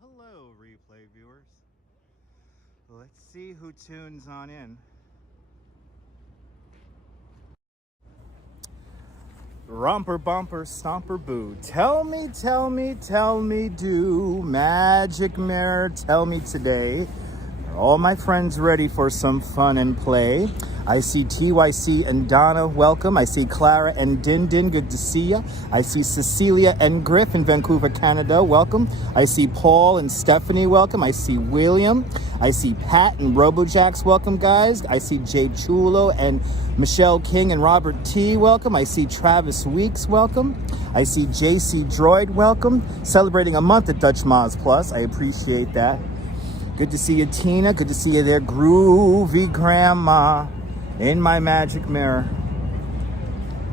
hello, replay viewers. Let's see who tunes on in. Romper, bumper, stomper, boo. Tell me, do. Magic mirror, tell me today. Are all my friends ready for some fun and play? I see TYC and Donna, welcome. I see Clara and Din, good to see ya. I see Cecilia and Griff in Vancouver, Canada, welcome. I see Paul and Stephanie, welcome. I see William. I see Pat and Robojax, welcome guys. I see Jay Chulo and Michelle King and Robert T, welcome. I see Travis Weeks, welcome. I see JC Droid, welcome. Celebrating a month at Dutch Moz Plus, I appreciate that. Good to see you, Tina. Good to see you there, Groovy Grandma, in my magic mirror.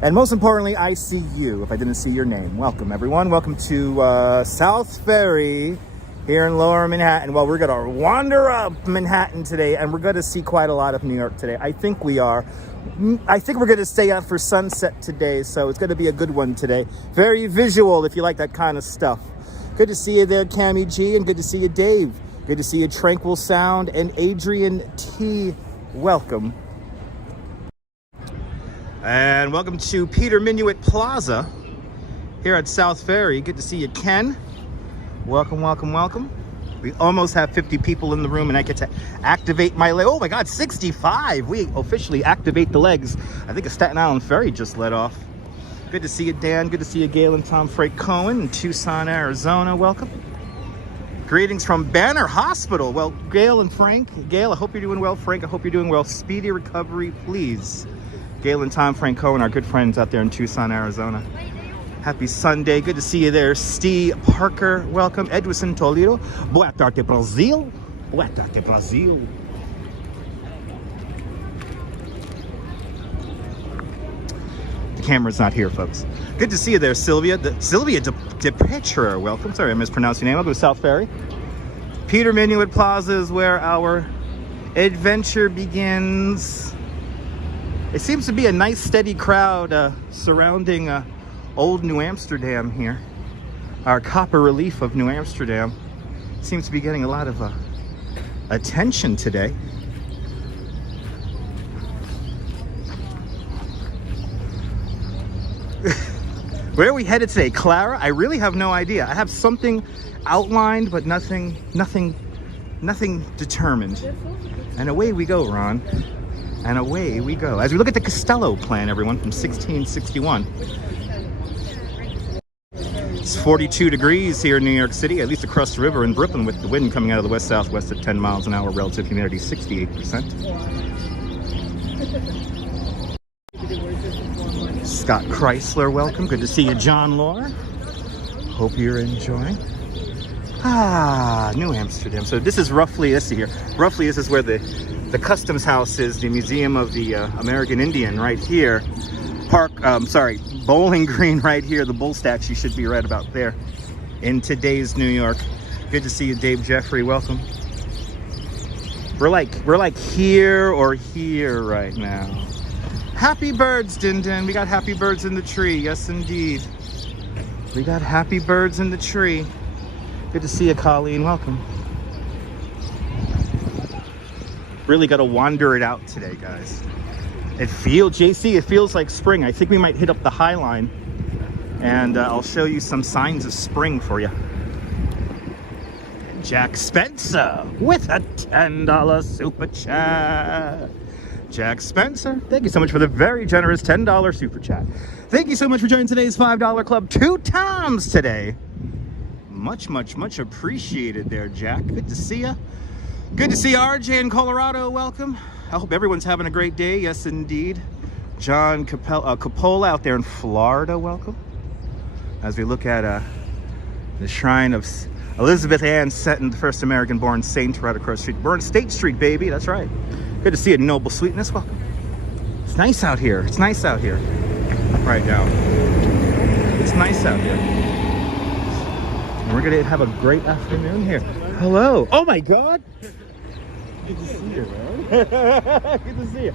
And most importantly, I see you, if I didn't see your name. Welcome, everyone. Welcome to South Ferry here in Lower Manhattan. Well, we're going to wander up Manhattan today, and we're going to see quite a lot of New York today. I think we are. I think we're going to stay up for sunset today, so it's going to be a good one today. Very visual, if you like that kind of stuff. Good to see you there, Cammie G, and good to see you, Dave. Good to see you, Tranquil Sound, and Adrian T. Welcome. And welcome to Peter Minuit Plaza here at South Ferry. Good to see you, Ken. Welcome, welcome, welcome. We almost have 50 people in the room, and I get to activate my leg. Oh my God, 65. We officially activate the legs. I think a Staten Island ferry just let off. Good to see you, Dan. Good to see you, Gail and Tom Frank Cohen in Tucson, Arizona. Welcome. Greetings from Banner Hospital. Well, Gail and Frank. Gail, I hope you're doing well. Frank, I hope you're doing well. Speedy recovery, please. Gail and Tom Frank Cohen, our good friends out there in Tucson, Arizona. Happy Sunday. Good to see you there. Steve Parker, welcome. Edwison Toledo. Boa tarde, Brazil. Boa tarde, Brazil. The camera's not here, folks. Good to see you there, Sylvia. Sylvia DePetra, welcome. Sorry, I mispronounced your name. I'll go to South Ferry. Peter Minuit Plaza is where our adventure begins. It seems to be a nice, steady crowd surrounding old New Amsterdam here. Our copper relief of New Amsterdam seems to be getting a lot of attention today. Where are we headed today, Clara? I really have no idea. I have something outlined, but nothing determined. And away we go, Ron. And away we go. As we look at the Costello plan, everyone, from 1661. It's 42 degrees here in New York City, at least across the river in Brooklyn, with the wind coming out of the west-southwest at 10 miles an hour, relative humidity 68%. Scott Chrysler, welcome. Good to see you, John Law. Hope you're enjoying. New Amsterdam. So this is roughly this here. Roughly this is where the customs house is, the Museum of the American Indian right here. Bowling Green right here. The bull statue should be right about there in today's New York. Good to see you, Dave Jeffrey. Welcome. We're like here or here right now. Happy birds, Din Din. We got happy birds in the tree. Yes, indeed. We got happy birds in the tree. Good to see you, Colleen. Welcome. Really got to wander it out today, guys. It feels like spring. I think we might hit up the High Line, and I'll show you some signs of spring for you. Jack Spencer with a $10 super chat. Jack Spencer, thank you so much for the very generous $10 super chat. Thank you so much for joining today's $5 club 2 times today. Much appreciated there, Jack. Good to see you. Good to see RJ in Colorado. Welcome. I hope everyone's having a great day. Yes, indeed. John Capola out there in Florida. Welcome. As we look at the shrine of Elizabeth Ann Seton, the first American-born saint, right across the street. We're on State Street, baby. That's right. Good to see you, Noble Sweetness. Welcome. It's nice out here. It's nice out here right now. It's nice out here. And we're going to have a great afternoon here. Hello. Oh, my God. Good to see you, man. Good to see you.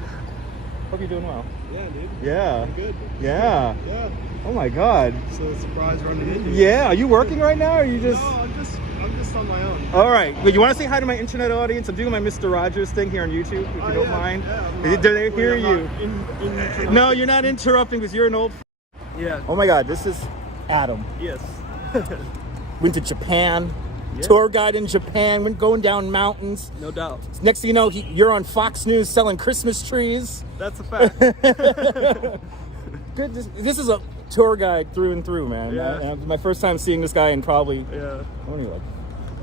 Hope you're doing well. Yeah, dude. Yeah. I'm good. Yeah. Yeah. Oh my God. So surprised running into you. Yeah. Are you working right now, or are you just? No, I'm just just on my own. All right. Well, you want to say hi to my internet audience? I'm doing my Mr. Rogers thing here on YouTube, if you don't mind. Yeah, Do they hear you? No, you're not interrupting. interrupting because you're an old. Yeah. Oh my God, this is Adam. Yes. Went to Japan. Yeah. Tour guide in Japan. Went going down mountains. No doubt. Next thing you know, you're on Fox News selling Christmas trees. That's a fact. Good. This is a tour guide through and through, man. Yeah. My first time seeing this guy in probably Yeah. only like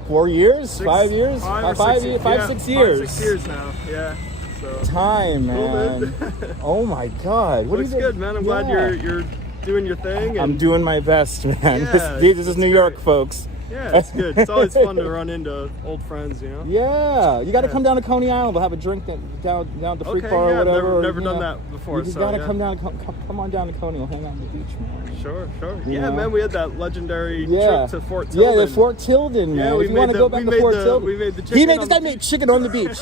4 years, 5 years, 6 years. 5, 6 years now. Yeah. So. Time, Cool, man. dude. Oh my God. What Looks is it? good, man. I'm glad you're doing your thing. And I'm doing my best, man. Yeah, this is New York, great. folks. Yeah, it's good. It's always fun to run into old friends, you know? Yeah, you got to come down to Coney Island. We'll have a drink down at the Freak Bar or whatever. Never done that before. You just so, got to yeah. come on down to Coney. We'll hang out on the beach, man. Sure. You Yeah, know? man, we had that legendary trip to Fort Tilden. Yeah, the Fort Tilden, man. Yeah, if you want to go back to Fort Tilden. We made the chicken. This guy made chicken on the beach.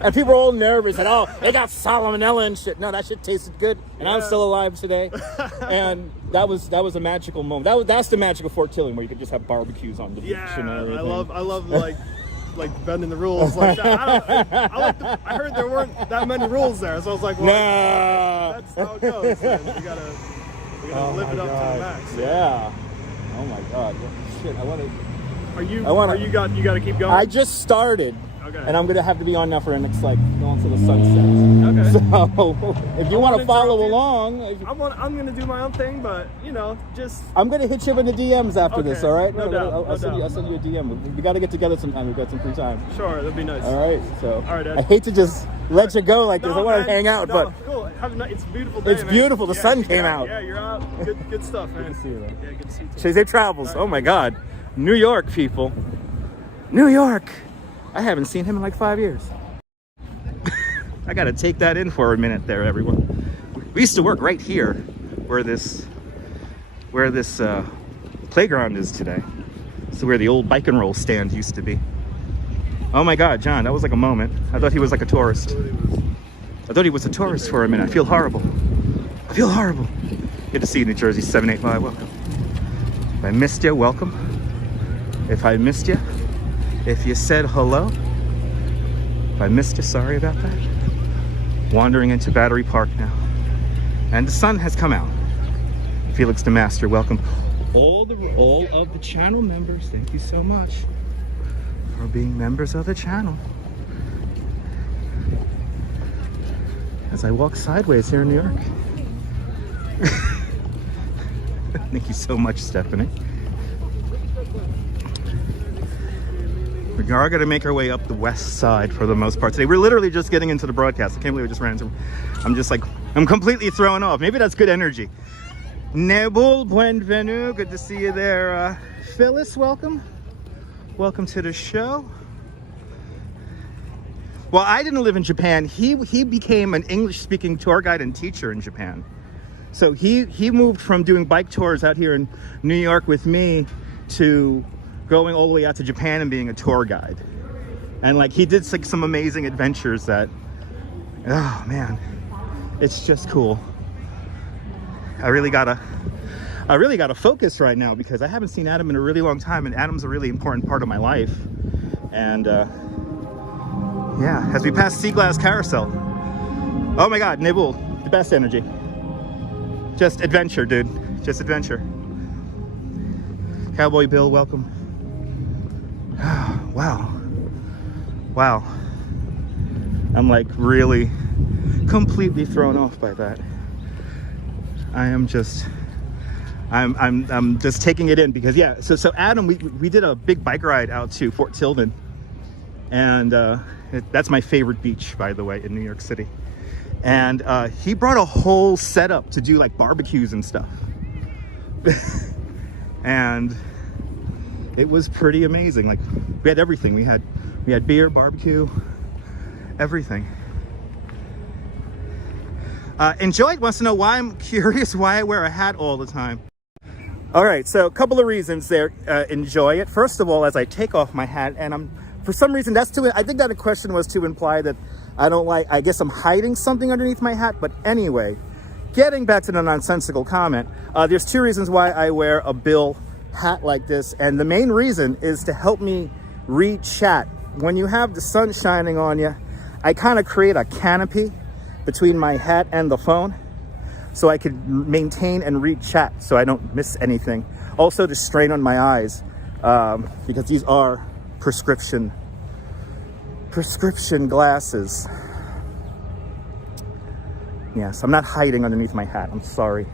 And people were all nervous. And, oh, they got salmonella and shit. No, that shit tasted good. And I'm still alive today. And that was a magical moment. That's the magic of Fort Tilden, where you could just have barbecues on the beach and everything. I love like bending the rules like that. I heard there weren't that many rules there, so I was like, well, that's how it goes. Man. We gotta live it up to the max. Yeah. Oh my God. Shit. You gotta keep going. I just started. Okay. And I'm gonna have to be on now for the next going to the sunset. Okay. So if you want to follow along, I'm gonna do my own thing, but just I'm gonna hit you up in the DMs after this. All right? No doubt. I'll send you a DM. We got to get together sometime. We've got some free time. Sure, that'd be nice. All right. So all right, Ed. I hate to just let you go like this. I want to hang out, but cool. It's a beautiful day. It's beautiful. The sun came out. Yeah, you're out. Good stuff, man. Good to see you, man. Yeah, good to see you too. Chase Safe Travels. Oh my God, New York people. New York. I haven't seen him in like 5 years. I gotta take that in for a minute there, everyone. We used to work right here where this playground is today. So where the old bike and roll stand used to be. Oh my God, John, that was like a moment. I thought he was like a tourist. I thought he was a tourist for a minute. I feel horrible. Good to see you, New Jersey 785. Welcome. If I missed you, welcome. If I missed you, if you said hello, if I missed you, sorry about that. Wandering into Battery Park now. And the sun has come out. Felix the Master, welcome. All of the channel members, thank you so much for being members of the channel. As I walk sideways here in New York. Thank you so much, Stephanie. We are going to make our way up the west side for the most part today. We're literally just getting into the broadcast. I can't believe we just ran into. I'm completely thrown off. Maybe that's good energy. Nebul, bienvenue. Good to see you there. Phyllis, welcome. Welcome to the show. Well, I didn't live in Japan. He became an English-speaking tour guide and teacher in Japan. So he moved from doing bike tours out here in New York with me to going all the way out to Japan and being a tour guide. And like he did like some amazing adventures that, oh man, it's just cool. I really gotta focus right now because I haven't seen Adam in a really long time, and Adam's a really important part of my life. And yeah, as we pass Sea Glass Carousel. Oh my God, Nebul, the best energy. Just adventure, dude. Just adventure. Cowboy Bill, welcome. Wow. I'm like really completely thrown off by that. I'm just taking it in because yeah, so Adam, we did a big bike ride out to Fort Tilden, and that's my favorite beach, by the way, in New York City. And he brought a whole setup to do like barbecues and stuff. And it was pretty amazing. Like we had everything. We had beer, barbecue, everything. Enjoy wants to know why I'm curious why I wear a hat all the time. All right, so a couple of reasons there. Enjoy it. First of all, as I take off my hat, and for some reason I think that the question was to imply that I guess I'm hiding something underneath my hat. But anyway, getting back to the nonsensical comment, there's two reasons why I wear a Bill hat like this, and the main reason is to help me read chat. When you have the sun shining on you, I kind of create a canopy between my hat and the phone so I could maintain and read chat so I don't miss anything. Also the strain on my eyes, because these are prescription glasses. Yes, I'm not hiding underneath my hat. I'm sorry.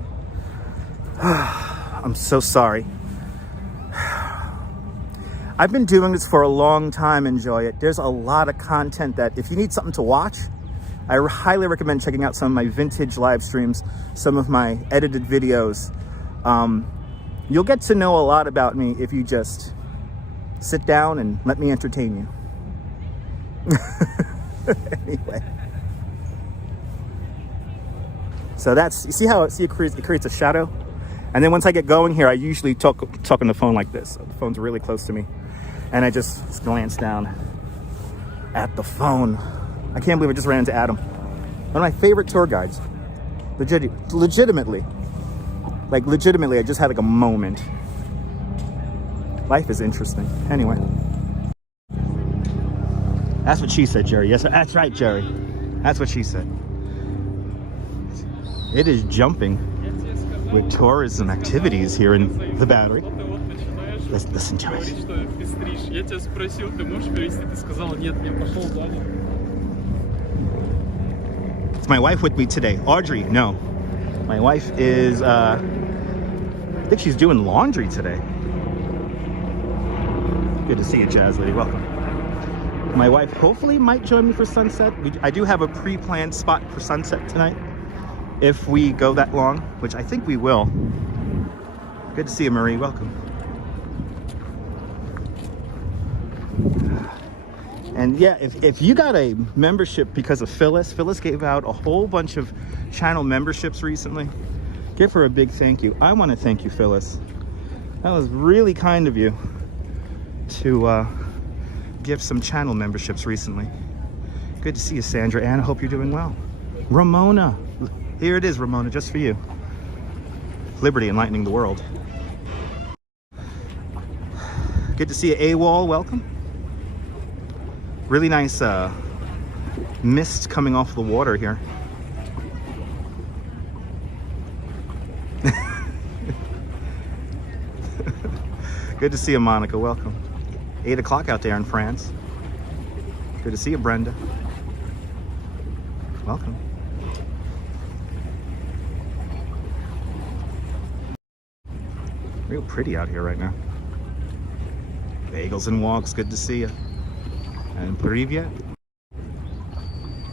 I'm so sorry. I've been doing this for a long time. Enjoy it. There's a lot of content that if you need something to watch, I highly recommend checking out some of my vintage live streams, some of my edited videos. You'll get to know a lot about me if you just sit down and let me entertain you. Anyway. So that's, you see how it creates a shadow? And then once I get going here, I usually talk on the phone like this. So the phone's really close to me. And I just glance down at the phone. I can't believe I just ran into Adam. One of my favorite tour guides. Legitimately, I just had like a moment. Life is interesting. Anyway. That's what she said, Jerry. Yes, that's right, Jerry. That's what she said. It is jumping with tourism activities here in the Battery. Let's listen to it. It's my wife with me today. Audrey, no. My wife is, I think she's doing laundry today. Good to see you, Jazz Lady. Welcome. My wife hopefully might join me for sunset. I do have a pre-planned spot for sunset tonight. If we go that long, which I think we will. Good to see you, Marie. Welcome. And yeah, if you got a membership because of Phyllis gave out a whole bunch of channel memberships recently. Give her a big thank you. I want to thank you, Phyllis. That was really kind of you to give some channel memberships recently. Good to see you, Sandra Ann. I hope you're doing well. Ramona. Here it is, Ramona, just for you. Liberty enlightening the world. Good to see you, AWOL. Welcome. Really nice mist coming off the water here. Good to see you, Monica. Welcome. 8 o'clock out there in France. Good to see you, Brenda. Welcome. Real pretty out here right now. Bagels and walks. Good to see you. And Privyet.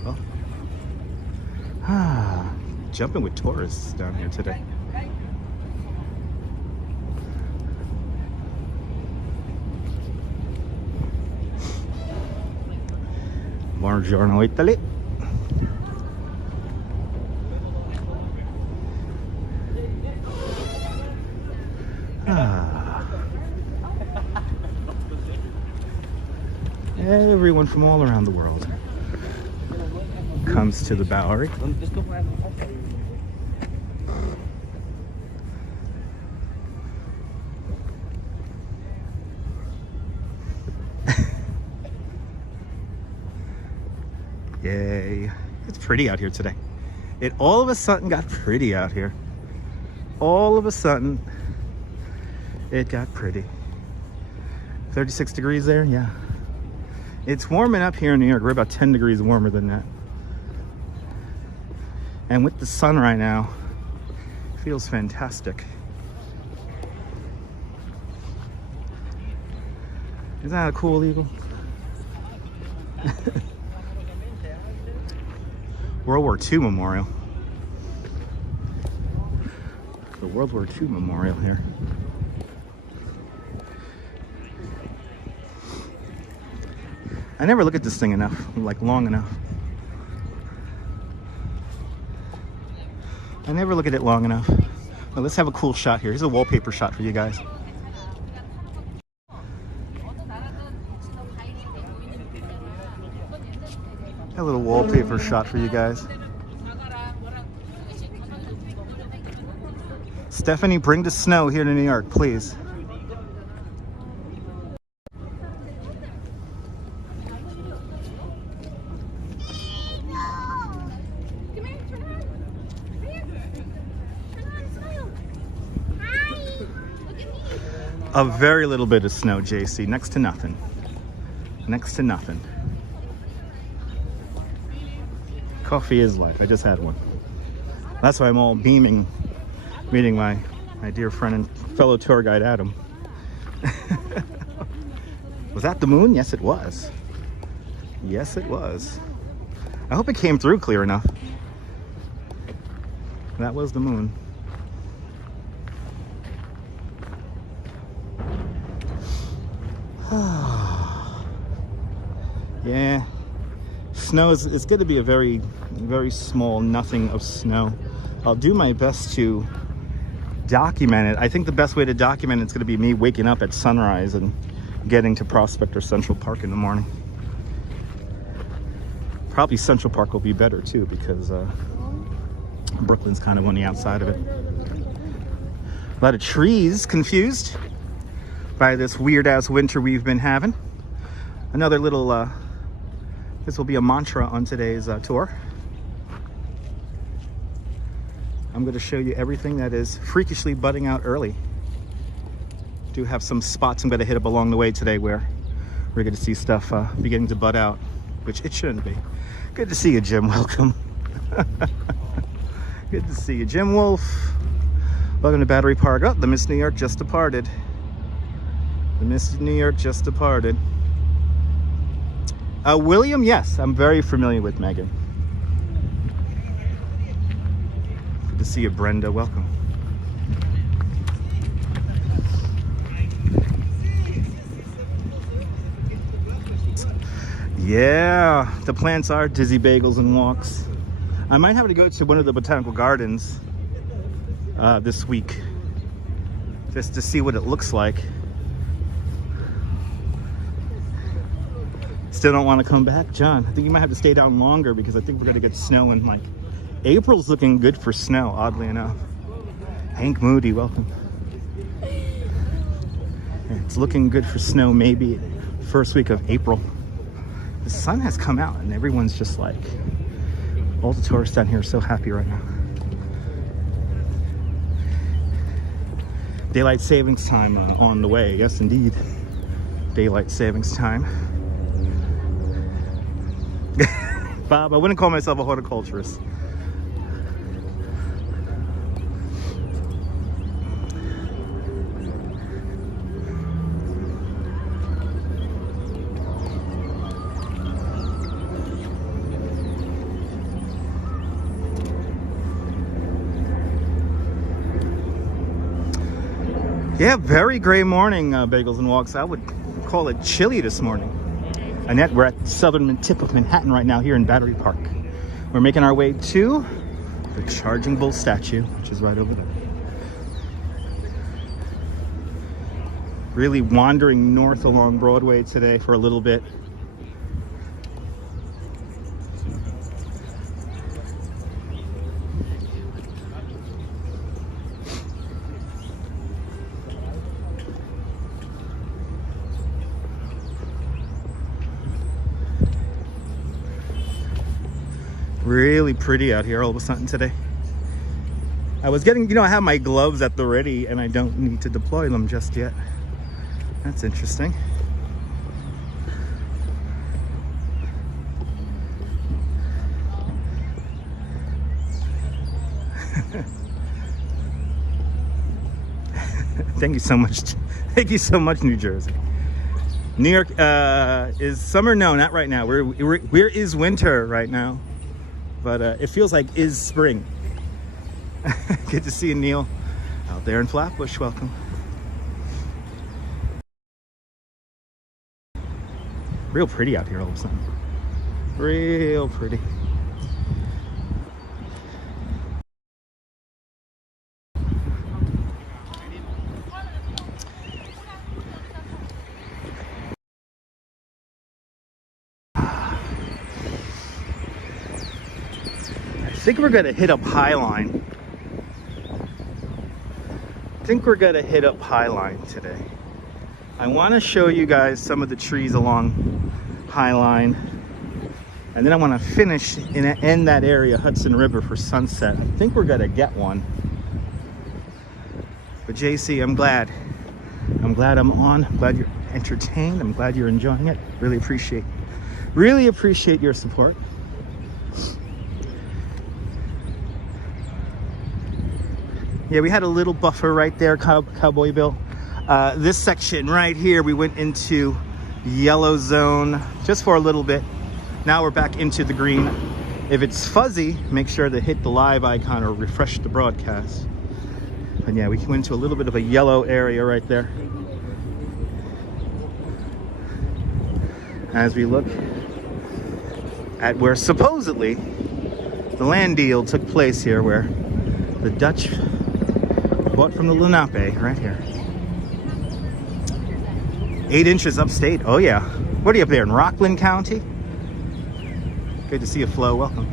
Well, jumping with tourists down here today. Buongiorno, Italy. Everyone from all around the world comes to the Bowery. Yay. It's pretty out here today. It all of a sudden got pretty out here. All of a sudden, it got pretty. 36 degrees there, yeah. It's warming up here in New York. We're about 10 degrees warmer than that. And with the sun right now, it feels fantastic. Isn't that a cool eagle? World War II memorial. The World War II memorial here. I never look at this thing enough, like long enough. I never look at it long enough. Well, let's have a cool shot here. Here's a wallpaper shot for you guys. A little wallpaper shot for you guys. Stephanie, bring the snow here to New York, please. A very little bit of snow, JC. Next to nothing. Next to nothing. Coffee is life. I just had one. That's why I'm all beaming, meeting my dear friend and fellow tour guide, Adam. Was that the moon? Yes, it was. Yes, it was. I hope it came through clear enough. That was the moon. Yeah, snow is, it's going to be a very, very small nothing of snow. I'll do my best to document it. I think the best way to document it's going to be me waking up at sunrise and getting to Prospect or Central Park in the morning. Probably Central Park will be better too, because Brooklyn's kind of on the outside of it. A lot of trees confused by this weird ass winter we've been having. Another little this will be a mantra on today's tour. I'm going to show you everything that is freakishly budding out early. Do have some spots I'm going to hit up along the way today where we're going to see stuff beginning to bud out, which it shouldn't be. Good to see you, Jim. Welcome. Good to see you, Jim Wolf. Welcome to Battery Park. Oh, the Miss New York just departed. The Miss New York just departed. William, yes, I'm very familiar with Megan. Good to see you, Brenda. Welcome. Yeah, the plants are dizzy bagels and walks. I might have to go to one of the botanical gardens this week just to see what it looks like. Still don't want to come back, John. I think you might have to stay down longer because I think we're going to get snow in like April's looking good for snow, oddly enough. Hank Moody, welcome. It's looking good for snow maybe first week of April. The sun has come out and everyone's just like, all the tourists down here are so happy right now. Daylight savings time on the way. Yes, indeed. Daylight savings time. Bob, I wouldn't call myself a horticulturist. Yeah, very gray morning, Bagels and Walks. I would call it chilly this morning. Annette, we're at the southern tip of Manhattan right now here in Battery Park. We're making our way to the Charging Bull statue, which is right over there. Really wandering north along Broadway today for a little bit. Really pretty out here all of a sudden today. I was getting, you know, I have my gloves at the ready and I don't need to deploy them just yet. That's interesting. Thank you so much. Thank you so much, New Jersey. New York is summer? No, not right now. Where is winter right now? But it feels like is spring. Good to see you, Neil. Out there in Flatbush, welcome. Real pretty out here all of a sudden. Real pretty. I think we're gonna hit up Highline. Today. I want to show you guys some of the trees along Highline, and then I want to finish in that area, Hudson River, for sunset. I think we're gonna get one. But JC, I'm glad I'm glad I'm on. I'm glad you're entertained. I'm glad you're enjoying it. Really appreciate your support. Yeah, we had a little buffer right there, Cowboy Bill. This section right here, we went into yellow zone just for a little bit. Now we're back into the green. If it's fuzzy, make sure to hit the live icon or refresh the broadcast. And yeah, we went into a little bit of a yellow area right there. As we look at where supposedly the land deal took place here, where the Dutch bought from the Lenape right here. 8 inches upstate. Oh yeah. What are you up there in Rockland County? Good to see you, Flo. Welcome.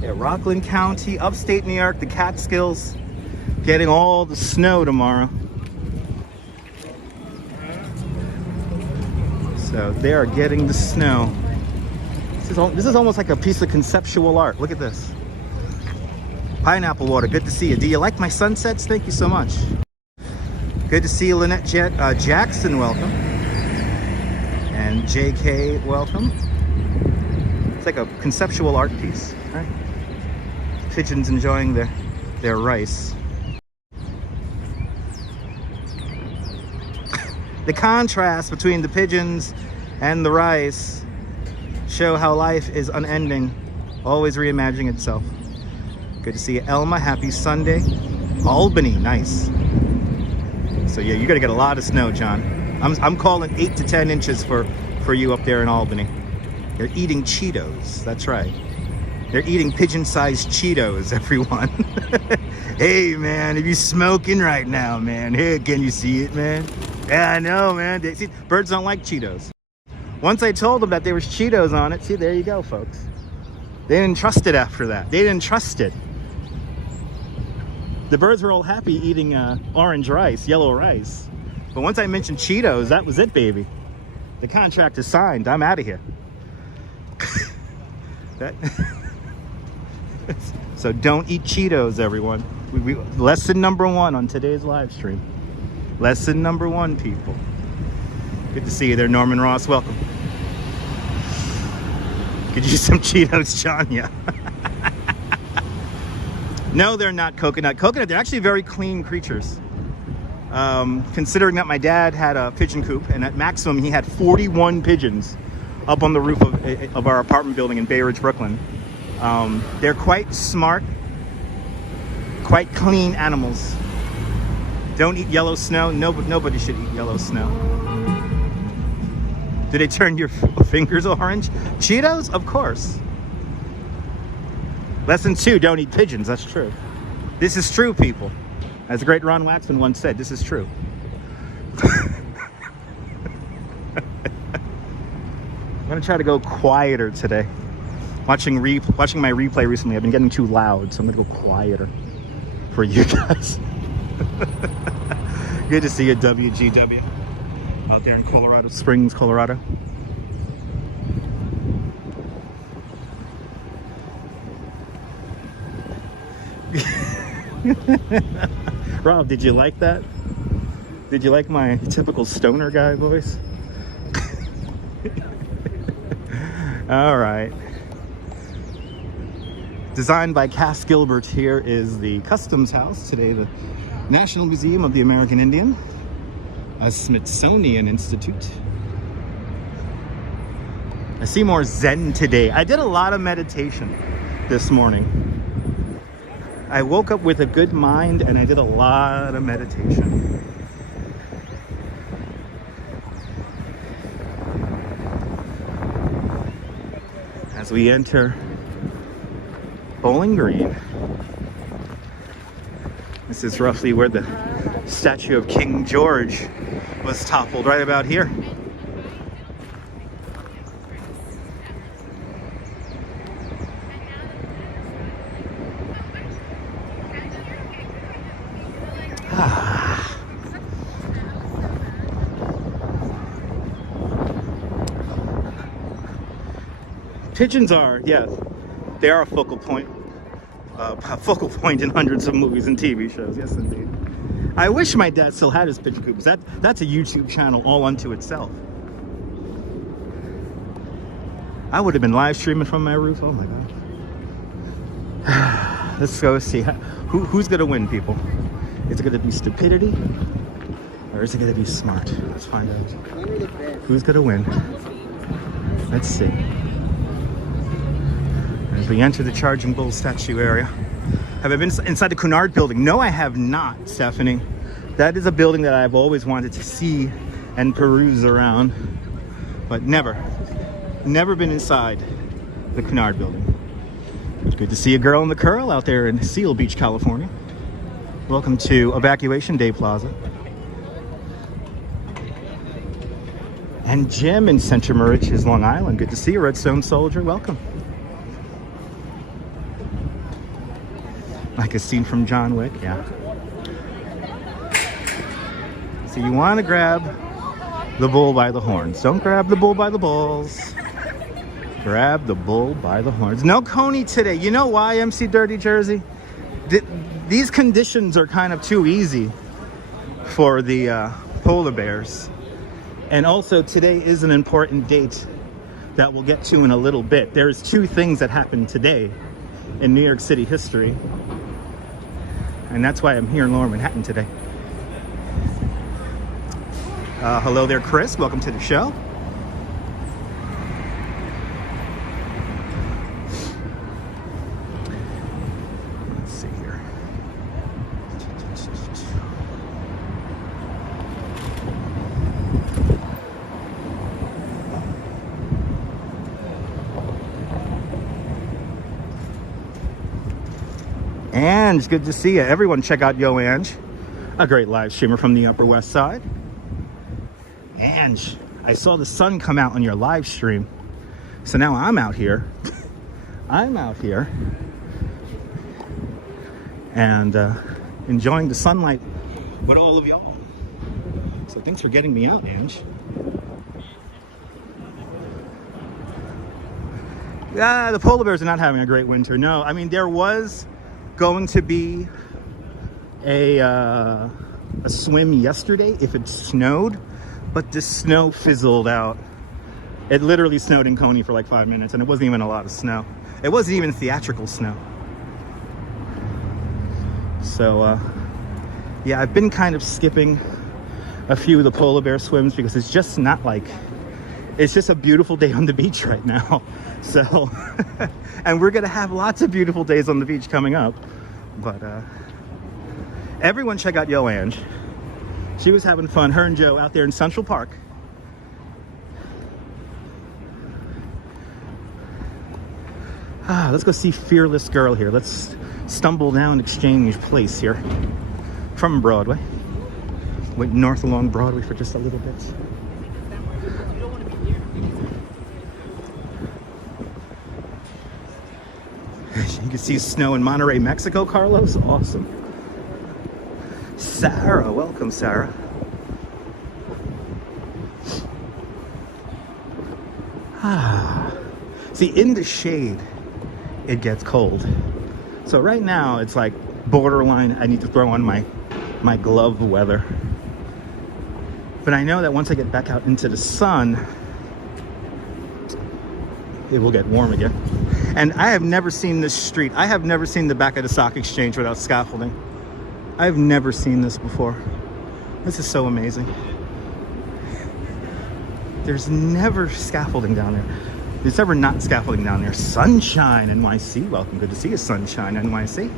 Yeah, Rockland County, upstate New York, the Catskills, getting all the snow tomorrow. So they are getting the snow. This is almost like a piece of conceptual art. Look at this. Pineapple water, good to see you. Do you like my sunsets? Thank you so much. Good to see you, Lynette Jackson, welcome. And JK, welcome. It's like a conceptual art piece, right? Pigeons enjoying their rice. The contrast between the pigeons and the rice show how life is unending, always reimagining itself. Good to see you, Elma. Happy Sunday. Albany, nice. So yeah, you're gonna get a lot of snow, John. I'm calling 8 to 10 inches for you up there in Albany. They're eating Cheetos. That's right. They're eating pigeon-sized Cheetos, everyone. Hey, man, if you smoking right now, man. Hey, can you see it, man? Yeah, I know, man. See, birds don't like Cheetos. Once I told them that there was Cheetos on it, see, there you go, folks. They didn't trust it after that. They didn't trust it. The birds were all happy eating orange rice, yellow rice. But once I mentioned Cheetos, that was it, baby. The contract is signed. I'm out of here. So don't eat Cheetos, everyone. Lesson number 1 on today's live stream. Lesson number 1, people. Good to see you there, Norman Ross. Welcome. Could use some Cheetos, John. Yeah. No, they're not coconut. Coconut, they're actually very clean creatures. Considering that my dad had a pigeon coop, and at maximum he had 41 pigeons up on the roof of our apartment building in Bay Ridge, Brooklyn. They're quite smart, quite clean animals. Don't eat yellow snow. Nobody should eat yellow snow. Do they turn your fingers orange? Cheetos? Of course. Lesson 2, don't eat pigeons. That's true. This is true, people. As the great Ron Waxman once said, this is true. I'm gonna try to go quieter today. Watching my replay recently, I've been getting too loud, so I'm gonna go quieter for you guys. Good to see you, WGW, out there in Colorado Springs, Colorado. Rob, did you like that? Did you like my typical stoner guy voice? All right. Designed by Cass Gilbert, here is the Customs House. Today, the National Museum of the American Indian, a Smithsonian Institute. I see more Zen today. I did a lot of meditation this morning. I woke up with a good mind and I did a lot of meditation. As we enter Bowling Green. This is roughly where the statue of King George was toppled, right about here. Pigeons are, yeah, they are a focal point in hundreds of movies and TV shows. Yes, indeed. I wish my dad still had his pigeon coops. That's a YouTube channel all unto itself. I would have been live streaming from my roof. Oh my god. Let's go see who's gonna win, people. Is it gonna be stupidity or is it gonna be smart? Let's find out. Who's gonna win? Let's see. As we enter the Charging Bull statue area. Have I been inside the Cunard building? No, I have not, Stephanie. That is a building that I've always wanted to see and peruse around, but never been inside the Cunard building. It's good to see a girl in the curl out there in Seal Beach, California. Welcome to Evacuation Day Plaza. And Jim in Central Moriches, Long Island. Good to see you, Redstone Soldier. Welcome. Like a scene from John Wick, yeah. So you want to grab the bull by the horns. Don't grab the bull by the balls. Grab the bull by the horns. No Coney today. You know why, MC Dirty Jersey? These conditions are kind of too easy for the polar bears. And also today is an important date that we'll get to in a little bit. There's two things that happened today in New York City history. And that's why I'm here in Lower Manhattan today. Hello there, Chris. Welcome to the show. Let's see here. Ange, good to see you. Everyone check out Yo Ange, a great live streamer from the Upper West Side. Ange, I saw the sun come out on your live stream. So now I'm out here. I'm out here. And enjoying the sunlight with all of y'all. So thanks for getting me out, Ange. Yeah, the polar bears are not having a great winter. No, I mean, there was going to be a swim yesterday if it snowed, but the snow fizzled out. It literally snowed in Coney for like 5 minutes, and it wasn't even a lot of snow. It wasn't even theatrical snow. So yeah, I've been kind of skipping a few of the polar bear swims because it's just not like, it's just a beautiful day on the beach right now. So and we're gonna have lots of beautiful days on the beach coming up, but everyone check out Yo Ange. She was having fun, her and Joe out there in Central Park. Let's go see Fearless Girl here. Let's stumble down Exchange Place here from Broadway. Went north along Broadway for just a little bit. You can see snow in Monterey, Mexico, Carlos. Awesome. Sarah, welcome, Sarah. See, in the shade, it gets cold. So right now, it's like borderline, I need to throw on my glove weather. But I know that once I get back out into the sun, it will get warm again. And I have never seen this street. I have never seen the back of the stock exchange without scaffolding. I've never seen this before. This is so amazing. There's never scaffolding down there. There's ever not scaffolding down there. Sunshine NYC, welcome. Good to see you, Sunshine NYC.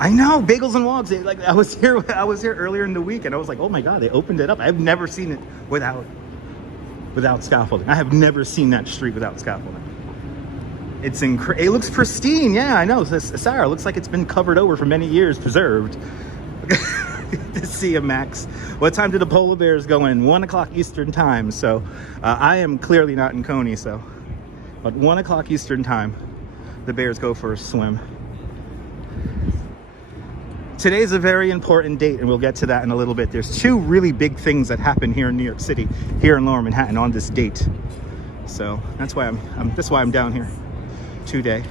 I know, Bagels and Wogs. Like I was here earlier in the week, and I was like, oh my god, they opened it up. I've never seen it without scaffolding. I have never seen that street without scaffolding. It's it looks pristine. Yeah, I know. Sarah, looks like it's been covered over for many years, preserved. To see you, Max. What time did the polar bears go in? 1 o'clock Eastern time. So I am clearly not in Coney. So, but 1 o'clock Eastern time, the bears go for a swim. Today's a very important date, and we'll get to that in a little bit. There's two really big things that happen here in New York City, here in Lower Manhattan, on this date. So that's why I'm down here today.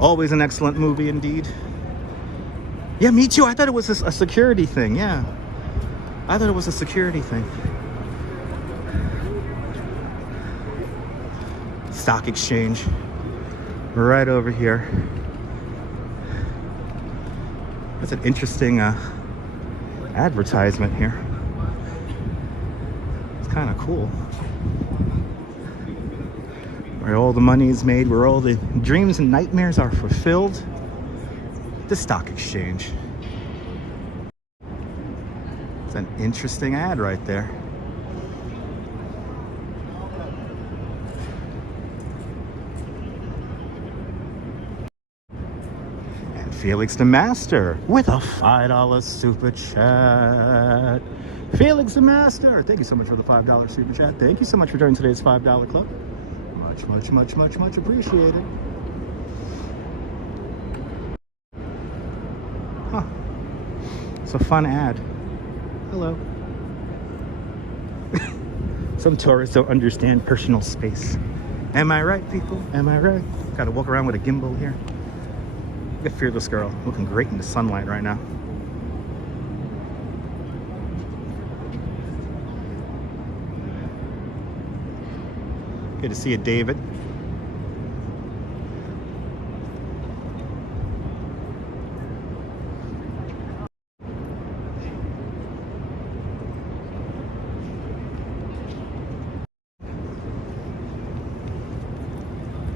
Always an excellent movie indeed. Yeah, me too. I thought it was a security thing. Yeah, I thought it was a security thing. Stock exchange right over here. That's an interesting advertisement here. It's kind of cool. Where all the money is made, where all the dreams and nightmares are fulfilled. The stock exchange. It's an interesting ad right there. Felix the Master with a $5 super chat. Felix the Master, thank you so much for the $5 super chat. Thank you so much for joining today's $5 club. Much appreciated. Huh. It's a fun ad. Hello. Some tourists don't understand personal space. Am I right, people? Am I right? Gotta walk around with a gimbal here. Look at Fearless Girl, looking great in the sunlight right now. Good to see you, David.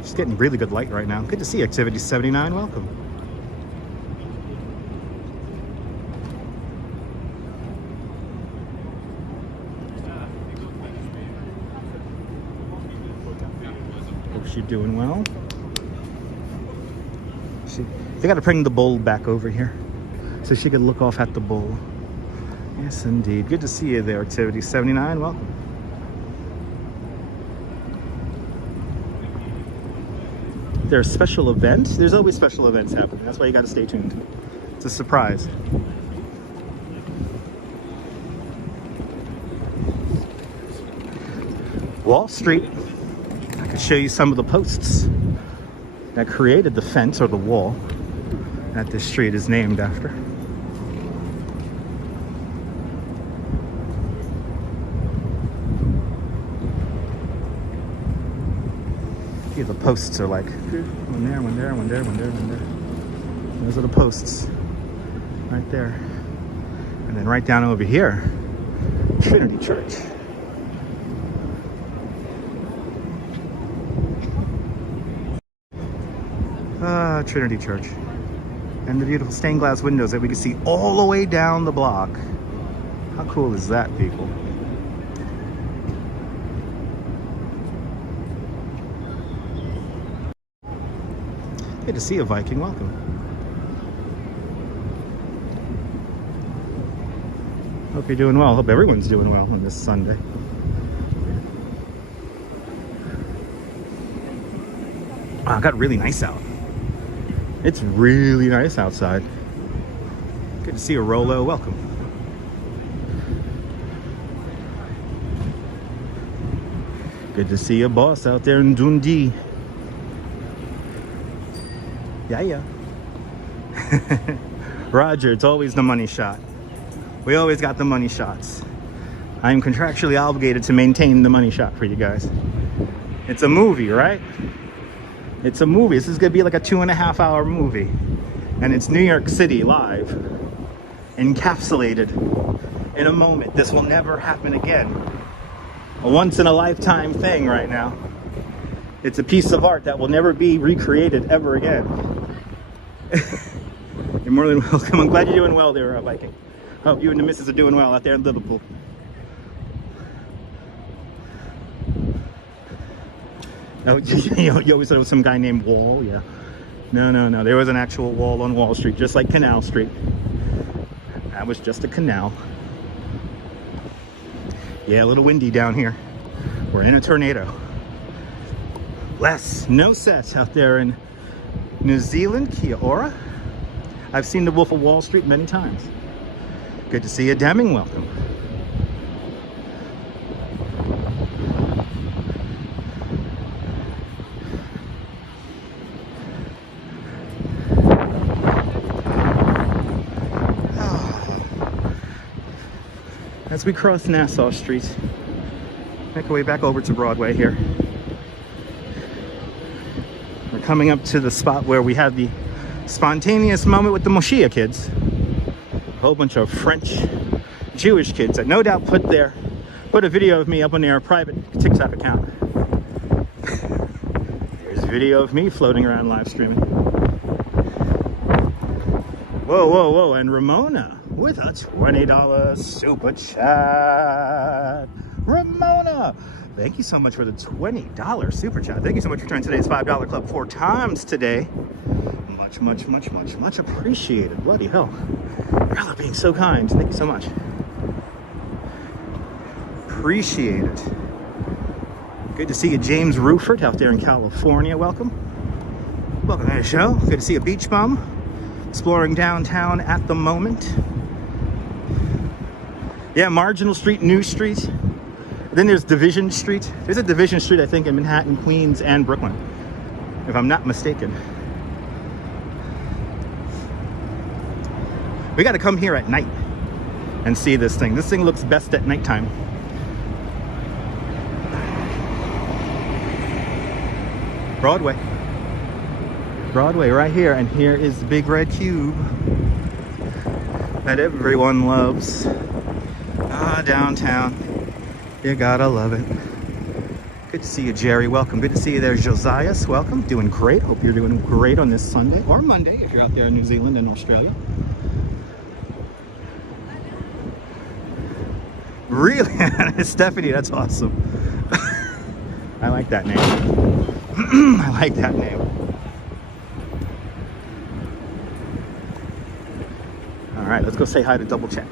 Just getting really good light right now. Good to see you, Activity 79. Welcome. You're doing well. They got to bring the bowl back over here so she could look off at the bowl. Yes, indeed. Good to see you there, Activity 79. Welcome. There's a special event. There's always special events happening. That's why you got to stay tuned. It's a surprise. Wall Street. Show you some of the posts that created the fence or the wall that this street is named after. Yeah, the posts are like one there, one there, one there, one there, one there. Those are the posts right there. And then right down over here, Trinity Church. Trinity Church. And the beautiful stained glass windows that we can see all the way down the block. How cool is that, people? Good to see you, Viking. Welcome. Hope you're doing well. Hope everyone's doing well on this Sunday. Wow, it got really nice out. It's really nice outside. Good to see you, Rolo. Welcome. Good to see you, boss, out there in Dundee. Yeah. Roger, it's always the money shot. We always got the money shots. I am contractually obligated to maintain the money shot for you guys. It's a movie, right? It's a movie. This is gonna be like a 2.5-hour movie. And it's New York City live. Encapsulated in a moment. This will never happen again. A once-in-a-lifetime thing right now. It's a piece of art that will never be recreated ever again. You're more than welcome. I'm glad you're doing well there, Viking. Hope you and the missus are doing well out there in Liverpool. Oh, you always thought it was some guy named Wall, yeah. No. There was an actual wall on Wall Street, just like Canal Street. That was just a canal. Yeah, a little windy down here. We're in a tornado. No set out there in New Zealand. Kia ora. I've seen the Wolf of Wall Street many times. Good to see you, Deming. Welcome. As we cross Nassau Street, make our way back over to Broadway here. We're coming up to the spot where we had the spontaneous moment with the Moshia kids. A whole bunch of French Jewish kids that no doubt put a video of me up on their private TikTok account. There's a video of me floating around live streaming. Whoa, whoa, whoa, and Ramona with a $20 super chat. Ramona, thank you so much for the $20 super chat. Thank you so much for joining today's $5 club 4 times today. Much appreciated. Bloody hell. Y'all are being so kind. Thank you so much. Appreciate it. Good to see you, James Rufert, out there in California. Welcome. Welcome to the show. Good to see you, Beach Bum. Exploring downtown at the moment. Yeah, Marginal Street, New Street. Then there's Division Street. There's a Division Street, I think, in Manhattan, Queens, and Brooklyn, if I'm not mistaken. We got to come here at night and see this thing. This thing looks best at nighttime. Broadway. Broadway right here, and here is the big red cube that everyone loves. Ah, downtown. You gotta love it. Good to see you, Jerry. Welcome. Good to see you there, Josias. Welcome. Doing great. Hope you're doing great on this Sunday or Monday if you're out there in New Zealand and Australia. Really? Stephanie, that's awesome. I like that name. I like that name. All right, let's go say hi to Double Check.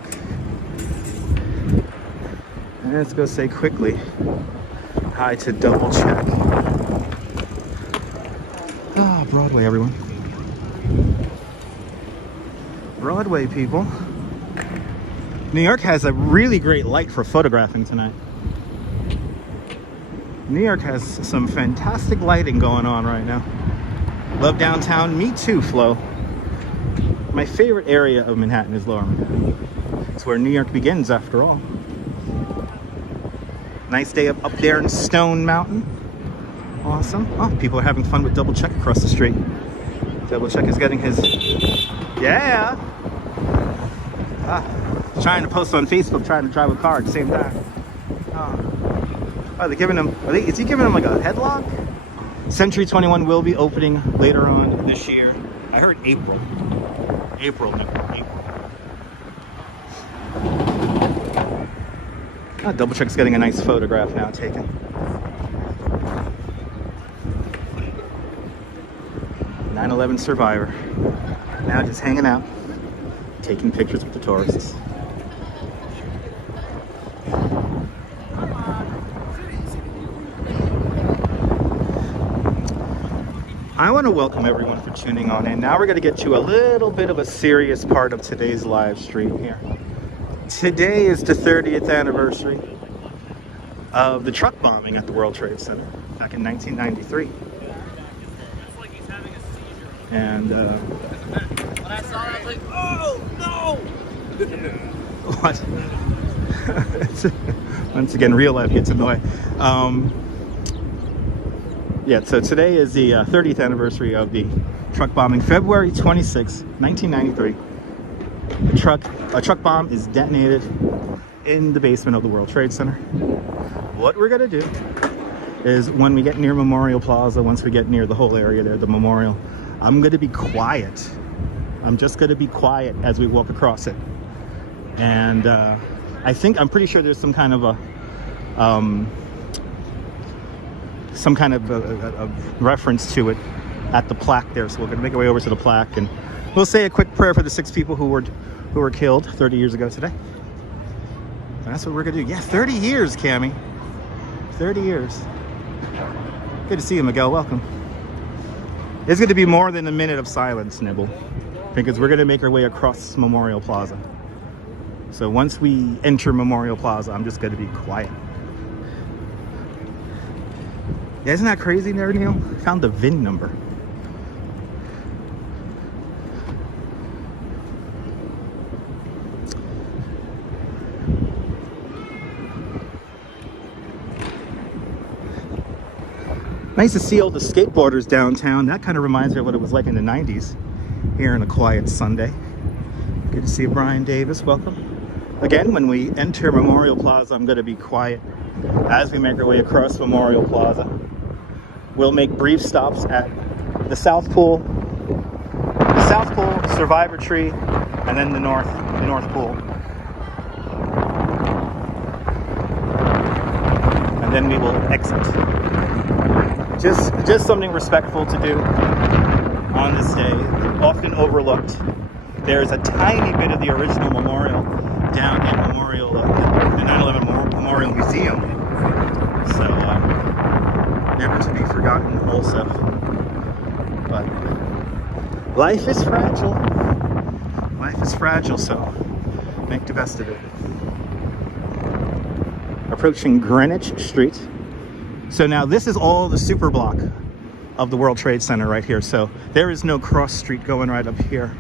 And let's go say quickly hi to Double Check. Ah, Broadway, everyone. Broadway, people. New York has a really great light for photographing tonight. New York has some fantastic lighting going on right now. Love downtown. Me too, Flo. My favorite area of Manhattan is Lower Manhattan. It's where New York begins, after all. Nice day up there in Stone Mountain. Awesome. Oh, people are having fun with Double Check across the street. Double Check is getting his... Yeah! Trying to post on Facebook, trying to drive a car at the same time. Oh, they're giving him... Is he giving him like a headlock? Century 21 will be opening later on this year. I heard April. April. Oh, Double Check's getting a nice photograph now taken. (9/11) survivor. Now just hanging out, taking pictures with the tourists. I want to welcome everyone for tuning on in. Now we're going to get to a little bit of a serious part of today's live stream here. Today is the 30th anniversary of the truck bombing at the World Trade Center back in 1993. And when I saw it, I was like, oh no! What? Once again, real life gets in the way. Yeah, so today is the 30th anniversary of the truck bombing, February 26, 1993. A truck bomb is detonated in the basement of the World Trade Center. What we're gonna do is, when we get near Memorial Plaza, once we get near the whole area there, the memorial, I'm gonna be quiet. I'm just gonna be quiet as we walk across it. And I'm pretty sure there's some kind of a reference to it at the plaque there. So we're gonna make our way over to the plaque and we'll say a quick prayer for the 6 people who were killed 30 years ago today. And that's what we're gonna do. Yeah, 30 years, Cammie. 30 years. Good to see you, Miguel. Welcome. It's gonna be more than a minute of silence, Nibble. because we're gonna make our way across Memorial Plaza. So once we enter Memorial Plaza, I'm just gonna be quiet. Yeah, isn't that crazy there, Neil? Found the VIN number. Nice to see all the skateboarders downtown. That kind of reminds me of what it was like in the 90s here on a quiet Sunday. Good to see you, Brian Davis. Welcome. Again, when we enter Memorial Plaza, I'm going to be quiet as we make our way across Memorial Plaza. We'll make brief stops at the South Pool, Survivor Tree, and then the North Pool. And then we will exit. Just something respectful to do on this day, often overlooked. There's a tiny bit of the original memorial down in the 9/11 Memorial Museum. So never to be forgotten also. But life is fragile. Life is fragile, so make the best of it. Approaching Greenwich Street. So now this is all the super block of the World Trade Center right here. So there is no cross street going right up here.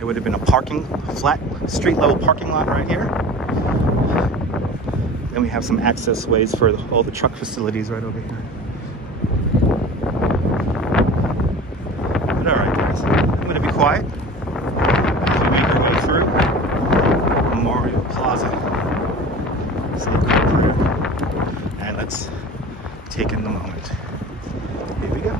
It would have been a flat street level parking lot right here. Then we have some access ways for all the truck facilities right over here. But all right, guys, I'm going to be quiet as we make our way through Memorial Plaza. Say a quick prayer, and let's take in the moment. Here we go.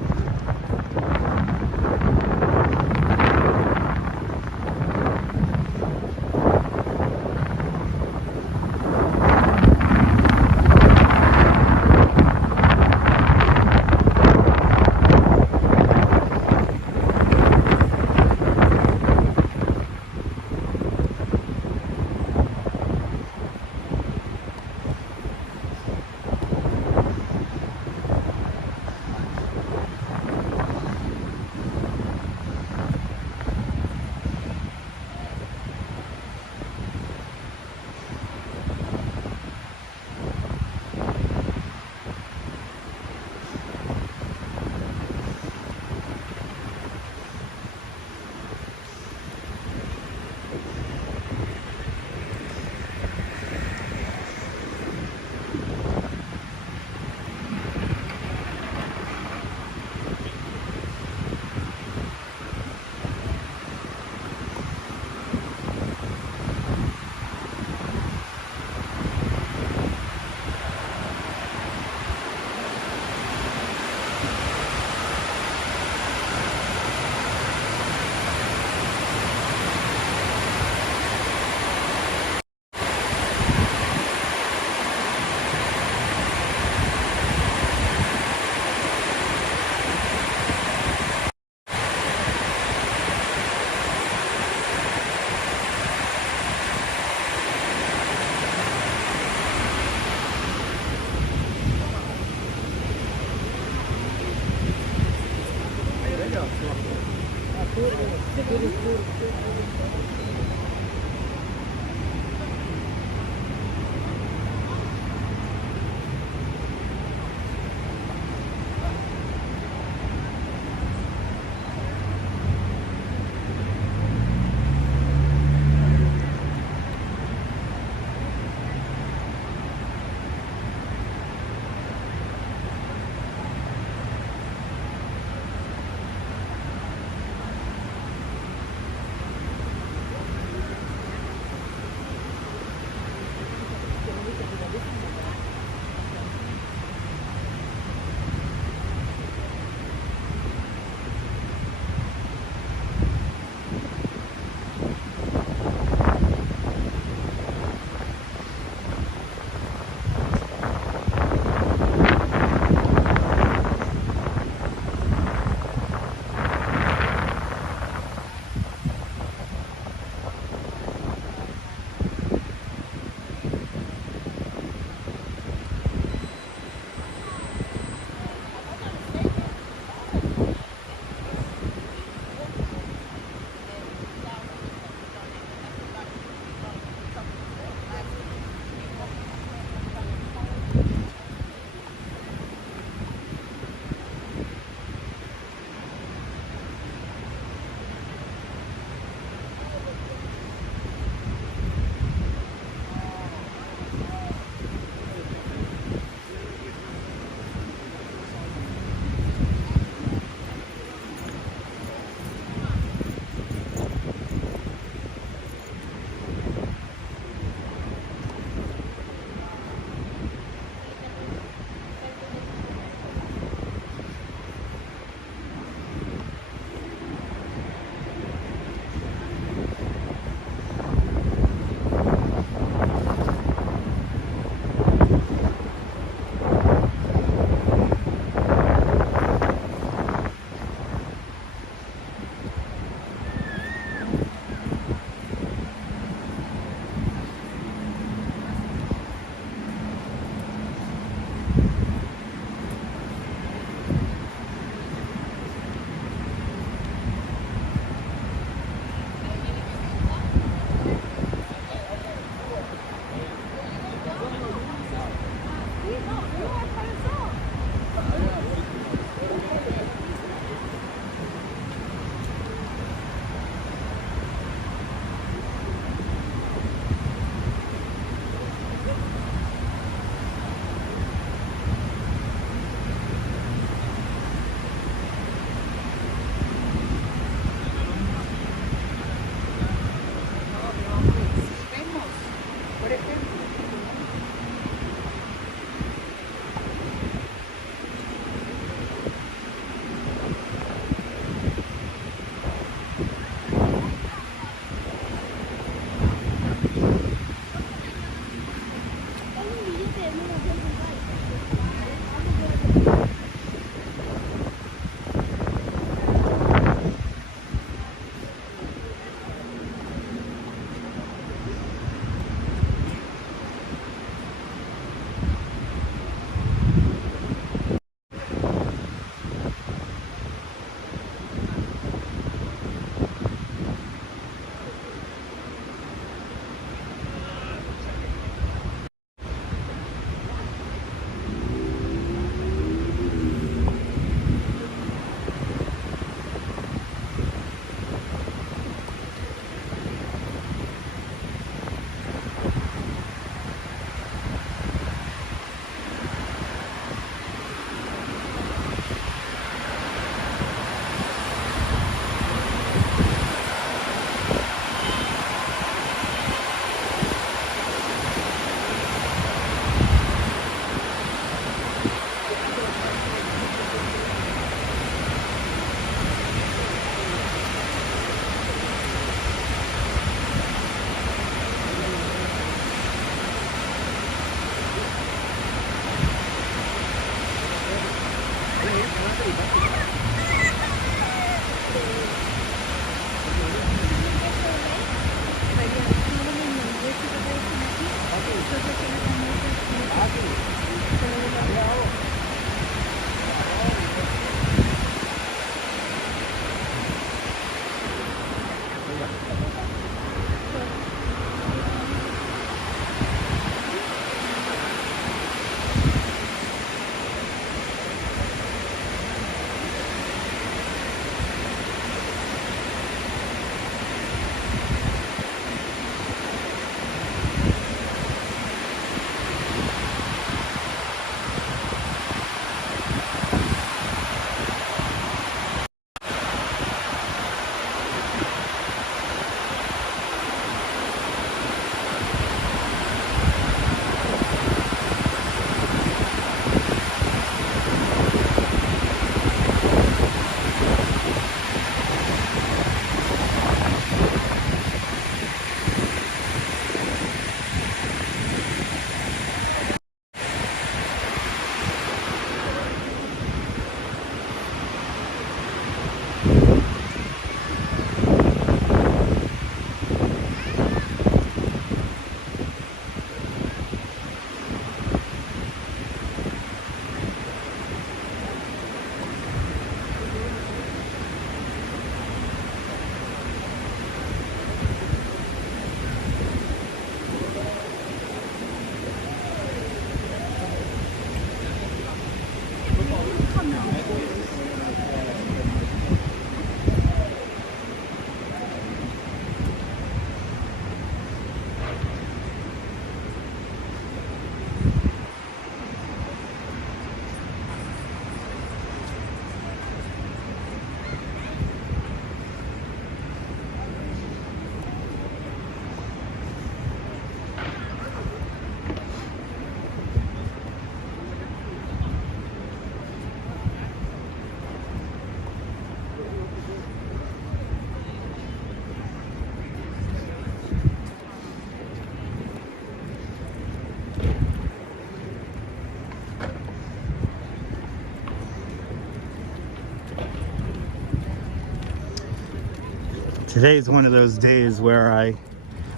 Today's one of those days where I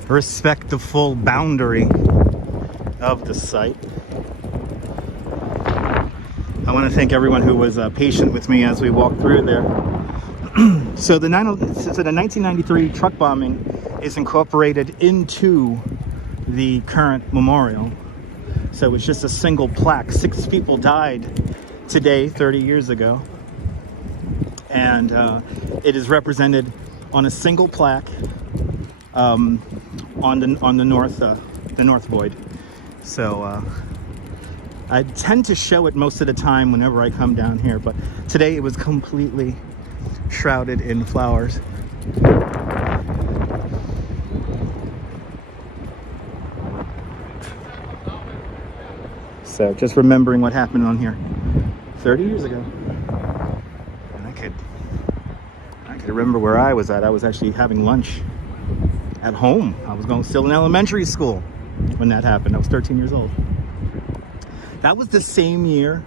respect the full boundary of the site. I want to thank everyone who was patient with me as we walked through there. So the 1993 truck bombing is incorporated into the current memorial. So it's just a single plaque. 6 people died today, 30 years ago. And it is represented on a single plaque on the north void. So I tend to show it most of the time whenever I come down here, but today it was completely shrouded in flowers. So just remembering what happened on here 30 years ago. And I could remember where I was at. I was actually having lunch at home. I was still in elementary school when that happened. I was 13 years old. That was the same year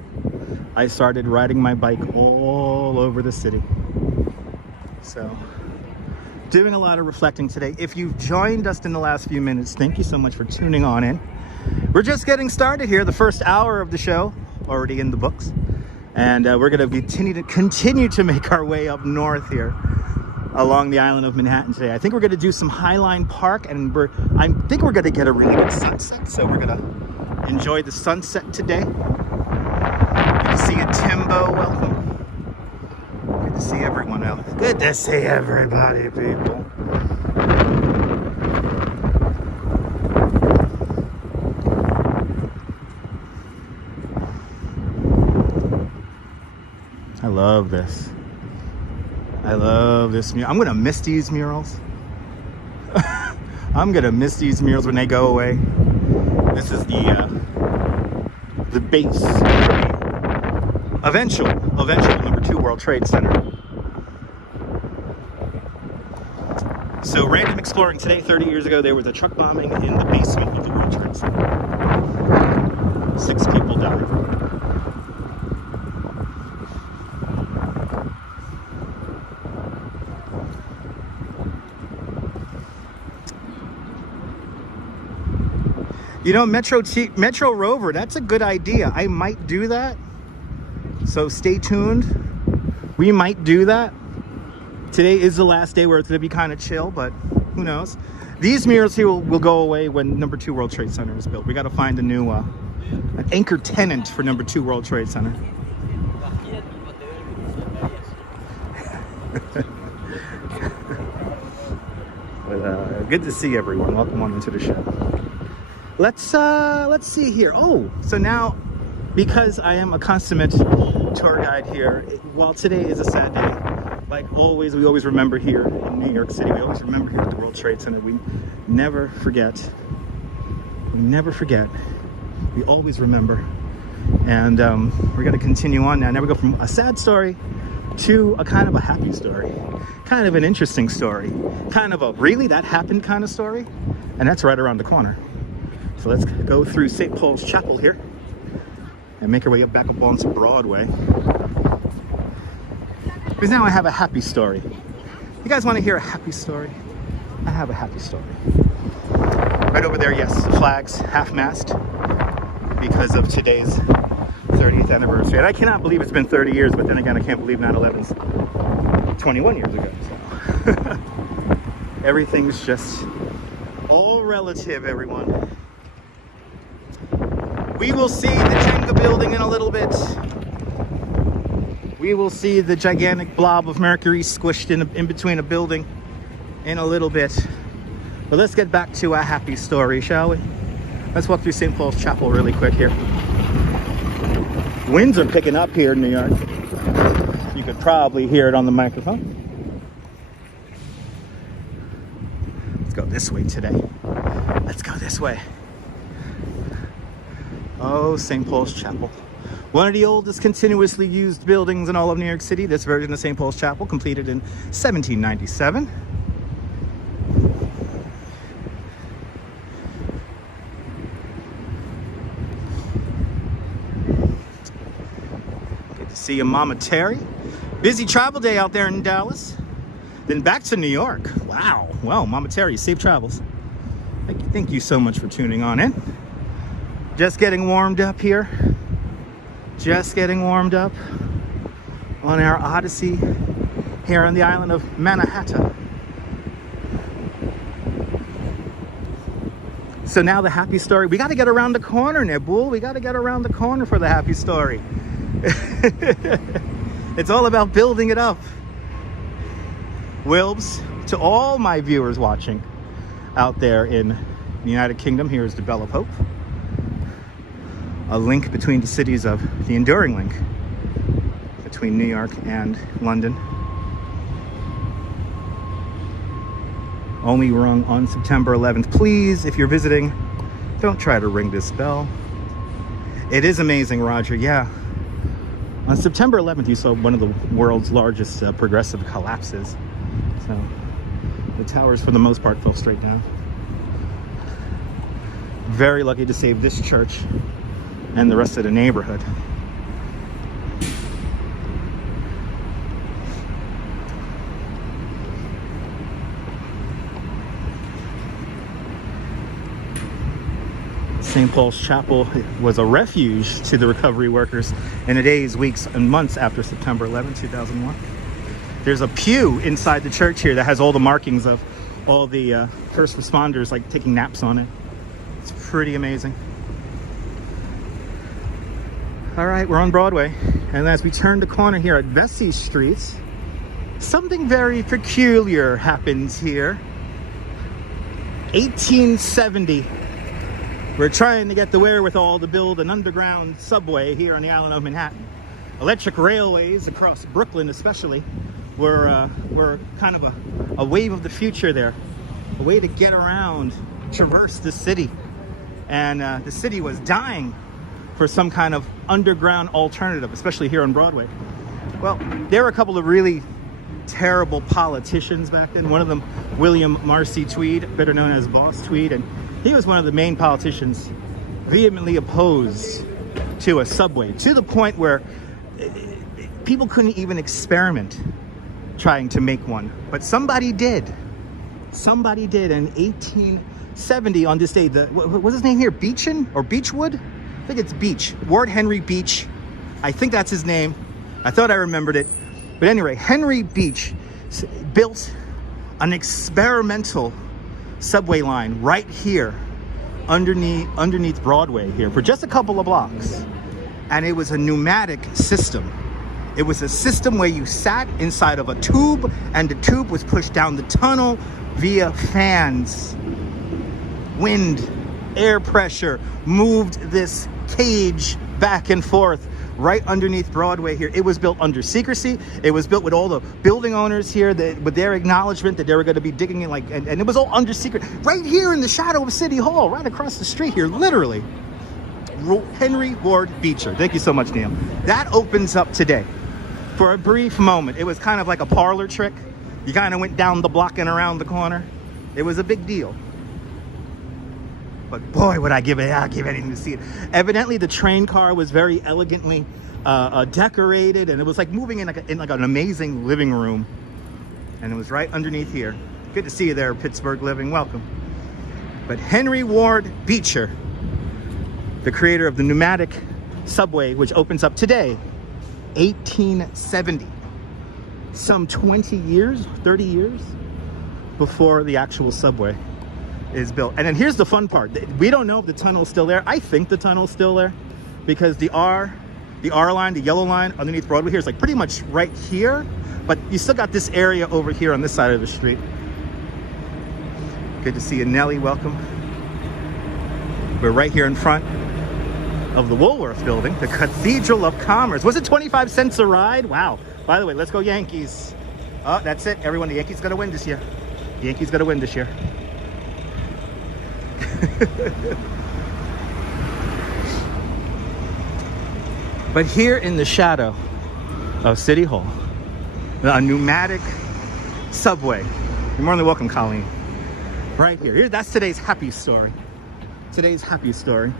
I started riding my bike all over the city. So, doing a lot of reflecting today. If you've joined us in the last few minutes, thank you so much for tuning on in. We're just getting started here. The first hour of the show already in the books. And we're going to continue to make our way up north here along the island of Manhattan today. I think we're going to do some Highline Park, and I think we're going to get a really good sunset. So we're going to enjoy the sunset today. Good to see you, Timbo. Welcome. Good to see everyone else. Good to see everybody, people. I love this. I love this mural. I'm gonna miss these murals. I'm gonna miss these murals when they go away. This is the base for the eventual number 2 World Trade Center. So random exploring today. 30 years ago, there was a truck bombing in the basement of the World Trade Center. 6 people died. You know, Metro Rover, that's a good idea. I might do that. So stay tuned. We might do that. Today is the last day where it's going to be kind of chill, but who knows? These murals here will go away when number 2 World Trade Center is built. We got to find a new an anchor tenant for number 2 World Trade Center. But, good to see everyone. Welcome on into the show. Let's see here. Oh, so now, because I am a consummate tour guide here, while today is a sad day, like always, we always remember here in New York City. We always remember here at the World Trade Center. We never forget. We never forget. We always remember. And we're going to continue on now. Now we go from a sad story to a kind of a happy story. Kind of an interesting story. Kind of a really that happened kind of story. And that's right around the corner. So let's go through St. Paul's Chapel here and make our way back up onto Broadway. Because now I have a happy story. You guys want to hear a happy story? I have a happy story. Right over there, yes, flags, half-mast, because of today's 30th anniversary. And I cannot believe it's been 30 years, but then again, I can't believe 9/11's 21 years ago. So. Everything's just all relative, everyone. We will see the Jenga building in a little bit. We will see the gigantic blob of mercury squished in between a building in a little bit. But let's get back to a happy story, shall we? Let's walk through St. Paul's Chapel really quick here. Winds are picking up here in New York. You could probably hear it on the microphone. Let's go this way today. Let's go this way. Oh, St. Paul's Chapel. One of the oldest continuously used buildings in all of New York City. This version of St. Paul's Chapel, completed in 1797. Good to see you, Mama Terry. Busy travel day out there in Dallas. Then back to New York. Wow. Well, Mama Terry, safe travels. Thank you so much for tuning on in. Just getting warmed up here. Just getting warmed up on our Odyssey here on the island of Manhattan. So now the happy story. We got to get around the corner, Nibul. We got to get around the corner for the happy story. It's all about building it up. Wilbs, to all my viewers watching out there in the United Kingdom, here is the Bell of Hope. A link between the cities of the enduring link between New York and London. Only rung on September 11th. Please, if you're visiting, don't try to ring this bell. It is amazing, Roger. Yeah. On September 11th, you saw one of the world's largest progressive collapses. So the towers, for the most part, fell straight down. Very lucky to save this church and the rest of the neighborhood. St. Paul's Chapel was a refuge to the recovery workers in the days, weeks, and months after September 11, 2001. There's a pew inside the church here that has all the markings of all the first responders, like taking naps on it. It's pretty amazing. All right, we're on Broadway. And as we turn the corner here at Vesey Street, something very peculiar happens here. 1870. We're trying to get the wherewithal to build an underground subway here on the island of Manhattan. Electric railways across Brooklyn especially were kind of a wave of the future there. A way to get around, traverse the city. And the city was dying for some kind of underground alternative, especially here on Broadway. Well, there were a couple of really terrible politicians back then. One of them, William Marcy Tweed, better known as Boss Tweed, and he was one of the main politicians vehemently opposed to a subway, to the point where people couldn't even experiment trying to make one. But somebody did. Somebody did in 1870 on this day. What's his name here? Beechin or Beechwood? I think it's Beach. Ward Henry Beach. I think that's his name. I thought I remembered it. But anyway, Henry Beach built an experimental subway line right here underneath Broadway here for just a couple of blocks. And it was a pneumatic system. It was a system where you sat inside of a tube and the tube was pushed down the tunnel via fans. Wind, air pressure moved this cage back and forth right underneath Broadway here. It was built under secrecy. It was built with all the building owners here with their acknowledgement that they were going to be digging in, and it was all under secret. Right here in the shadow of City Hall, right across the street here, literally. Henry Ward Beecher. Thank you so much, Neil. That opens up today. For a brief moment, it was kind of like a parlor trick. You kind of went down the block and around the corner. It was a big deal. But boy, would I'd give anything to see it. Evidently, the train car was very elegantly decorated, and it was like moving in like an amazing living room. And it was right underneath here. Good to see you there, Pittsburgh Living. Welcome. But Henry Ward Beecher, the creator of the pneumatic subway, which opens up today, 1870. Some 20 years, 30 years before the actual subway is built. And then here's the fun part. We don't know if the tunnel's still there. I think the tunnel's still there because the R line, the yellow line underneath Broadway here is like pretty much right here, but you still got this area over here on this side of the street. Good to see you, Nellie. Welcome. We're right here in front of the Woolworth building, the Cathedral of Commerce. Was it 25 cents a ride? Wow. By the way, let's go Yankees. Oh, that's it. Everyone, the Yankees gonna win this year. The Yankees gonna win this year. But here in the shadow of City Hall, a pneumatic subway. You're more than welcome, Colleen. Right here. That's today's happy story. Today's happy story.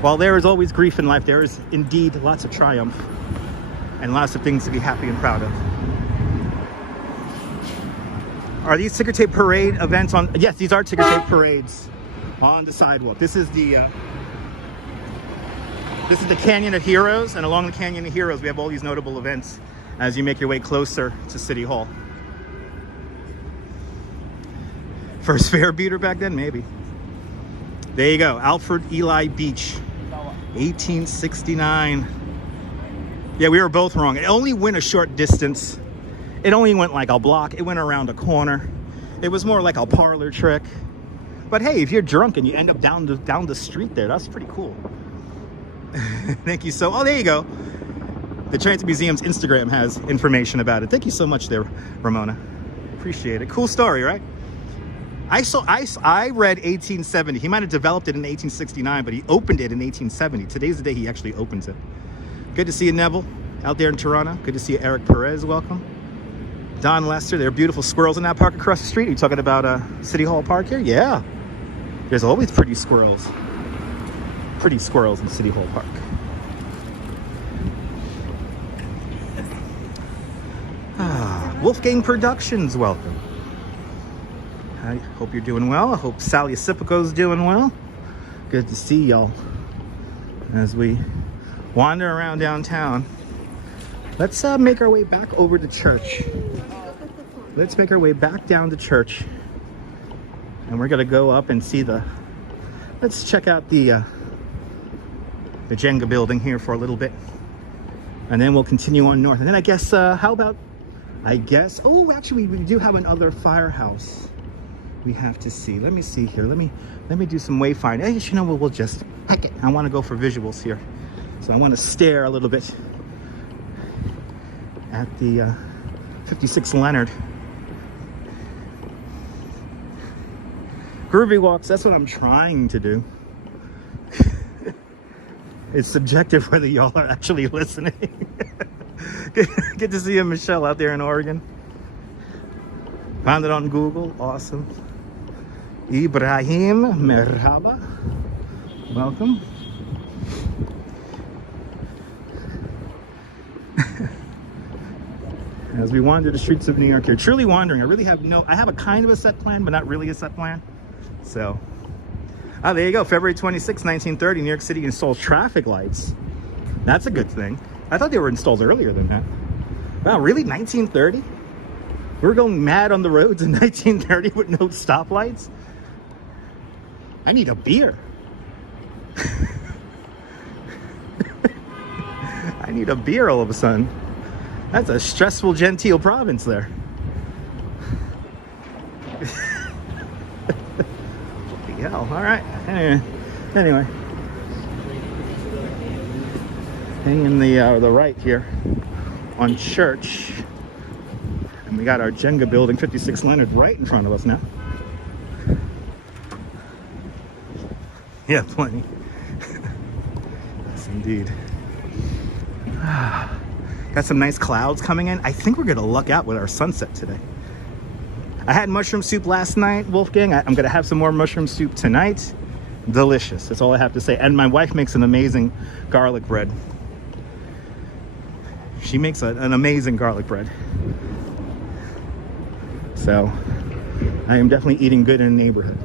While there is always grief in life, there is indeed lots of triumph. and lots of things to be happy and proud of. Are these ticker tape parade events on? Yes, these are ticker tape parades on the sidewalk. This is the Canyon of Heroes, and along the Canyon of Heroes, we have all these notable events as you make your way closer to City Hall. First fare beater back then, maybe. There you go, Alfred Ely Beach, 1869. Yeah, we were both wrong. It only went a short distance. It only went like a block. It went around a corner. It was more like a parlor trick. But hey, if you're drunk and you end up down the street there, that's pretty cool. Thank you so. Oh, there you go. The Transit Museum's Instagram has information about it. Thank you so much there, Ramona. Appreciate it. Cool story, right? I read 1870. He might have developed it in 1869, but he opened it in 1870. Today's the day he actually opens it. Good to see you, Neville, out there in Toronto. Good to see you, Eric Perez. Welcome. Don Lester, there are beautiful squirrels in that park across the street. Are you talking about City Hall Park here? Yeah. There's always pretty squirrels. Pretty squirrels in City Hall Park. Wolfgang Productions, welcome. I hope you're doing well. I hope Sally Asipico's doing well. Good to see y'all as we wander around downtown. Let's make our way back over to church. Let's make our way back down to church. And we're gonna go up and see let's check out the Jenga building here for a little bit. And then we'll continue on north. And then I guess, oh, actually we do have another firehouse we have to see. Let me see here. Let me do some wayfinding. Hey, you know what, we'll just, heck it. I wanna go for visuals here. So I wanna stare a little bit at the 56 Leonard. Groovy walks, that's what I'm trying to do. It's subjective whether y'all are actually listening. Good to see you, Michelle, out there in Oregon. Found it on Google, awesome. Ibrahim, merhaba. Welcome. As we wander the streets of New York here, truly wandering. I have a kind of a set plan, but not really a set plan. So, there you go. February 26, 1930, New York City installs traffic lights. That's a good thing. I thought they were installed earlier than that. Wow, really? 1930? We were going mad on the roads in 1930 with no stoplights? I need a beer. I need a beer all of a sudden. That's a stressful, genteel province there. Holy hell, all right. Anyway. Hanging the right here on Church. And we got our Jenga building, 56 Leonard, right in front of us now. Yeah, plenty. Yes, indeed. Got some nice clouds coming in. I think we're gonna luck out with our sunset today. I had mushroom soup last night, Wolfgang. I'm gonna have some more mushroom soup tonight. Delicious, that's all I have to say. And my wife makes an amazing garlic bread. She makes an amazing garlic bread. So, I am definitely eating good in the neighborhood.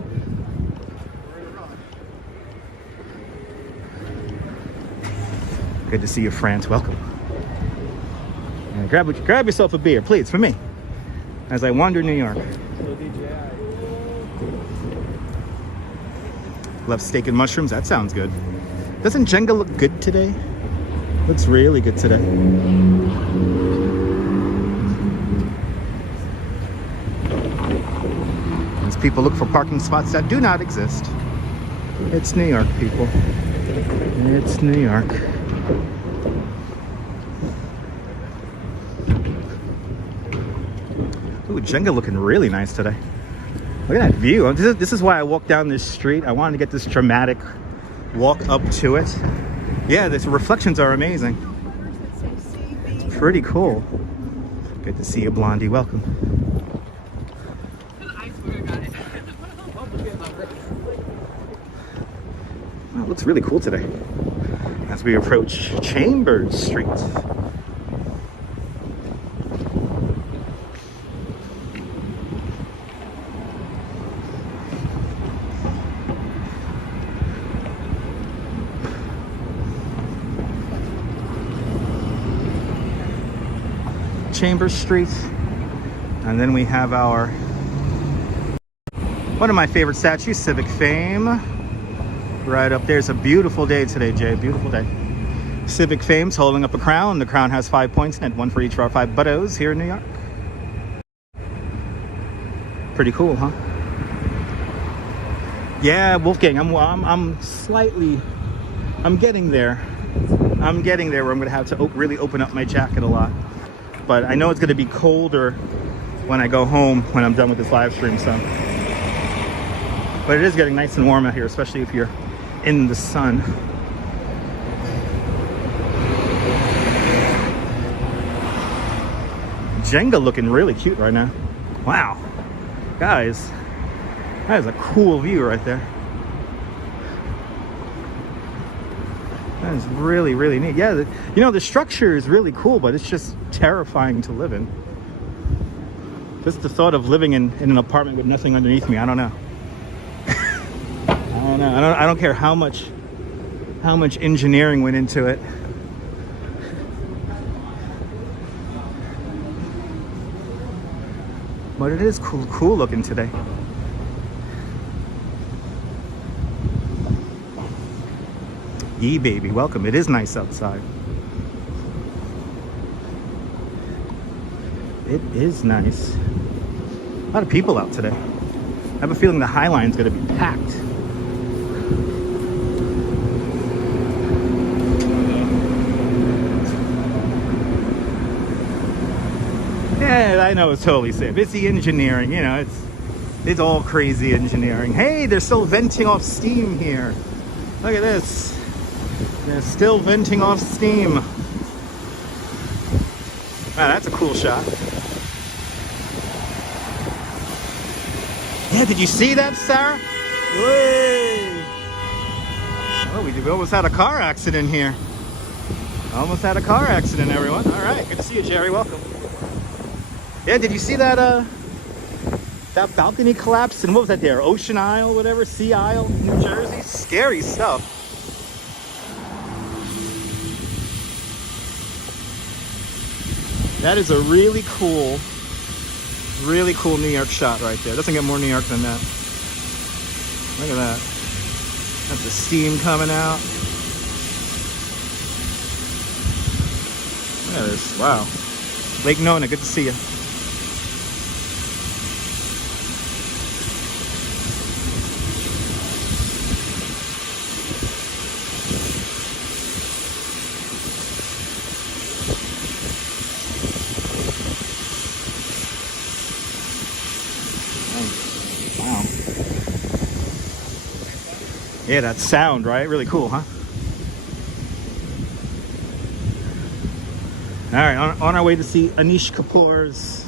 Good to see you, France. Welcome. And grab yourself a beer, please, for me, as I wander New York. Love steak and mushrooms. That sounds good. Doesn't Jenga look good today? Looks really good today. As people look for parking spots that do not exist. It's New York, people. It's New York. Ooh, Jenga looking really nice today. Look at that view. This is why I walked down this street. I wanted to get this dramatic walk up to it. Yeah, the reflections are amazing. It's pretty cool. Good to see you, Blondie. Welcome. Wow, it looks really cool today as we approach Chambers Street. Chambers Street. And then we have our, one of my favorite statues, Civic Fame. Right up there. It's a beautiful day today, Jay. Beautiful day. Civic Fame's holding up a crown. The crown has 5 points in it, one for each of our 5 buttos here in New York. Pretty cool, huh? Yeah, Wolfgang, I'm getting there. I'm getting there where I'm going to have to really open up my jacket a lot. But I know it's going to be colder when I go home when I'm done with this live stream, so. But it is getting nice and warm out here, especially if you're in the sun. Jenga looking really cute right now. Wow. Guys, that is a cool view right there. That is really, really neat. Yeah, you know, the structure is really cool, but it's just terrifying to live in. Just the thought of living in an apartment with nothing underneath me, I don't know. I don't know. I don't care how much engineering went into it. But it is cool looking today. Baby, welcome. It is nice outside. It is nice. A lot of people out today. I have a feeling the High Line's going to be packed. Yeah, I know it's totally safe. It's the engineering, you know, it's all crazy engineering. Hey, they're still venting off steam here. Look at this. They're still venting off steam. Wow, that's a cool shot. Yeah, did you see that, Sarah? Whey! Oh, we almost had a car accident here. Almost had a car accident, everyone. All right, good to see you, Jerry. Welcome. Yeah, did you see that that balcony collapse? And what was that there? Ocean Isle, whatever? Sea Isle, New Jersey? Scary stuff. That is a really cool New York shot right there. Doesn't get more New York than that. Look at that. That's the steam coming out. Look at this. Wow. Lake Nona, good to see you. Yeah, that sound, right? Really cool, huh? All right, on our way to see Anish Kapoor's,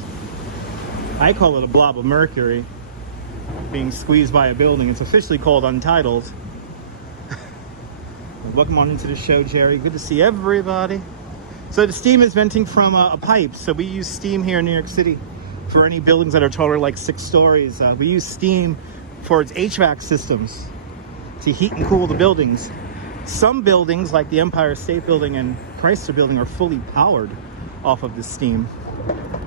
I call it a blob of mercury, being squeezed by a building. It's officially called Untitled. Welcome on into the show, Jerry. Good to see everybody. So the steam is venting from a pipe. So we use steam here in New York City for any buildings that are taller, like 6 stories. We use steam for its HVAC systems to heat and cool the buildings. Some buildings, like the Empire State Building and Chrysler Building, are fully powered off of the steam.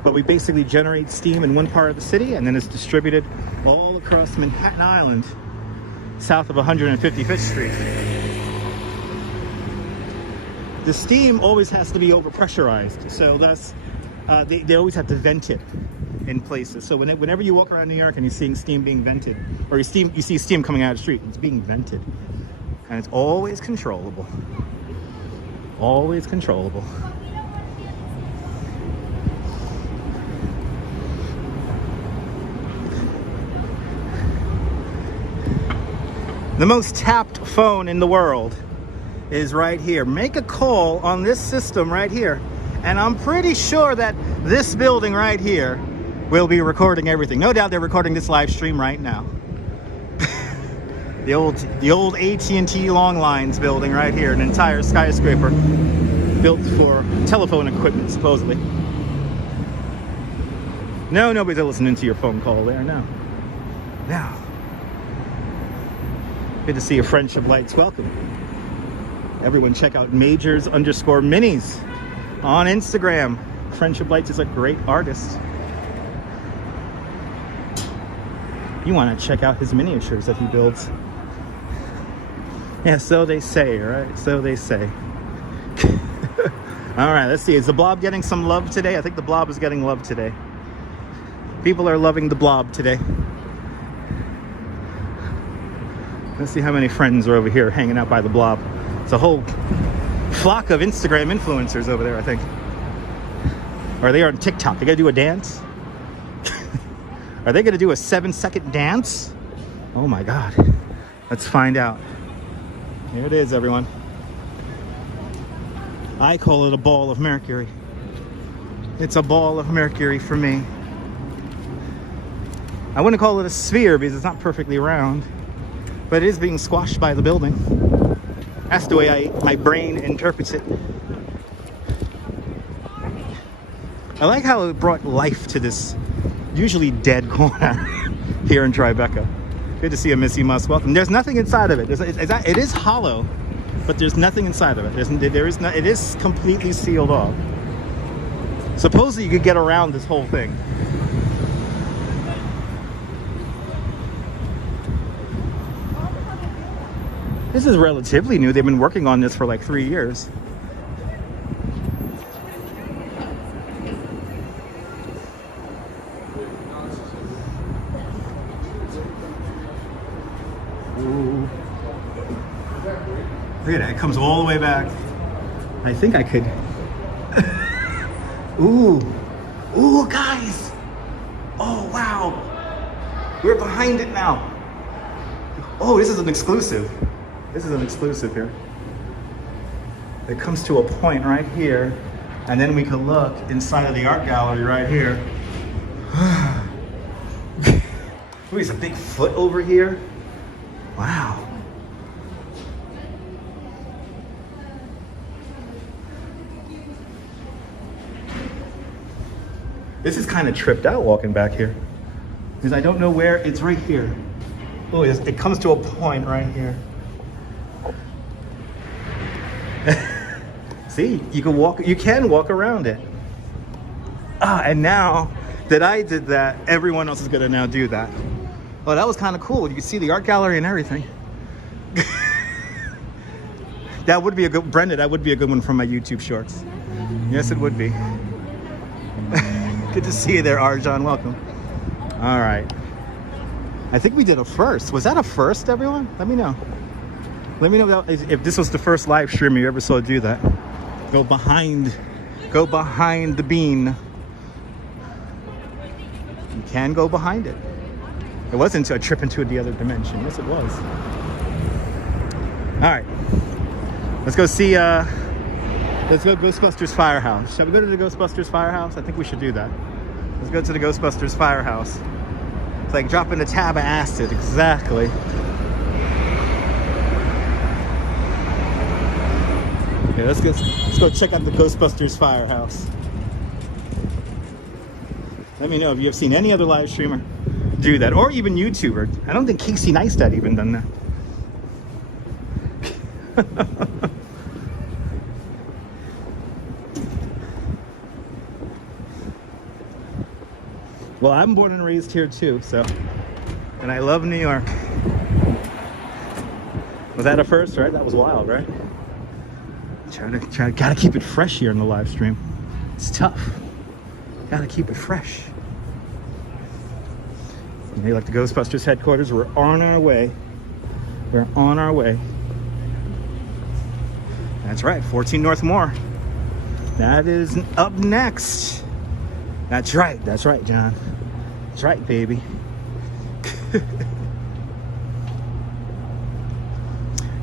But we basically generate steam in one part of the city, and then it's distributed all across Manhattan Island, south of 155th Street. The steam always has to be overpressurized, so that's they always have to vent it in places. So whenever you walk around New York and you're seeing steam being vented, or you see steam coming out of the street, it's being vented. And it's always controllable. Always controllable. The most tapped phone in the world is right here. Make a call on this system right here. And I'm pretty sure that this building right here will be recording everything. No doubt they're recording this live stream right now. The old AT&T Long Lines building right here, an entire skyscraper built for telephone equipment, supposedly. No, nobody's listening to your phone call there, no. Now, good to see you, Friendship Lights. Welcome. Everyone check out Majors_Minis on Instagram. Friendship Lights is a great artist. You want to check out his miniatures that he builds. Yeah, so they say, right? So they say. All right, let's see. Is the blob getting some love today? I think the blob is getting love today. People are loving the blob today. Let's see how many friends are over here hanging out by the blob. It's a whole flock of Instagram influencers over there, I think. Or they are on TikTok. They gotta do a dance? Are they gonna do a 7-second dance? Oh my God. Let's find out. Here it is, everyone. I call it a ball of mercury. It's a ball of mercury for me. I wouldn't call it a sphere because it's not perfectly round, but it is being squashed by the building. That's the way my brain interprets it. I like how it brought life to this usually dead corner here in Tribeca. Good to see a Missy Musk. Welcome. There's nothing inside of it. It is hollow, but there's nothing inside of it. It is completely sealed off. Supposedly you could get around this whole thing. This is relatively new. They've been working on this for like 3 years. Ooh. Look at that, it comes all the way back. I think I could. Ooh. Ooh, guys. Oh, wow. We're behind it now. Oh, this is an exclusive. This is an exclusive here. It comes to a point right here, and then we can look inside of the art gallery right here. Ooh, there's a big foot over here. Wow. This is kind of tripped out walking back here, because I don't know where. It's right here. Oh, it comes to a point right here. See, you can walk around it. And now that I did that, everyone else is gonna now do that. Oh, that was kind of cool. You can see the art gallery and everything. That would be a good, Brenda, that would be a good one from my YouTube shorts. Yes, it would be. Good to see you there, Arjan. Welcome. All right. I think we did a first. Was that a first, everyone? Let me know. Let me know if this was the first live stream you ever saw do that. Go behind the bean. You can go behind it. It wasn't a trip into the other dimension. Yes, it was. All right. Let's go see, let's go Ghostbusters Firehouse. Shall we go to the Ghostbusters Firehouse? I think we should do that. Let's go to the Ghostbusters Firehouse. It's like dropping a tab of acid, exactly. Okay, let's go check out the Ghostbusters Firehouse. Let me know if you've seen any other live streamer do that, or even YouTuber. I don't think Casey Neistat even done that. Well, I'm born and raised here too, so, and I love New York. Was that a first, right? That was wild, right? Gotta keep it fresh here in the live stream. It's tough. Gotta keep it fresh. You know, like the Ghostbusters headquarters, we're on our way. We're on our way. That's right, 14 North Moore. That is up next. That's right, John. That's right, baby.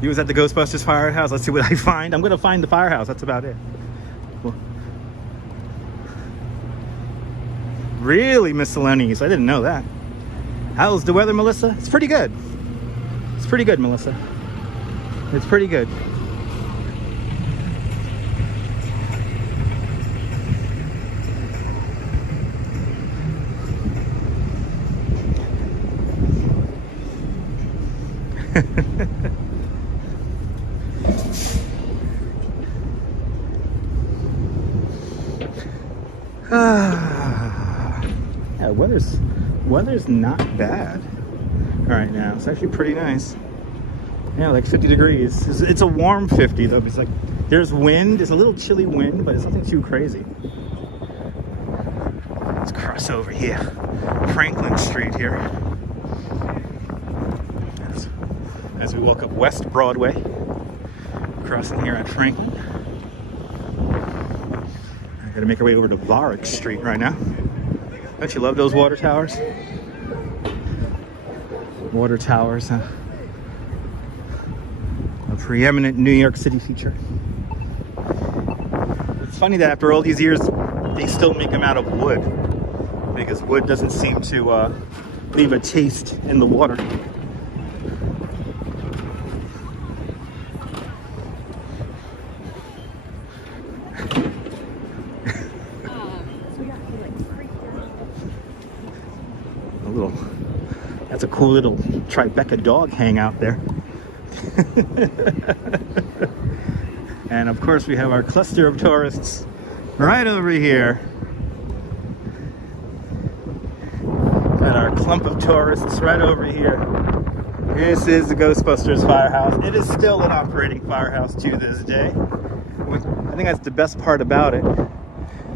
You was at the Ghostbusters Firehouse. Let's see what I find. I'm gonna find the firehouse, that's about it. Cool. Really miscellaneous, I didn't know that. How's the weather, Melissa? It's pretty good. It's pretty good, Melissa. It's pretty good. weather's not bad right now. It's actually pretty nice. Yeah, like 50 degrees. It's a warm 50 though. It's like there's wind. It's a little chilly wind, but it's nothing too crazy. Let's cross over here. Franklin Street here. As we walk up West Broadway, crossing here at Franklin. I gotta make our way over to Varick Street right now. Don't you love those water towers? Water towers, huh? A preeminent New York City feature. It's funny that after all these years, they still make them out of wood, because wood doesn't seem to leave a taste in the water. That's a cool little Tribeca dog hangout there. And of course we have our cluster of tourists right over here. Got our clump of tourists right over here. This is the Ghostbusters Firehouse. It is still an operating firehouse to this day. I think that's the best part about it.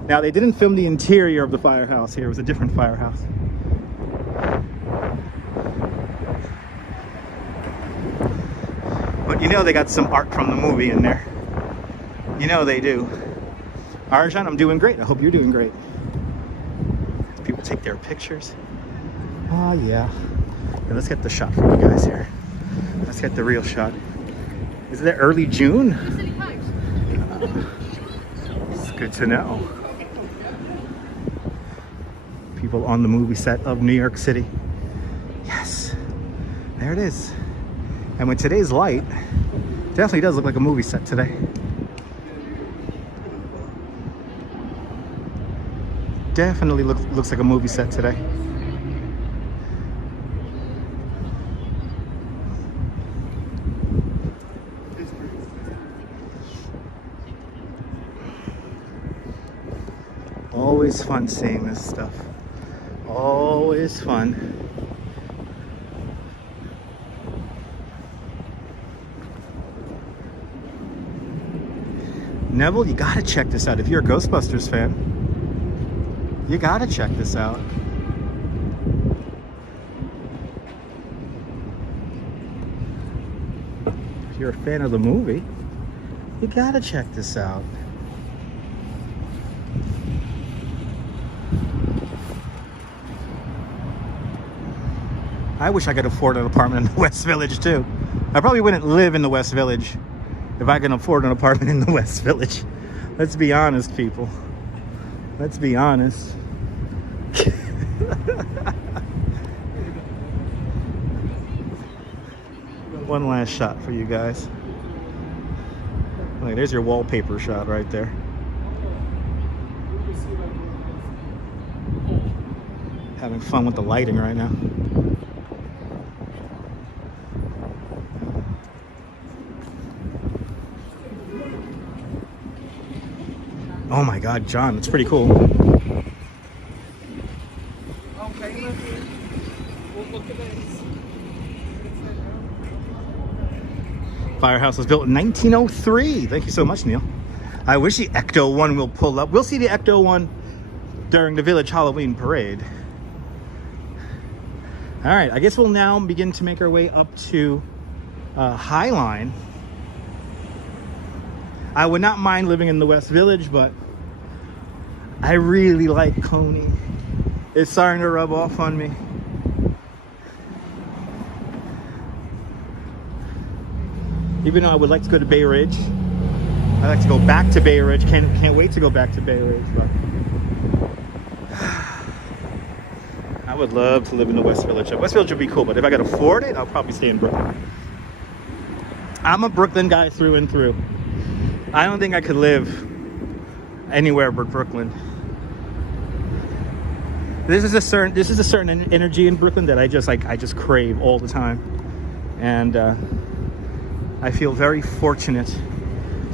Now, they didn't film the interior of the firehouse here. It was a different firehouse. But you know they got some art from the movie in there. You know they do. Arjan, I'm doing great. I hope you're doing great. As people take their pictures. Oh, yeah. Okay, let's get the shot for you guys here. Let's get the real shot. Is it early June? It's good to know. People on the movie set of New York City. Yes, there it is. And with today's light, it definitely does look like a movie set today. Definitely looks like a movie set today. Always fun seeing this stuff. Always fun. Neville, you gotta check this out. If you're a Ghostbusters fan, you gotta check this out. If you're a fan of the movie, you gotta check this out. I wish I could afford an apartment in the West Village too. I probably wouldn't live in the West Village if I can afford an apartment in the West Village. Let's be honest, people. Let's be honest. One last shot for you guys. Look, there's your wallpaper shot right there. Having fun with the lighting right now. Oh my God, John, it's pretty cool. Okay, look at this. Firehouse was built in 1903. Thank you so much, Neil. I wish the Ecto one will pull up. We'll see the Ecto one during the Village Halloween Parade. All right, I guess we'll now begin to make our way up to High Line. I would not mind living in the West Village, but I really like Coney. It's starting to rub off on me. Even though I would like to go to Bay Ridge. I'd like to go back to Bay Ridge. Can't wait to go back to Bay Ridge, but I would love to live in the West Village. West Village would be cool, but if I could afford it, I'll probably stay in Brooklyn. I'm a Brooklyn guy through and through. I don't think I could live anywhere but Brooklyn. This is a certain energy in Brooklyn that I just crave all the time, and I feel very fortunate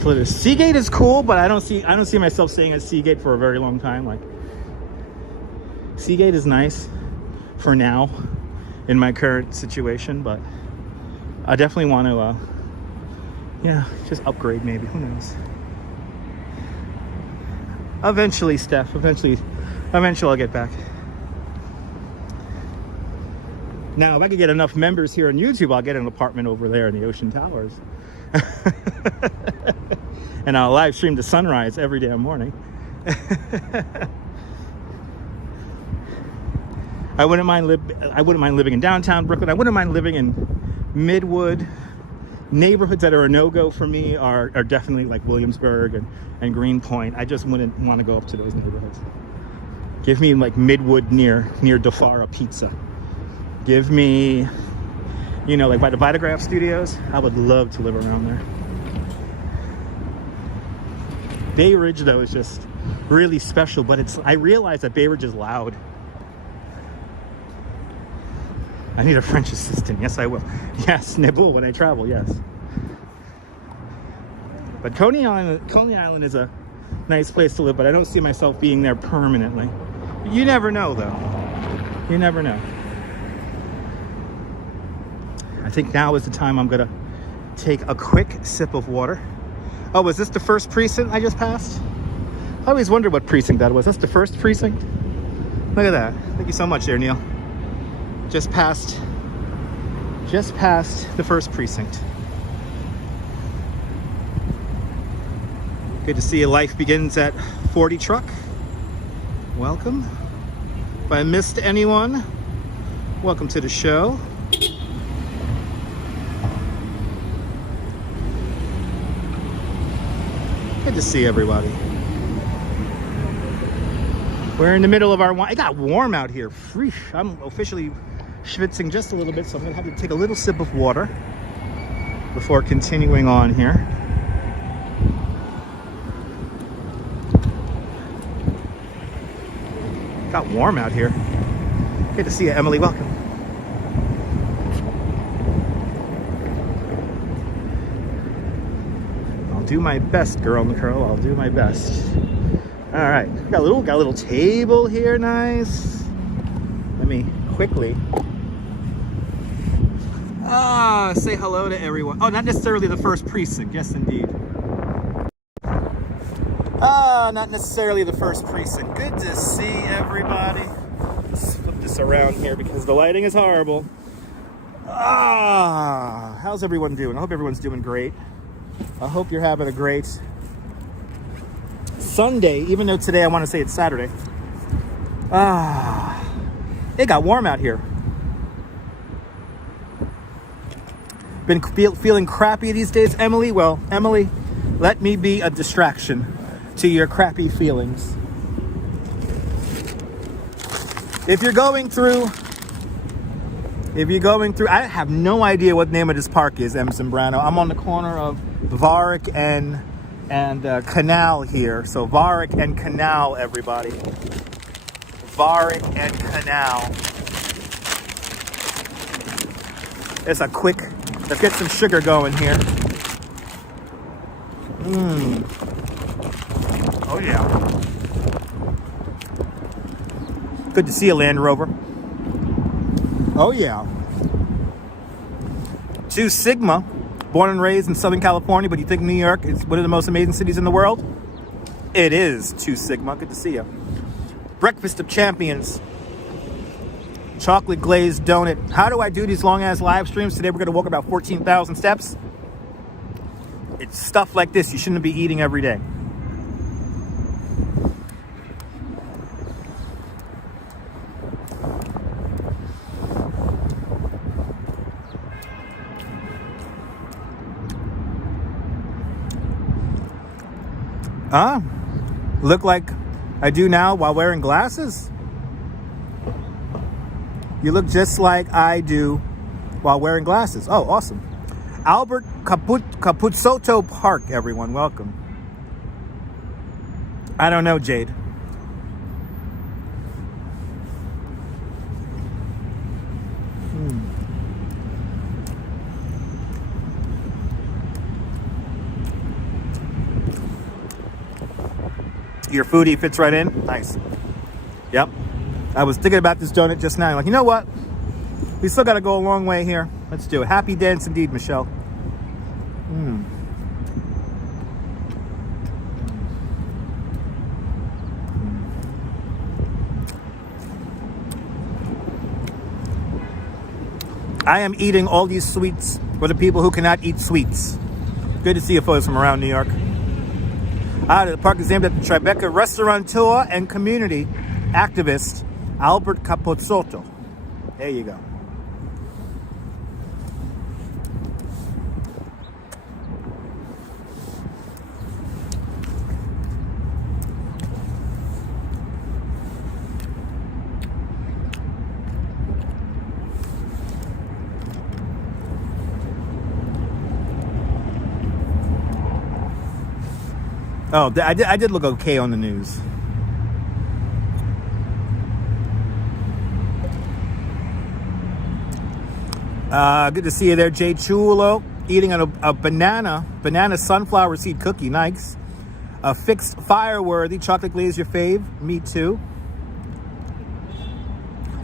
to live. Seagate is cool, but I don't see myself staying at Seagate for a very long time. Like, Seagate is nice. for now in my current situation, but I definitely want to, just upgrade maybe. Who knows? Eventually, Steph. Eventually I'll get back. Now, if I could get enough members here on YouTube, I'll get an apartment over there in the Ocean Towers. And I'll live stream the sunrise every damn morning. I wouldn't mind living in downtown Brooklyn. I wouldn't mind living in Midwood. Neighborhoods that are a no-go for me are definitely like Williamsburg and Greenpoint. I just wouldn't want to go up to those neighborhoods. Give me like Midwood near Dafara Pizza. Give me, like by the Vitagraph Studios. I would love to live around there. Bay Ridge though is just really special, but I realize that Bay Ridge is loud. I need a French assistant. Yes, I will. Yes, Nibble when I travel. Yes. But Coney Island is a nice place to live, but I don't see myself being there permanently. You never know, though. You never know. I think now is the time I'm gonna take a quick sip of water. Oh, was this the first precinct I just passed? I always wondered what precinct that was. That's the first precinct? Look at that. Thank you so much there, Neil. Just passed the first precinct. Good to see you. Life begins at 40 truck. Welcome. If I missed anyone, welcome to the show. Good to see everybody. We're in the middle of our wine. It got warm out here. Freesh. I'm officially schwitzing just a little bit, so I'm gonna have to take a little sip of water before continuing on here. Got warm out here. Good to see you, Emily. Welcome. I'll do my best, girl Nicole. I'll do my best. All right, got a little table here. Nice. Let me quickly say hello to everyone. Oh, not necessarily the first precinct. Yes, indeed. Not necessarily the first precinct. Good to see everybody. Let's flip this around here because the lighting is horrible. How's everyone doing? I hope everyone's doing great. I hope you're having a great Sunday, even though today I want to say it's Saturday. It got warm out here. Been feeling crappy these days, Emily? Well, Emily, let me be a distraction to your crappy feelings. If you're going through, I have no idea what the name of this park is, M. Zambrano. I'm on the corner of Varick and Canal here. So Varick and Canal, everybody. Varick and Canal. It's a quick, let's get some sugar going here. Oh yeah. Good to see you, Land Rover. Oh yeah. 2 Sigma, born and raised in Southern California, but you think New York is one of the most amazing cities in the world? It is 2 Sigma. Good to see you. Breakfast of Champions. Chocolate glazed donut. How do I do these long ass live streams? Today we're gonna walk about 14,000 steps. It's stuff like this you shouldn't be eating every day. Look like I do now while wearing glasses? You look just like I do while wearing glasses. Oh, awesome. Albert Capuzotto Park, everyone. Welcome. I don't know, Jade. Your foodie fits right in. Nice. Yep. I was thinking about this donut just now. Like, you know what? We still got to go a long way here. Let's do it. Happy dance indeed, Michelle. I am eating all these sweets for the people who cannot eat sweets. Good to see you folks from around New York. The park is named after Tribeca restaurateur and community activist Albert Capozotto. There you go. Oh, I did look okay on the news. Good to see you there, Jay Chulo. Eating a banana sunflower seed cookie. Nice. A fixed fire-worthy chocolate glaze, your fave. Me too.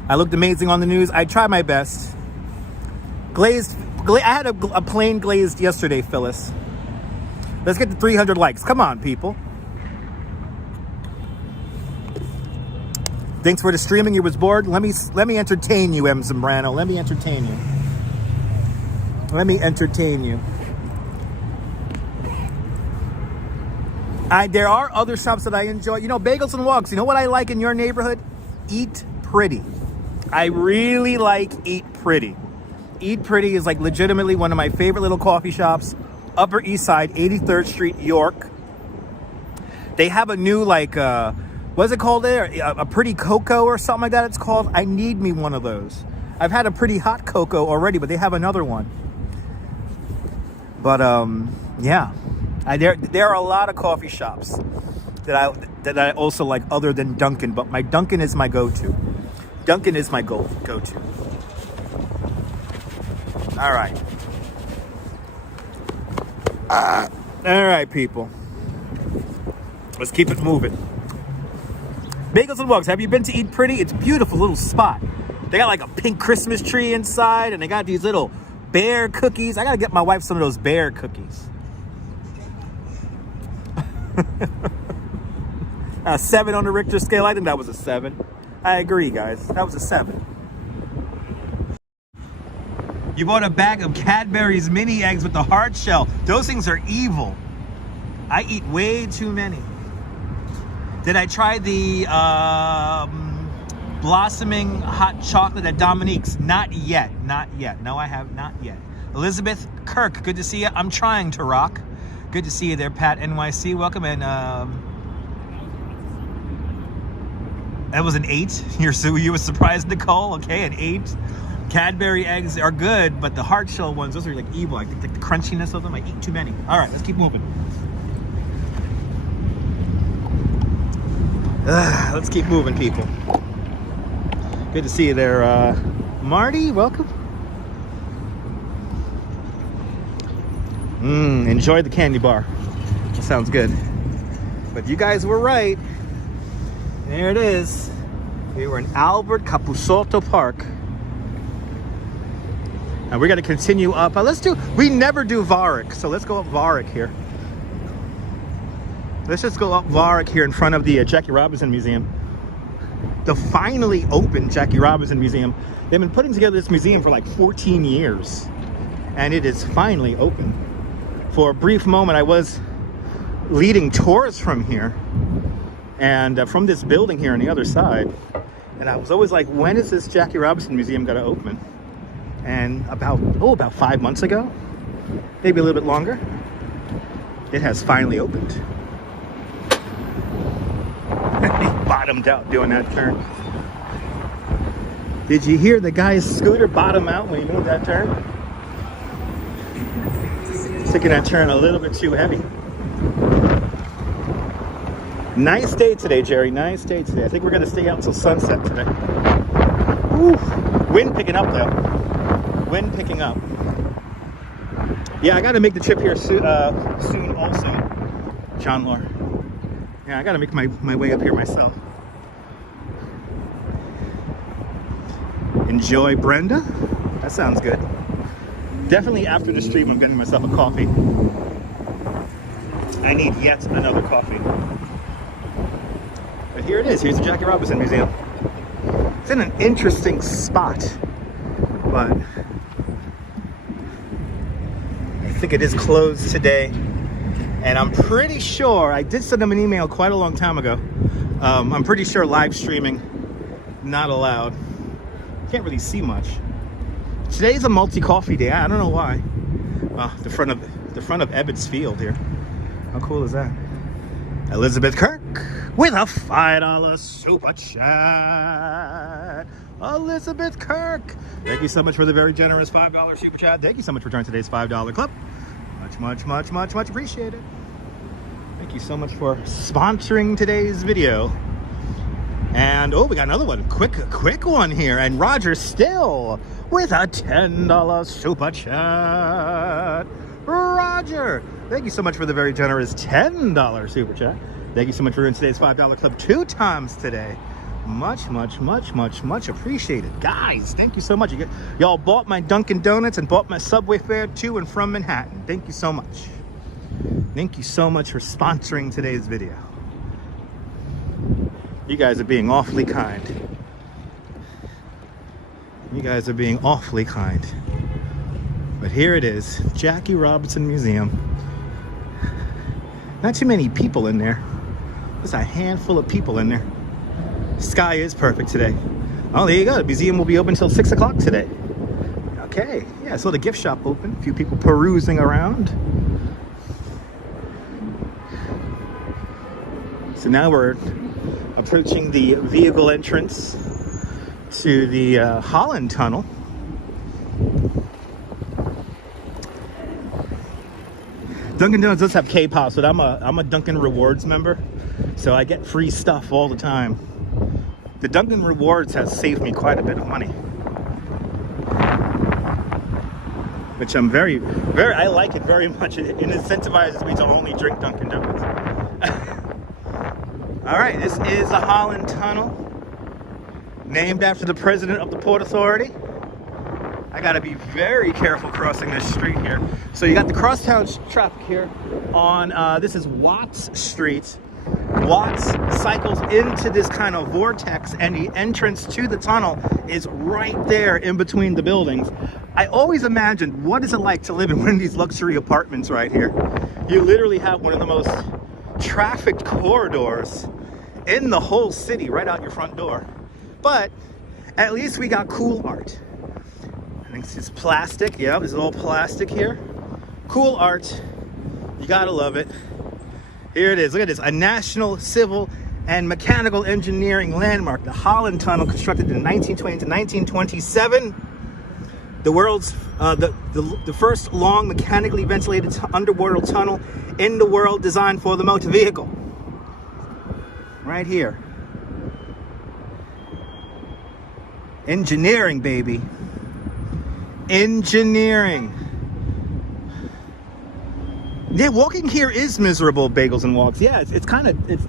I looked amazing on the news. I tried my best. I had a plain glazed yesterday, Phyllis. Let's get to 300 likes. Come on, people. Thanks for the streaming. You was bored. Let me entertain you, M. Zambrano. Let me entertain you. Let me entertain you. There are other shops that I enjoy. You know, Bagels and Walks. You know what I like in your neighborhood? Eat Pretty. I really like Eat Pretty. Eat Pretty is like legitimately one of my favorite little coffee shops. Upper East Side, 83rd Street, York. They have a new, like, what's it called there? A Pretty Cocoa or something like that it's called. I need me one of those. I've had a Pretty Hot Cocoa already, but they have another one. But, yeah. There are a lot of coffee shops that I also like other than Dunkin', but my Dunkin' is my go-to. Dunkin' is my go-to. All right. All right, people. Let's keep it moving. Bagels and Walks. Have you been to Eat Pretty? It's a beautiful little spot. They got like a pink Christmas tree inside, and they got these little bear cookies. I gotta get my wife some of those bear cookies. 7 on the Richter scale. I think that was a 7. I agree, guys. That was a 7. You bought a bag of Cadbury's mini eggs with the hard shell. Those things are evil. I eat way too many. Did I try the blossoming hot chocolate at Dominique's? Not yet. Not yet. No, I have not yet. Elizabeth Kirk, good to see you. I'm trying to rock. Good to see you there, Pat NYC. Welcome. And that was an 8. You were surprised, Nicole. Okay, an 8. Cadbury eggs are good, but the hard shell ones, those are like evil. I think the crunchiness of them, I eat too many. All right, let's keep moving. Let's keep moving, people. Good to see you there, Marty. Welcome. Enjoy the candy bar. That sounds good. But you guys were right. There it is. We were in Albert Capozotto Park. And we're going to continue up. We never do Varick, so let's go up Varick here. Let's just go up Varick here in front of the Jackie Robinson Museum. The finally open Jackie Robinson Museum. They've been putting together this museum for like 14 years. And it is finally open. For a brief moment, I was leading tours from here. And from this building here on the other side. And I was always like, when is this Jackie Robinson Museum going to open? And about 5 months ago, maybe a little bit longer, it has finally opened. He bottomed out doing that turn. Did you hear the guy's scooter bottom out when he made that turn? Taking that turn a little bit too heavy. Nice day today, Jerry. Nice day today. I think we're going to stay out until sunset today. Woo. Wind picking up, though. Wind picking up. Yeah, I got to make the trip here soon also, John Lore. Yeah, I got to make my way up here myself. enjoy Brenda. That sounds good. Definitely after the stream, I'm getting myself a coffee. I need yet another coffee. But here it is. Here's the Jackie Robinson Museum. It's in an interesting spot, but I think it is closed today. And I'm pretty sure, I did send them an email quite a long time ago. I'm pretty sure live streaming not allowed. Can't really see much. Today's a multi-coffee day. I don't know why. The front of Ebbets Field here. How cool is that? Elizabeth Kirk with a $5 super chat. Elizabeth Kirk, thank you so much for the very generous $5 super chat. Thank you so much for joining today's $5 club. Much appreciated. Thank you so much for sponsoring today's video. And oh, we got another one, quick one here. And Roger still with a $10 super chat. Roger, thank you so much for the very generous $10 super chat. Thank you so much for doing today's $5 club 2 times today. Much appreciated. Guys, thank you so much. Y'all bought my Dunkin' Donuts and bought my subway fare to and from Manhattan. Thank you so much. Thank you so much for sponsoring today's video. You guys are being awfully kind. You guys are being awfully kind. But here it is, Jackie Robinson Museum. Not too many people in there. Just a handful of people in there. Sky is perfect today. Oh, there you go. The museum will be open until 6 o'clock today. Okay. Yeah, so the gift shop open. A few people perusing around. So now we're approaching the vehicle entrance to the Holland Tunnel. Dunkin' Donuts does have K-pop, so I'm a Dunkin' Rewards member, so I get free stuff all the time. The Dunkin' Rewards has saved me quite a bit of money, which I'm very, I like it very much. It incentivizes me to only drink Dunkin' Donuts. All right, this is the Holland Tunnel, named after the president of the Port Authority. I gotta be very careful crossing this street here. So you got the crosstown traffic here on, this is Watts Street. Watts cycles into this kind of vortex, and the entrance to the tunnel is right there in between the buildings. I always imagined, what is it like to live in one of these luxury apartments right here? You literally have one of the most trafficked corridors in the whole city right out your front door. But at least we got cool art. I think it's plastic. Yeah, this is all plastic here. Cool art. You gotta love it. Here it is. Look at this. A national civil and mechanical engineering landmark. The Holland Tunnel, constructed in 1920 to 1927. The world's the first long mechanically ventilated underwater tunnel in the world, designed for the motor vehicle. Right here. Engineering, baby. Engineering. Yeah, walking here is miserable, Bagels and Walks. Yeah, it's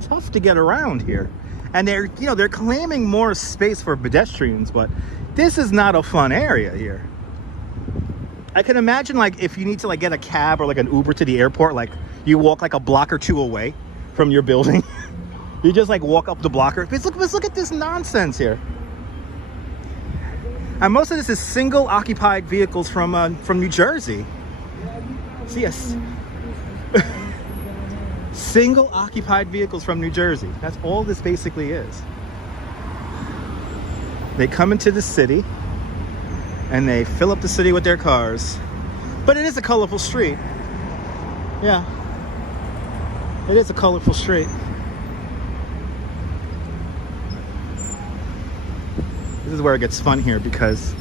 tough to get around here. And they're claiming more space for pedestrians, but this is not a fun area here. I can imagine, like, if you need to, like, get a cab or like an Uber to the airport, like you walk like a block or two away from your building. You just like walk up the blocker. Let's look at this nonsense here. And most of this is single occupied vehicles from New Jersey. So yes. Single occupied vehicles from New Jersey. That's all this basically is. They come into the city and they fill up the city with their cars. But it is a colorful street. Yeah. It is a colorful street. This is where it gets fun here, because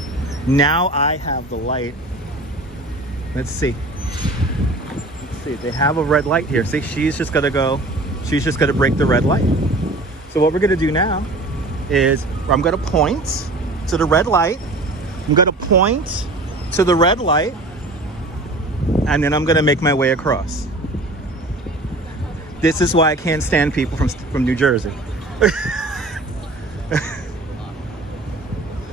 now I have the light. Let's see. They have a red light here. See, she's just gonna break the red light. So what we're gonna do now is I'm gonna point to the red light. I'm gonna point to the red light, and then I'm gonna make my way across. This is why I can't stand people from New Jersey.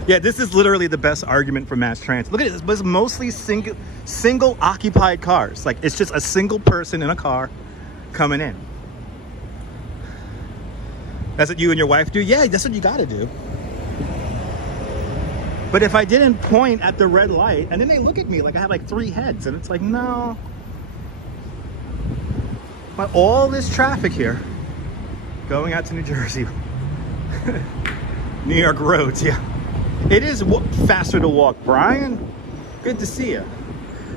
Yeah, this is literally the best argument for mass transit. Look at this. It's mostly single occupied cars. Like, it's just a single person in a car coming in. That's what you and your wife do? Yeah, that's what you gotta do. But if I didn't point at the red light, and then they look at me like I have like 3 heads, and it's like, no. But all this traffic here going out to New Jersey. New York roads, yeah. It is faster to walk. Brian, good to see you.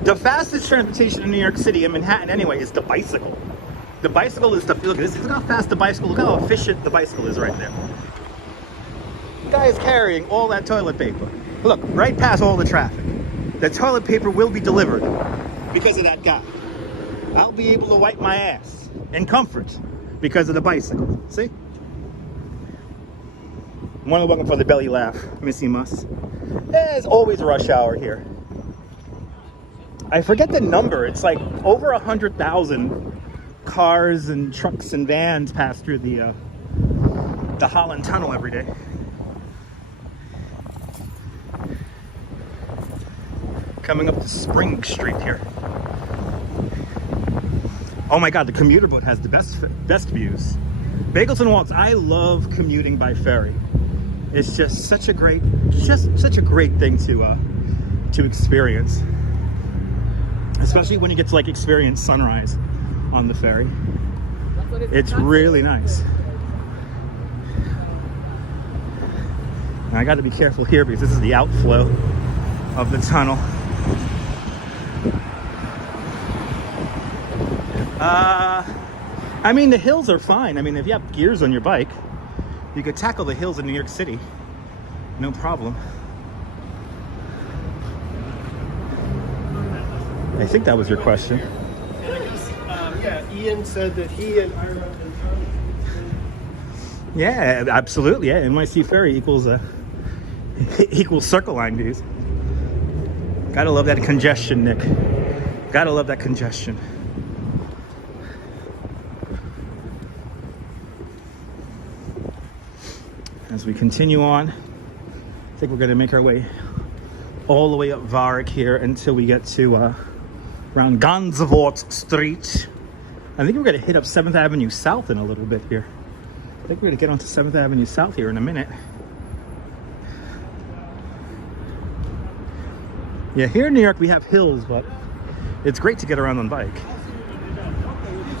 The fastest transportation in New York City, in Manhattan anyway, is the bicycle. The bicycle is the, look at this, look how fast the bicycle, look how efficient the bicycle is right there. The guy is carrying all that toilet paper. Look, right past all the traffic. The toilet paper will be delivered because of that guy. I'll be able to wipe my ass in comfort because of the bicycle. See? One of welcome for the belly laugh, Missy Muss. There's always rush hour here. I forget the number. It's like over 100,000 cars and trucks and vans pass through the Holland Tunnel every day. Coming up to Spring Street here. Oh my God, the commuter boat has the best views. Bagels and Walks. I love commuting by ferry. It's just such a great thing to experience, especially when you get to like experience sunrise on the ferry. It's really nice. And I got to be careful here because this is the outflow of the tunnel. I mean, the hills are fine. I mean, if you have gears on your bike, you could tackle the hills in New York City, no problem. I think that was your question. And I guess, yeah, Ian said that he and Ira and Tom. Yeah, absolutely. Yeah, NYC ferry equals equals Circle Line views. Gotta love that congestion, Nick. Gotta love that congestion. As we continue on, I think we're going to make our way all the way up Varick here until we get to around Gansevoort Street. I think we're going to hit up 7th Avenue South in a little bit here. I think we're going to get onto 7th Avenue South here in a minute. Yeah, here in New York we have hills, but it's great to get around on bike.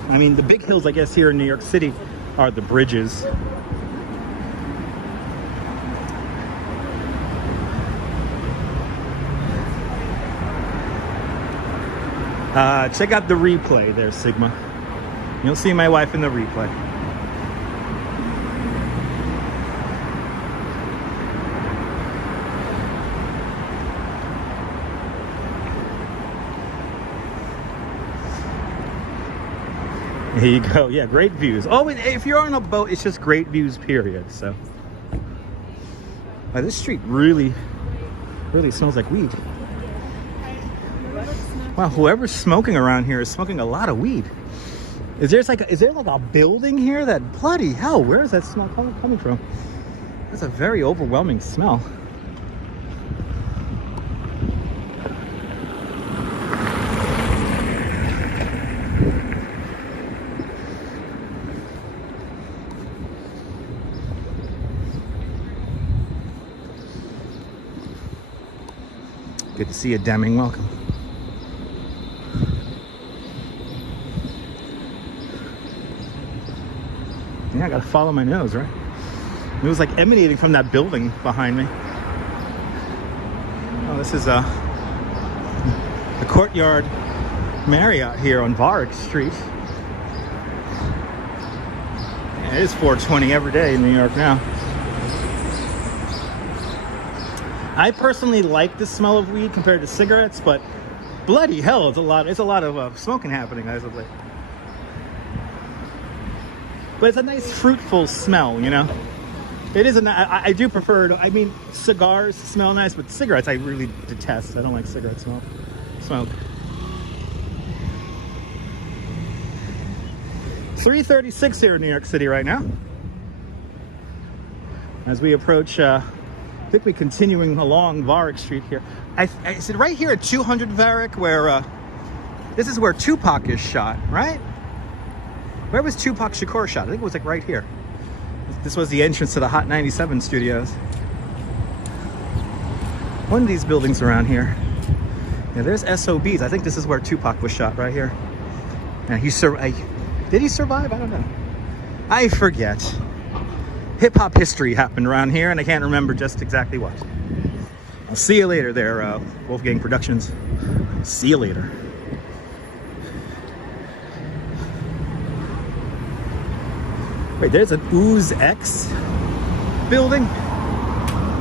I mean, the big hills, I guess, here in New York City are the bridges. Check out the replay there, Sigma. You'll see my wife in the replay. Here you go. Yeah, great views. Always, if you're on a boat, it's just great views, period. So, this street really smells like weed. Wow, whoever's smoking around here is smoking a lot of weed. Is there like a building here that, bloody hell, where is that smell coming from? That's a very overwhelming smell. Good to see you, Deming. Welcome. Yeah, I gotta follow my nose, right? It was like emanating from that building behind me. Oh, this is the Courtyard Marriott here on Varick Street. Yeah, it is 4:20 every day in New York now. I personally like the smell of weed compared to cigarettes, but bloody hell, it's a lot of smoking happening as of late. But it's a nice fruitful smell, you know. It is I do prefer I mean, cigars smell nice, but cigarettes I really detest. I don't like cigarette smoke. 3:36 here in New York City right now. As we approach I think we're continuing along Varick Street here. Is it right here at 200 Varick where, this is where Tupac is shot, right? Where was Tupac Shakur shot? I think it was like right here. This was the entrance to the Hot 97 studios. One of these buildings around here. Yeah, there's SOBs. I think this is where Tupac was shot, right here. And did he survive? I don't know. I forget. Hip-hop history happened around here, and I can't remember just exactly what. I'll see you later there, Wolfgang Productions. See you later. Wait, there's an Ooze X building.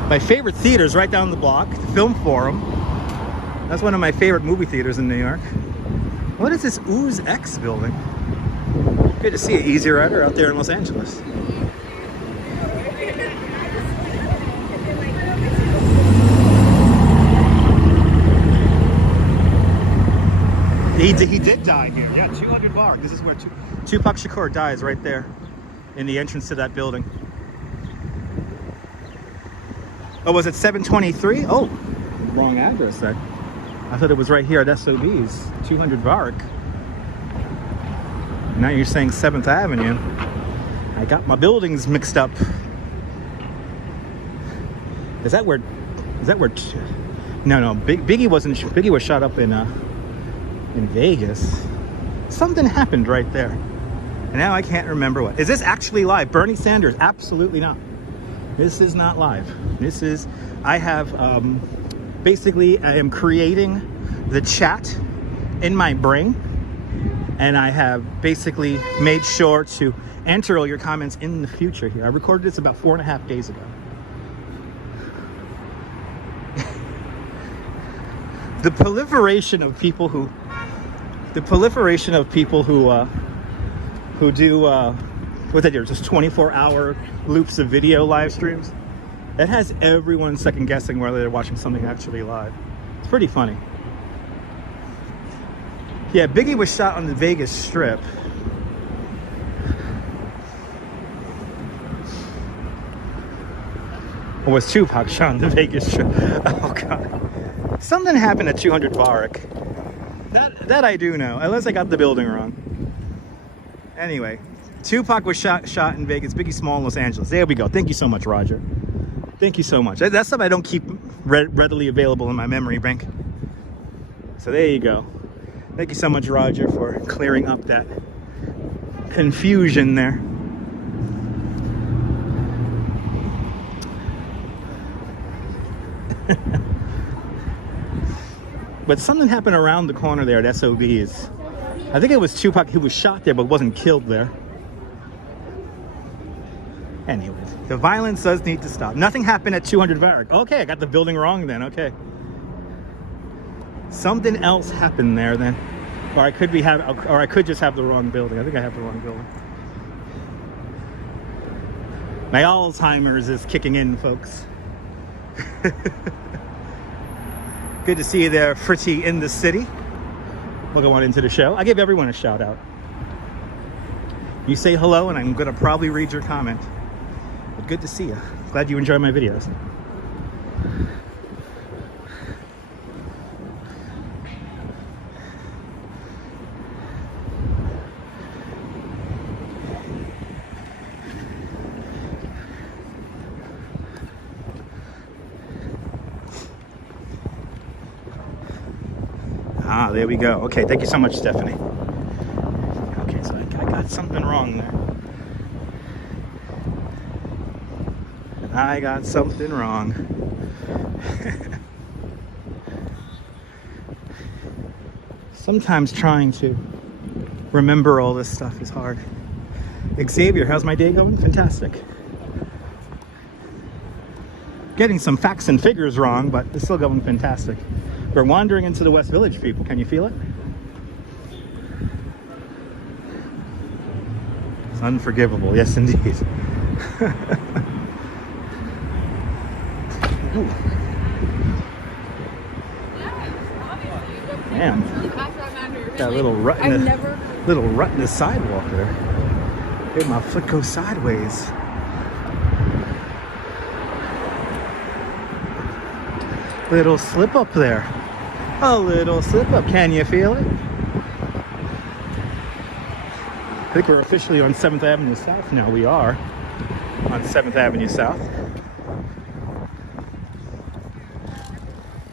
My favorite theater's right down the block, the Film Forum. That's one of my favorite movie theaters in New York. What is this Ooze X building? Good to see you, Easy Rider, out there in Los Angeles. He did die here. Yeah, 200 Varick. This is where Tupac Shakur dies, right there in the entrance to that building. Oh, was it 723? Oh, wrong address then. I thought it was right here at SOB's, 200 Varick. Now you're saying 7th Avenue. I got my buildings mixed up. Is that where, no, Biggie was shot up in Vegas. Something happened right there. And now I can't remember what. Is this actually live? Bernie Sanders, absolutely not. This is not live. This is, I have, basically I am creating the chat in my brain. And I have basically made sure to enter all your comments in the future here. I recorded this about 4.5 days ago. The proliferation of people who do what they do, just 24-hour loops of video live streams. It has everyone second guessing whether they're watching something actually live. It's pretty funny. Yeah, Biggie was shot on the Vegas Strip. Or was Tupac shot on the Vegas Strip? Oh God. Something happened at 200 Varick. That I do know, unless I got the building wrong. Anyway, Tupac was shot in Vegas, Biggie Small in Los Angeles. There we go. Thank you so much, Roger. Thank you so much. That's something I don't keep readily available in my memory bank. So there you go. Thank you so much, Roger, for clearing up that confusion there. But something happened around the corner there at SOB's. I think it was Tupac who was shot there but wasn't killed there. Anyways, the violence does need to stop. Nothing happened at 200 Varick. Okay, I got the building wrong then. Okay. Something else happened there then. Or I could just have the wrong building. I think I have the wrong building. My Alzheimer's is kicking in, folks. Good to see you there, Fritty in the city. We'll go on into the show. I give everyone a shout out. You say hello and I'm gonna probably read your comment. But good to see you. Glad you enjoy my videos. Ah, there we go. Okay, thank you so much, Stephanie. Okay, so I got something wrong there. I got something wrong. Sometimes trying to remember all this stuff is hard. Xavier, how's my day going? Fantastic. Getting some facts and figures wrong, but it's still going fantastic. We're wandering into the West Village, people. Can you feel it? It's unforgivable. Yes, indeed. Damn. That little rut in the sidewalk there. Hey, my foot goes sideways. Little slip up there. A little slip up. Can you feel it? I think we're officially on 7th Avenue South now. We are on 7th Avenue South.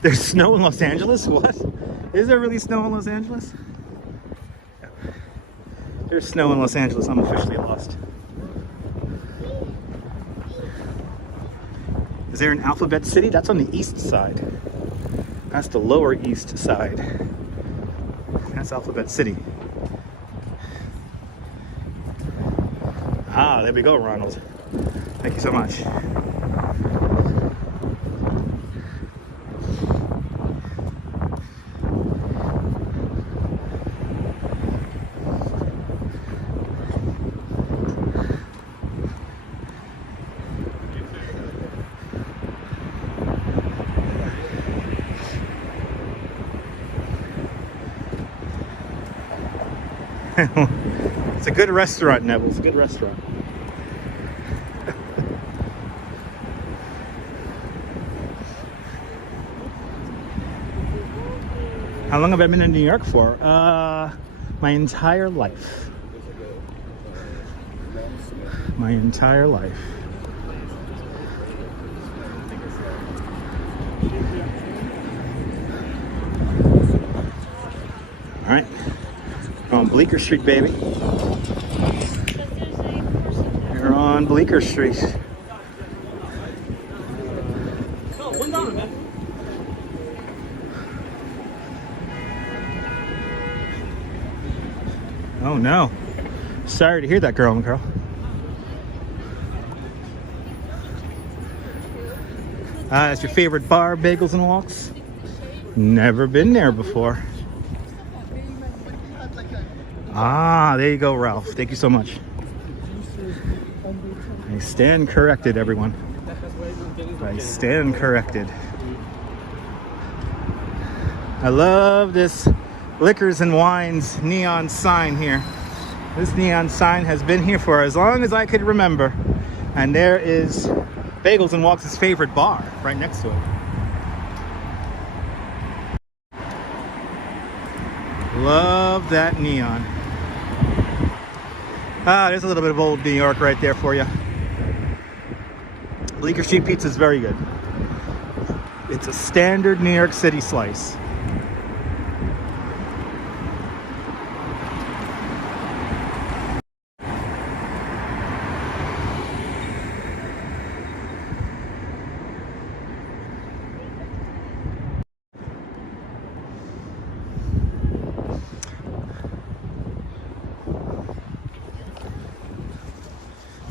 There's snow in Los Angeles? What? Is there really snow in Los Angeles? Yeah. There's snow in Los Angeles. I'm officially lost. Is there an Alphabet City? That's on the east side. That's the lower east side. That's Alphabet City. Ah, there we go, Ronald. Thank you so much. It's a good restaurant, Neville. It's a good restaurant. How long have I been in New York for? My entire life. My entire life. All right. We're on Bleecker Street, baby. We're on Bleecker Street. Oh no. Sorry to hear that, girl. That's your favorite bar, Bagels and Walks? Never been there before. Ah, there you go, Ralph. Thank you so much. I stand corrected, everyone. I stand corrected. I love this Liquors and Wines neon sign here. This neon sign has been here for as long as I could remember. And there is Bagels and Walks' favorite bar right next to it. Love that neon. Ah, there's a little bit of old New York right there for you. Bleecker Street pizza is very good. It's a standard New York City slice.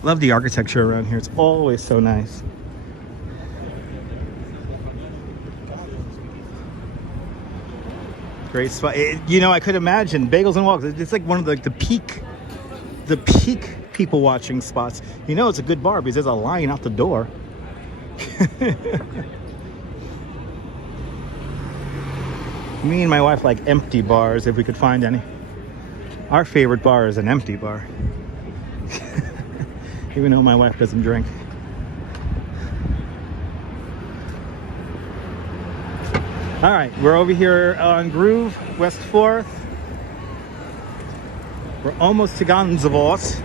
Love the architecture around here. It's always so nice. Great spot. You know, I could imagine Bagels and Walks. It's like one of the peak people watching spots. You know, it's a good bar because there's a line out the door. Me and my wife like empty bars if we could find any. Our favorite bar is an empty bar. Even though my wife doesn't drink. All right, we're over here on Groove, West 4th. We're almost to Gansevoort.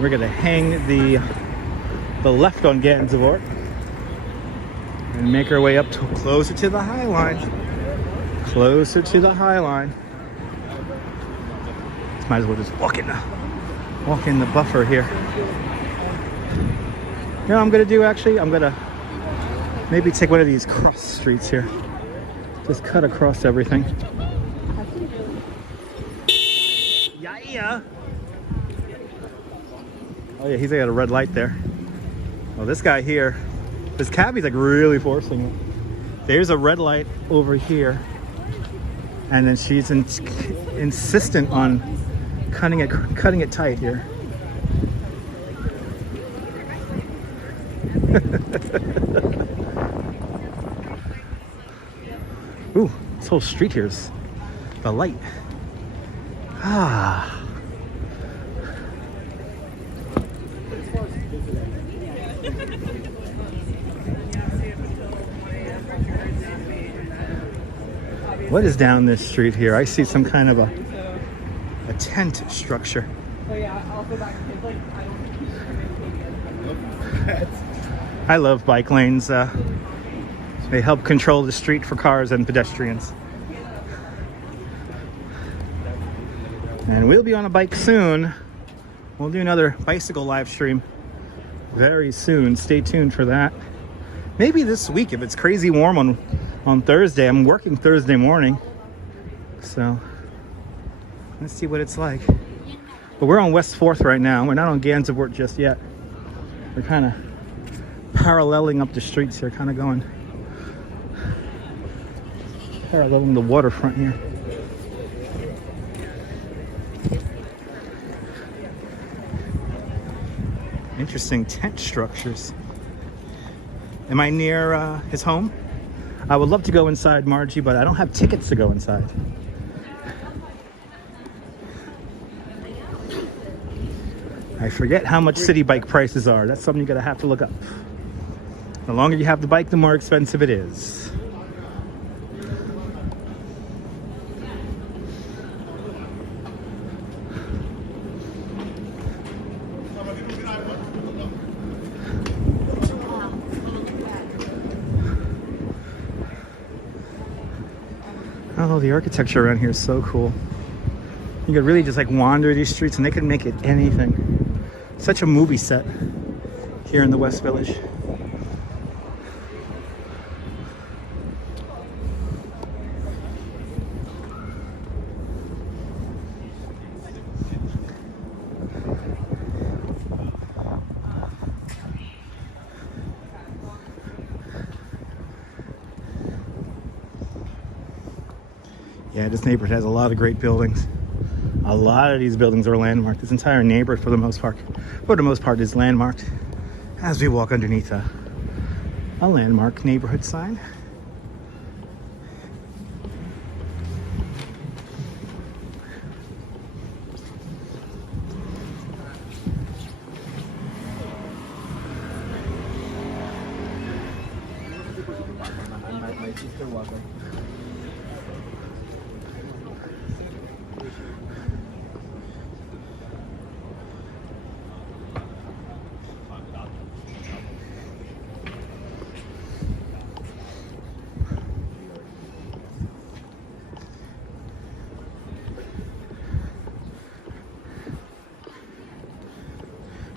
We're gonna hang the left on Gansevoort and make our way up to closer to the High Line. Closer to the High Line. Might as well just walk in the buffer here. You know what I'm gonna do actually? I'm gonna maybe take one of these cross streets here. Just cut across everything. Yeah. Oh yeah, he's got a red light there. Oh, this guy here, this cabbie's like really forcing it. There's a red light over here. And then she's insistent on cutting it tight here. Ooh, this whole street here is the light. Ah. What is down this street here? I see some kind of a tent structure. So yeah, I'll go back to like I don't think I love bike lanes. They help control the street for cars and pedestrians. And we'll be on a bike soon. We'll do another bicycle live stream very soon. Stay tuned for that. Maybe this week if it's crazy warm on Thursday. I'm working Thursday morning. So let's see what it's like. But we're on West 4th right now. We're not on Gansevoort just yet. We're kind of paralleling up the streets here, kind of going paralleling the waterfront here. Interesting tent structures. Am I near his home? I would love to go inside, Margie, but I don't have tickets to go inside. I forget how much city bike prices are. That's something you're gonna have to look up. The longer you have the bike, the more expensive it is. Oh, the architecture around here is so cool. You could really just like wander these streets and they could make it anything. Such a movie set here in the West Village. Yeah, this neighborhood has a lot of great buildings. A lot of these buildings are landmarked. This entire neighborhood, for the most part, is landmarked. As we walk underneath a landmark neighborhood sign.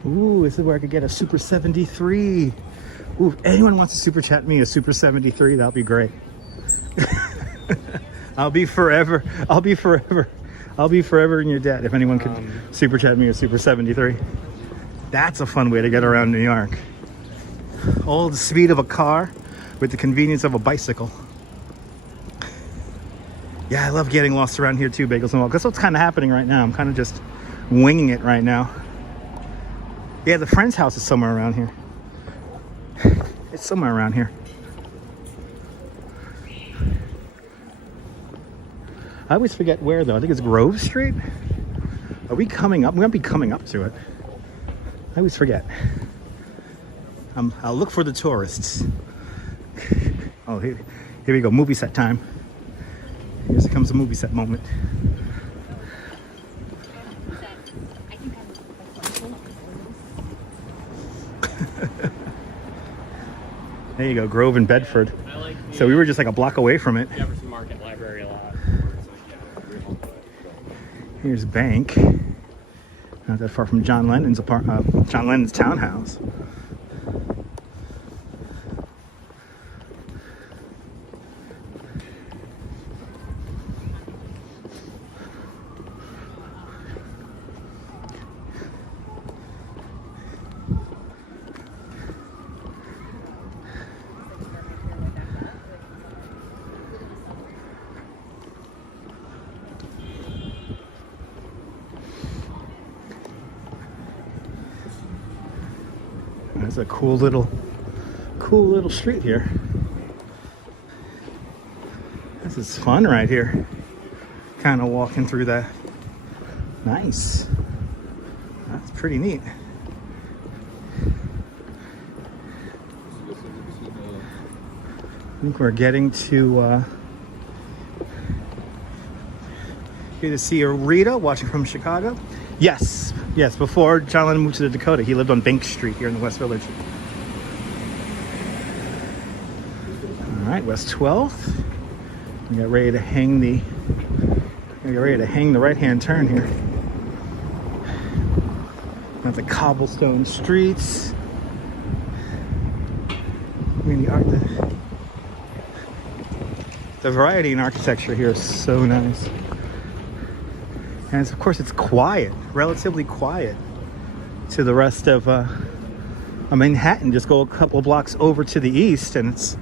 Ooh, this is where I could get a Super 73. Ooh, if anyone wants to super chat me a Super 73, that'll be great. I'll be forever in your debt if anyone could super chat me a Super 73. That's a fun way to get around New York. All the speed of a car with the convenience of a bicycle. Yeah, I love getting lost around here too, Bagels and Walk. That's what's kind of happening right now. I'm kind of just winging it right now. Yeah, the friend's house is somewhere around here. It's somewhere around here. I always forget where though. I think it's Grove Street. Are we coming up? We might be coming up to it. I always forget. I'll look for the tourists. Oh, here we go. Movie set time. Here comes a movie set moment. There you go, Grove and Bedford. So we were just like a block away from it. Jefferson Market Library a lot. Here's Bank. Not that far from John Lennon's John Lennon's townhouse. It's a cool little street here. This is fun right here. Kind of walking through that. Nice. That's pretty neat. I think we're getting to Good to see you, Rita, watching from Chicago. Yes, before John Lennon moved to the Dakota, he lived on Bank Street here in the West Village. All right, West 12th. We got ready to hang the right-hand turn here. Got the cobblestone streets. I mean, the variety in architecture here is so nice. And of course, it's quiet, relatively quiet to the rest of Manhattan. Just go a couple blocks over to the east and it's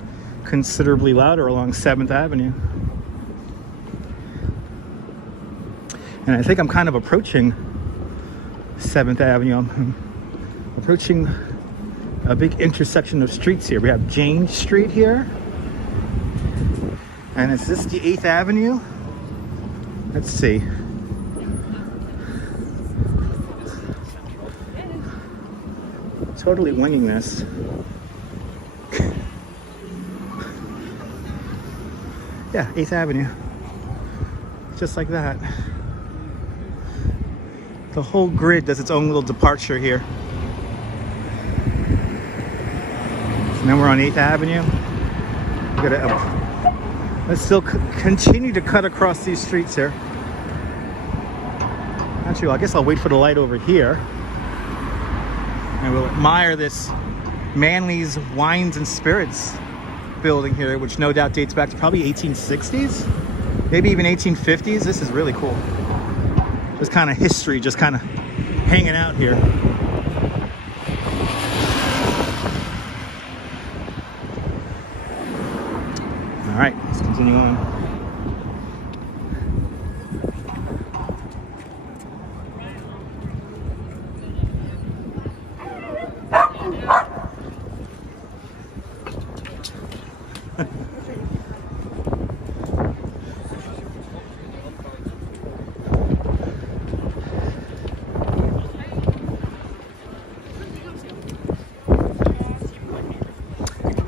considerably louder along 7th Avenue. And I think I'm kind of approaching 7th Avenue. I'm approaching a big intersection of streets here. We have Jane Street here. And is this the 8th Avenue? Let's see. Totally winging this. Yeah, 8th Avenue. Just like that. The whole grid does its own little departure here. So now we're on 8th Avenue. Let's still continue to cut across these streets here. Actually, I guess I'll wait for the light over here. And we'll admire this Manly's Wines and Spirits building here, which no doubt dates back to probably 1860s, maybe even 1850s. This is really cool. Just kind of history, just kind of hanging out here. All right, let's continue on.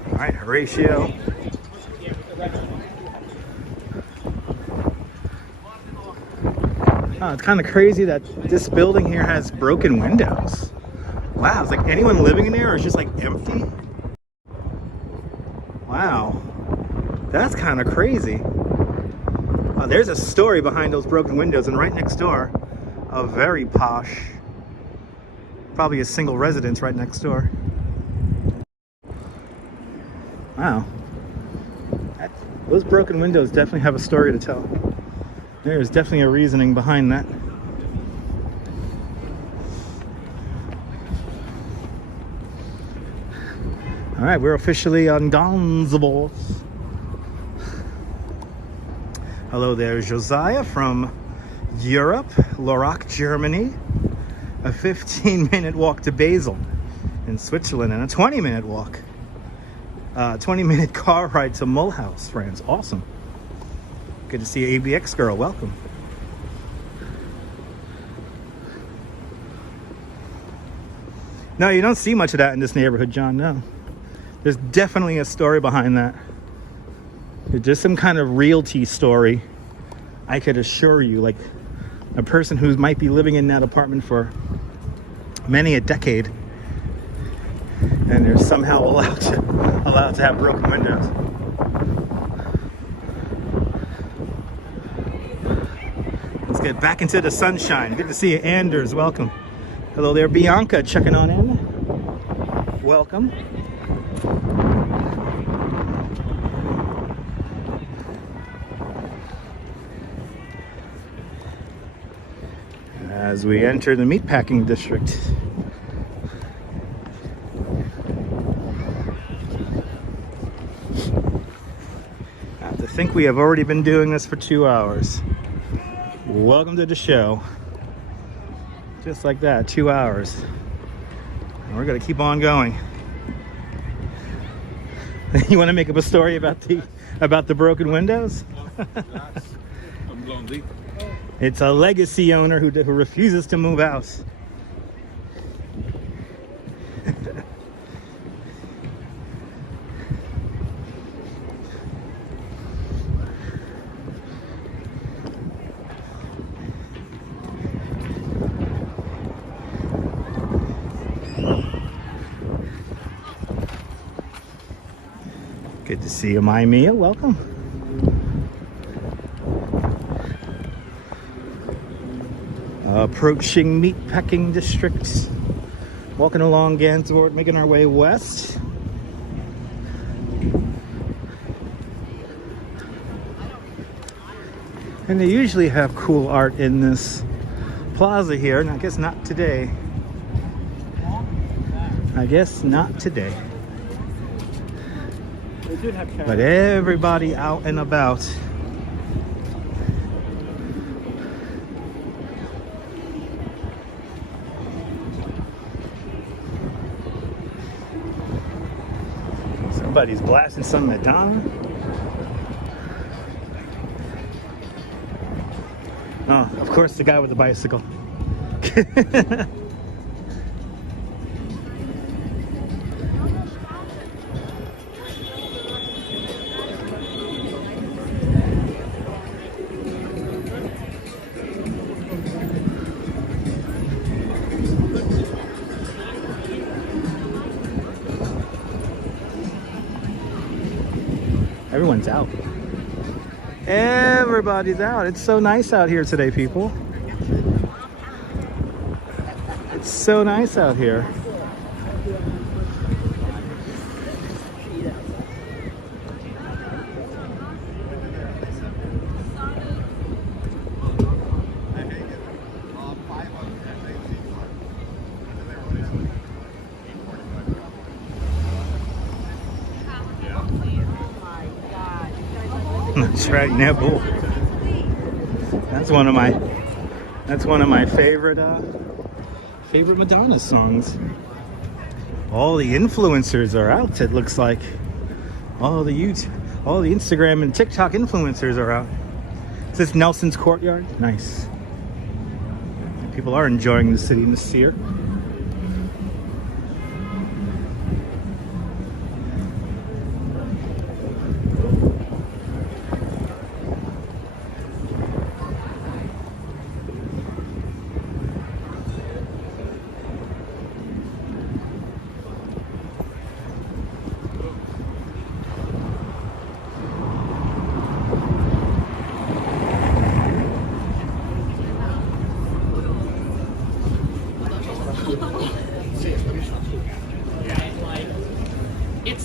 All right, Horatio. Oh, it's kind of crazy that this building here has broken windows. Wow, it's like anyone living in there or it's just like empty? Wow, that's kind of crazy. There's a story behind those broken windows, and right next door, a very posh, probably a single residence right next door. Wow, those broken windows definitely have a story to tell. There's definitely a reasoning behind that. All right, we're officially on Gonzabos. Hello there, Josiah from Europe, Lorac, Germany. A 15-minute walk to Basel in Switzerland and a 20-minute walk. 20-minute car ride to Mulhouse, France. Awesome. Good to see you, ABX girl. Welcome. No, you don't see much of that in this neighborhood, John. No. There's definitely a story behind that. There's some kind of realty story, I could assure you. Like a person who might be living in that apartment for many a decade, and they're somehow allowed to have broken windows. Let's get back into the sunshine. Good to see you, Anders. Welcome. Hello there, Bianca, checking on in. Welcome. As we enter the Meatpacking District. I have to think we have already been doing this for 2 hours. Welcome to the show. Just like that, 2 hours. And we're gonna keep on going. You want to make up a story about the broken windows? I'm going deep. It's a legacy owner who refuses to move out. Good to see you, my Mia. Welcome. Approaching Meatpacking District. Walking along Gansevoort, making our way west. And they usually have cool art in this plaza here, and I guess not today. I guess not today. They did have But everybody out and about. Somebody's blasting some Madonna. Oh, of course, the guy with the bicycle. Everyone's out. Everybody's out. It's so nice out here today, people. It's so nice out here. That's right, Nibble. That's one of my favorite favorite Madonna songs. All the influencers are out, it looks like. All the Instagram and TikTok influencers are out. Is this Nelson's Courtyard? Nice. People are enjoying the city and the seer.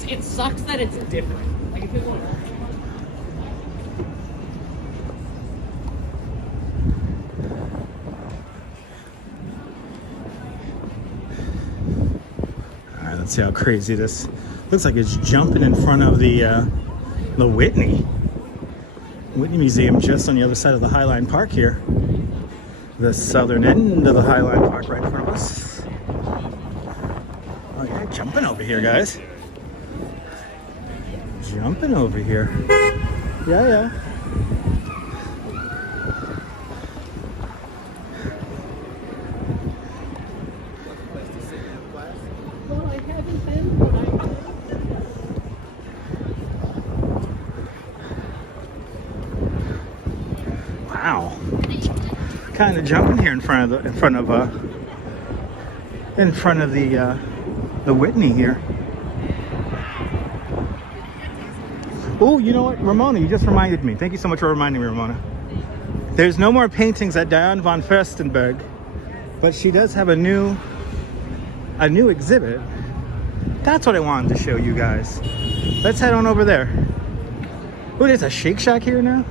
It sucks that it's different. Like if it was Alright, let's see how crazy this looks like. It's jumping in front of the Whitney Museum, just on the other side of the Highline Park here. The southern end of the Highline Park right in front of us. Oh yeah, jumping over here, guys. Jumping over here. Yeah. well, I haven't been, but Wow. Kind of jumping here in front of the Whitney here. Oh, you know what, Ramona, you just reminded me. Thank you so much for reminding me, Ramona. There's no more paintings at Diane von Furstenberg, but she does have a new exhibit. That's what I wanted to show you guys. Let's head on over there. Oh, there's a Shake Shack here now.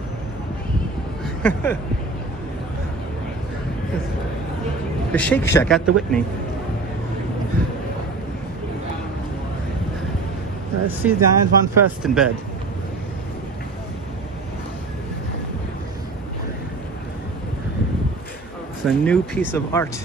The Shake Shack at the Whitney. Let's see Diane von Furstenberg. It's a new piece of art.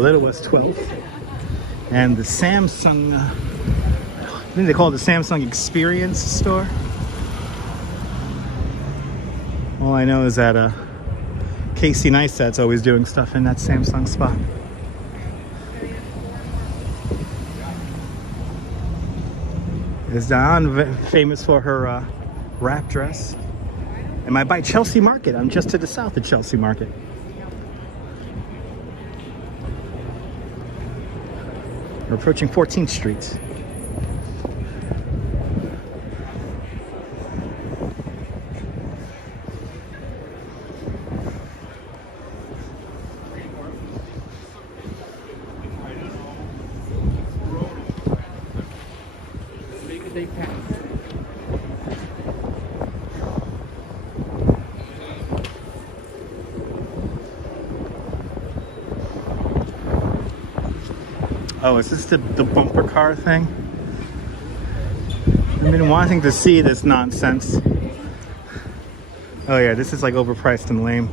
Little West 12th. And the Samsung, I think they call it the Samsung Experience store. All I know is that Casey Neistat's always doing stuff in that Samsung spot. Is Diane famous for her wrap dress? Am I by Chelsea Market? I'm just to the south of Chelsea Market. We're approaching 14th Street. Oh, is this the bumper car thing? I've been wanting to see this nonsense. Oh yeah, this is like overpriced and lame.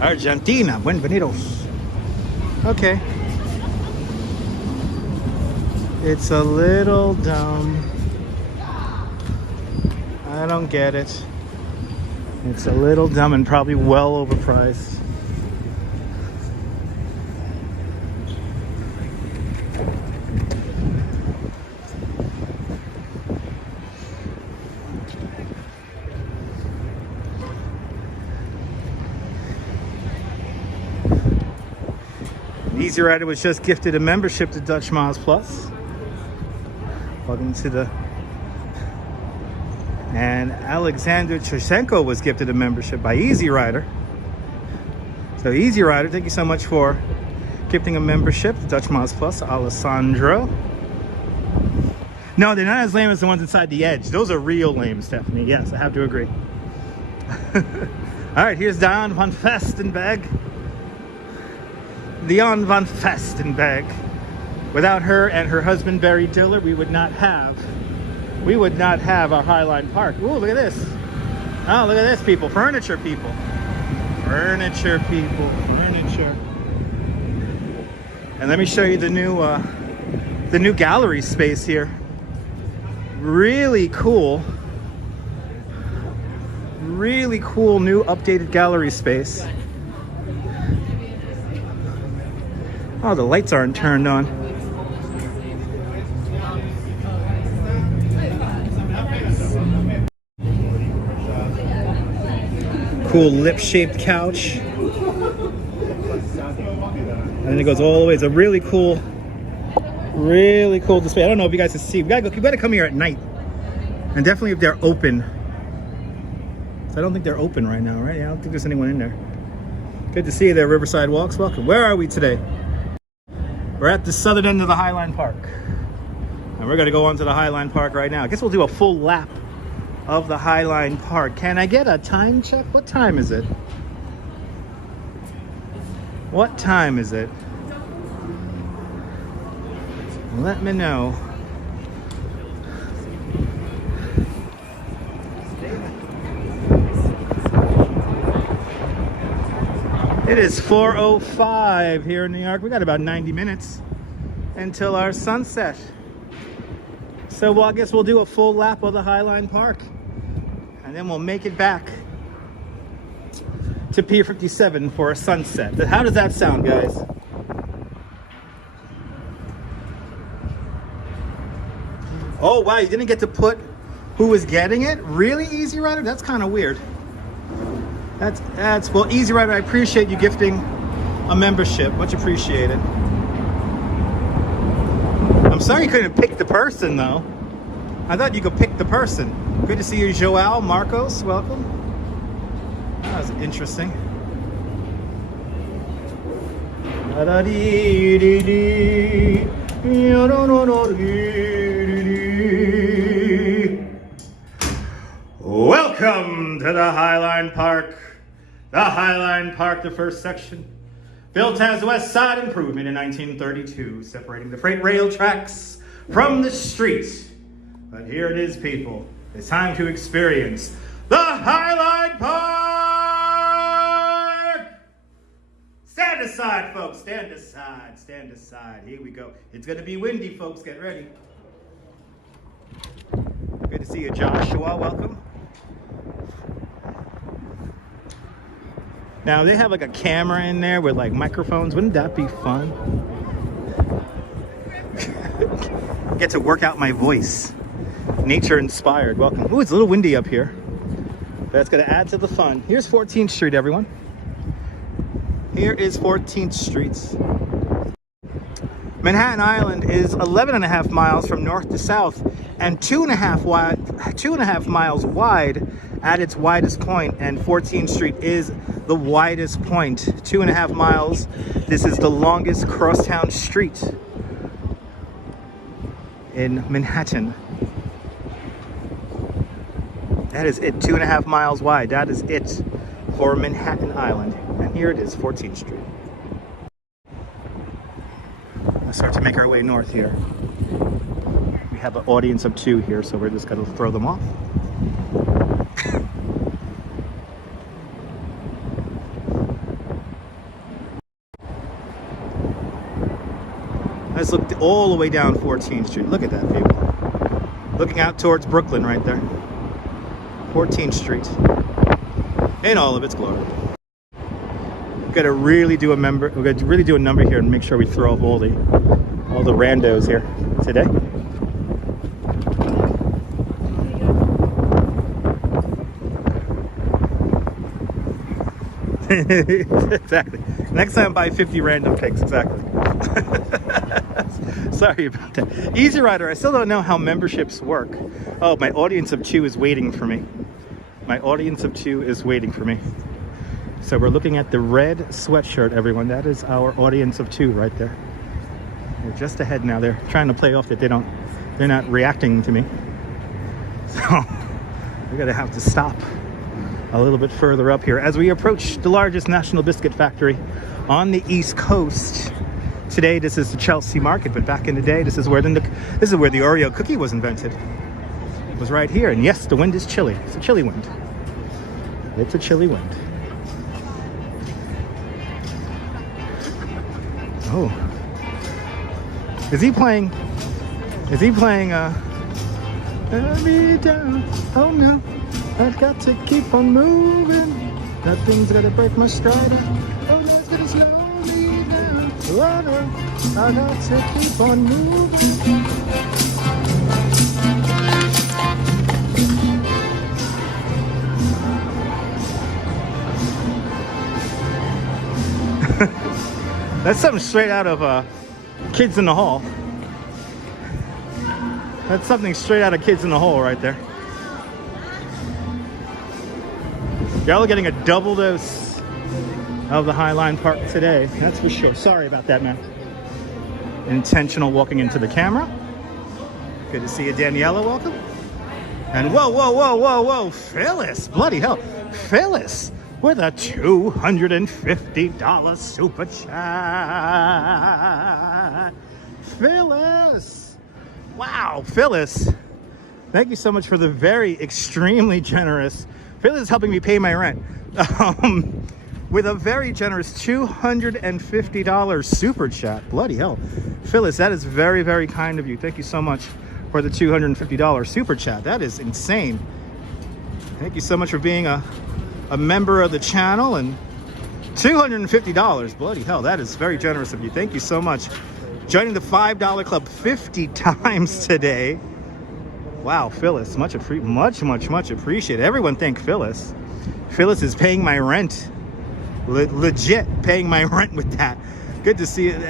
Argentina, bienvenidos. Okay. It's a little dumb. I don't get it. It's a little dumb and probably well overpriced. Easy Rider was just gifted a membership to Dutch Miles Plus. Welcome to the... And Alexander Chushenko was gifted a membership by Easy Rider. So Easy Rider, thank you so much for gifting a membership to Dutch Miles Plus. Alessandro. No, they're not as lame as the ones inside the Edge. Those are real lame, Stephanie. Yes, I have to agree. All right, here's Diane van Fastenberg. Diane van Fastenberg. Without her and her husband Barry Diller, we would not have our Highline Park. Ooh, look at this. Oh, look at this, people. Furniture people. Furniture people. Furniture. And let me show you the new gallery space here. Really cool. Really cool new updated gallery space. Oh, the lights aren't turned on. Cool lip-shaped couch. And then it goes all the way. It's a really cool display. I don't know if you guys can see. We gotta come here at night. And definitely if they're open. So I don't think they're open right now, right? Yeah, I don't think there's anyone in there. Good to see you there, Riverside Walks. Welcome. Where are we today? We're at the southern end of the Highline Park. And we're gonna go on to the Highline Park right now. I guess we'll do a full lap of the Highline Park. Can I get a time check? What time is it? What time is it? Let me know. It is 4:05 here in New York. We got about 90 minutes until our sunset. So I guess we'll do a full lap of the Highline Park. And then we'll make it back to Pier 57 for a sunset. How does that sound, guys? Oh, wow, you didn't get to put who was getting it? Really, Easy Rider? That's kind of weird. That's well, Easy Rider, I appreciate you gifting a membership. Much appreciated. I'm sorry you couldn't pick the person, though. I thought you could pick the person. Good to see you, Joao Marcos. Welcome. That was interesting. Welcome to the Highline Park. The Highline Park, the first section, built as West Side Improvement in 1932, separating the freight rail tracks from the street. But here it is, people. It's time to experience the Highline Park! Stand aside, folks. Stand aside. Stand aside. Here we go. It's going to be windy, folks. Get ready. Good to see you, Joshua. Welcome. Now, they have like a camera in there with like microphones. Wouldn't that be fun? Get to work out my voice. Nature inspired. Welcome. Ooh, it's a little windy up here. That's going to add to the fun. Here's 14th Street, everyone. Here is 14th Street. Manhattan Island is 11.5 miles from north to south and 2.5 miles wide at its widest point. And 14th Street is the widest point. 2.5 miles. This is the longest crosstown street in Manhattan. That is it, 2.5 miles wide. That is it for Manhattan Island. And here it is, 14th Street. Let's start to make our way north here. We have an audience of 2 here, so we're just gonna throw them off. Let's look all the way down 14th Street. Look at that view. Looking out towards Brooklyn right there. 14th Street in all of its glory. We've got to really do a number here and make sure we throw up all the randos here today. Exactly. Next time buy 50 random pics. Exactly. Sorry about that. Easy Rider, I still don't know how memberships work. Oh, my audience of 2 is waiting for me. My audience of 2 is waiting for me. So we're looking at the red sweatshirt, everyone. That is our audience of 2 right there. They're just ahead now. They're trying to play off that they're not reacting to me. So we're gonna have to stop a little bit further up here as we approach the largest national biscuit factory on the East Coast. Today, this is the Chelsea Market, but back in the day, this is where the Oreo cookie was invented. It was right here, and yes, the wind is chilly. It's a chilly wind. It's a chilly wind. Oh, is he playing? Let me down. Oh no, I've got to keep on moving. Nothing's gonna break my stride. Oh no, it's gonna slow me down. Oh no, I got to keep on moving. That's something straight out of Kids in the Hall. That's something straight out of Kids in the Hall right there. Y'all are getting a double dose of the Highline Park today. That's for sure. Sorry about that, man. Intentional walking into the camera. Good to see you, Daniela. Welcome. And whoa, whoa, whoa, whoa, whoa. Phyllis. Bloody hell. Phyllis with a $250 super chat. Phyllis. Wow, Phyllis. Thank you so much for the very extremely generous. Phyllis is helping me pay my rent. With a very generous $250 super chat. Bloody hell. Phyllis, that is very, very kind of you. Thank you so much for the $250 super chat. That is insane. Thank you so much for being a member of the channel, and $250. Bloody hell, that is very generous of you. Thank you so much. Joining the $5 club 50 times today. Wow, Phyllis, much appreciated. Everyone thank Phyllis. Phyllis is paying my rent. Legit paying my rent with that. Good to see it.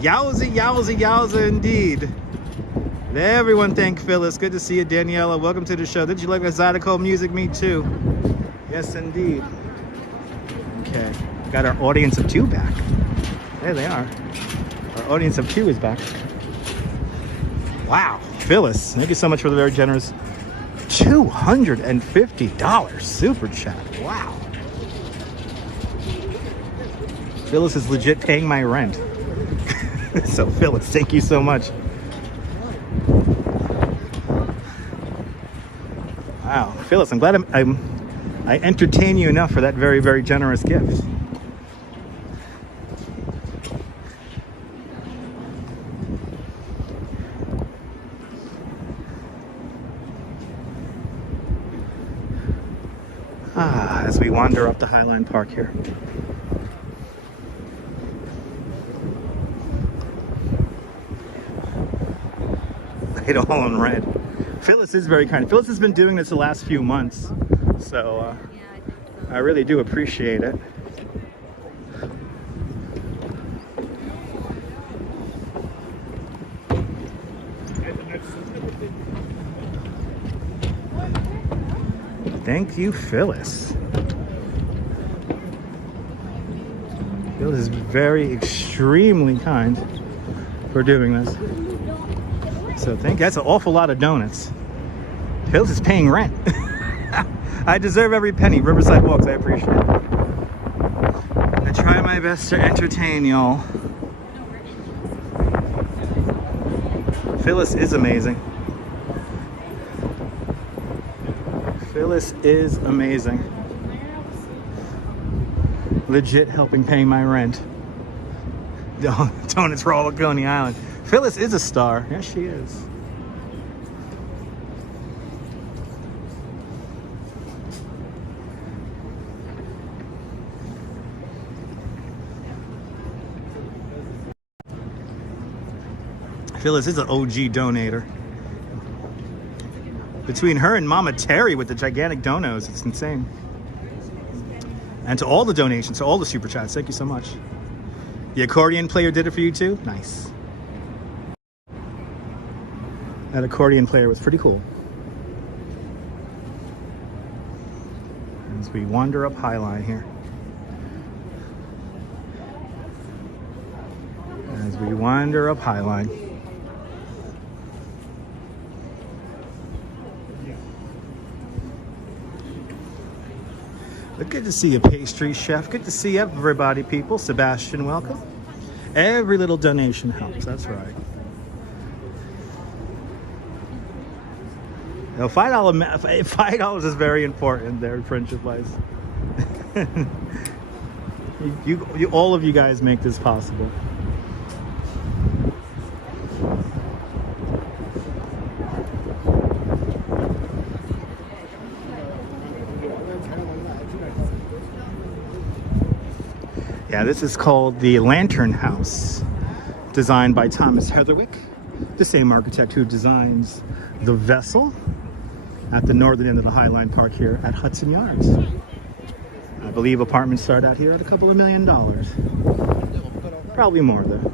Yowza, yowza, yowza indeed. Everyone thank Phyllis. Good to see you, Daniela. Welcome to the show. Did you like the Zydeco music? Me too. Yes, indeed. Okay, got our audience of 2 back. There they are. Our audience of 2 is back. Wow, Phyllis, thank you so much for the very generous $250 super chat. Wow. Phyllis is legit paying my rent. So Phyllis, thank you so much. Wow, Phyllis, I'm glad I entertain you enough for that very, very generous gift. as we wander up the Highline Park here. It all in red. Phyllis is very kind. Phyllis has been doing this the last few months, so I really do appreciate it. Thank you, Phyllis. Phyllis is very, extremely kind for doing this. So thank you. That's an awful lot of donuts. Phyllis is paying rent. I deserve every penny. Riverside Walks, I appreciate it. I try my best to entertain y'all. Phyllis is amazing. Phyllis is amazing. Legit helping pay my rent. Donuts for all of Coney Island. Phyllis is a star. Yes, she is. Phyllis is an OG donator. Between her and Mama Terry with the gigantic donos, it's insane. And to all the donations, to all the super chats, thank you so much. The accordion player did it for you too? Nice. That accordion player was pretty cool. As we wander up Highline here. As we wander up Highline. But good to see you, pastry chef. Good to see everybody, people. Sebastian, welcome. Every little donation helps, that's right. Now, $5 is very important there in Friendship Lights. All of you guys make this possible. Yeah, this is called the Lantern House, designed by Thomas Heatherwick, the same architect who designs the Vessel at the northern end of the Highline Park here at Hudson Yards. I believe apartments start out here at a couple of $1 million. Probably more though.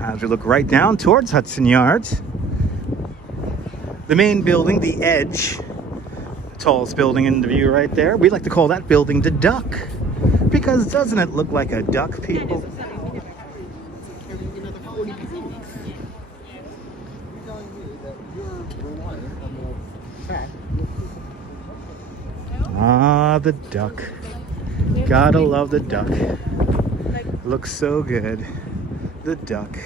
As we look right down towards Hudson Yards, the main building, the Edge, tallest building in the view right there. We like to call that building the Duck, because doesn't it look like a duck, people? Ah, the Duck. Gotta love the Duck. Looks so good. The Duck.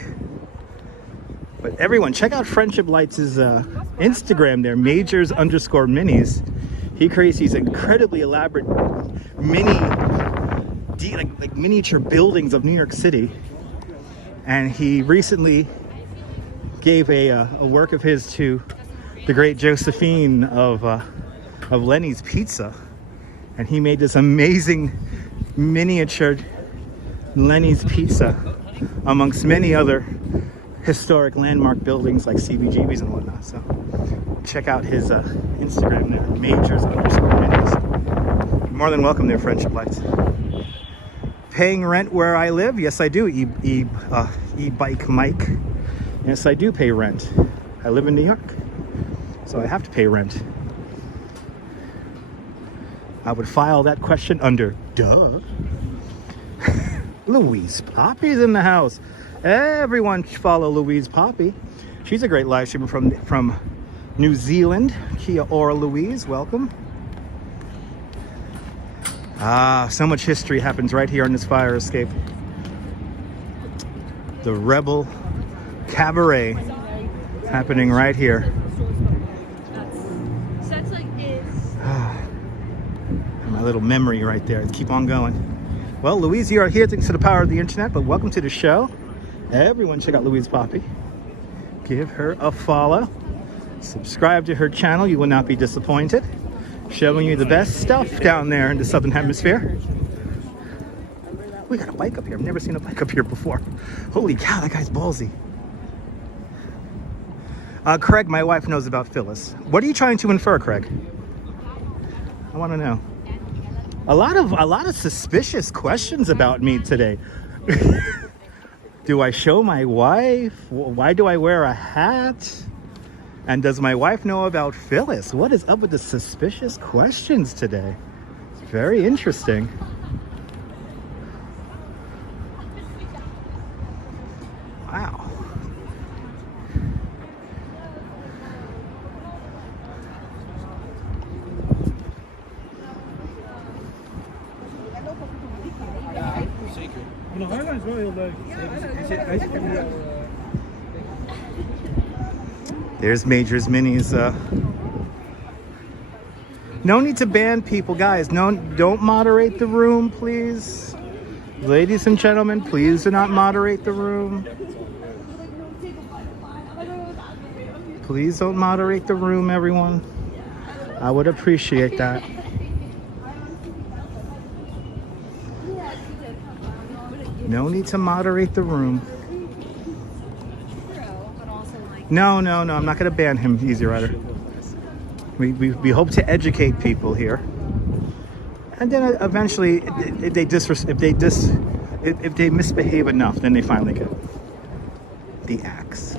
But everyone, check out Friendship Lights' Instagram there, majors_minis. He creates these incredibly elaborate like miniature buildings of New York City. And he recently gave a work of his to the great Josephine of Lenny's Pizza. And he made this amazing miniature Lenny's Pizza amongst many other historic landmark buildings like CBGBs and whatnot. So check out his Instagram there, majors_minis. More than welcome there, Friendship Lights. Paying rent where I live? Yes, I do. E-Bike Mike. Yes, I do pay rent. I live in New York, so I have to pay rent. I would file that question under duh. Louise Poppy's in the house. Everyone follow Louise Poppy. She's a great live streamer from New Zealand. Kia ora, Louise. Welcome. Ah, so much history happens right here on this fire escape. The Rebel Cabaret happening right here. My little memory right there. Keep on going. Well, Louise, you are here thanks to the power of the internet, but welcome to the show. Everyone check out Louise Poppy. Give her a follow. Subscribe to her channel. You will not be disappointed. Showing you the best stuff down there in the Southern Hemisphere. We got a bike up here. I've never seen a bike up here before. Holy cow, that guy's ballsy. Craig, my wife knows about Phyllis. What are you trying to infer, Craig? I want to know. A lot of suspicious questions about me today. Do I show my wife? Why do I wear a hat? And does my wife know about Phyllis? What is up with the suspicious questions today? It's very interesting. Wow. There's Major's Minis. No need to ban people, guys. No, don't moderate the room, please. Ladies and gentlemen, please do not moderate the room. Please don't moderate the room, everyone. I would appreciate that. No need to moderate the room. No, I'm not going to ban him, Easy Rider. We hope to educate people here, and then eventually, if they misbehave enough, then they finally get the axe.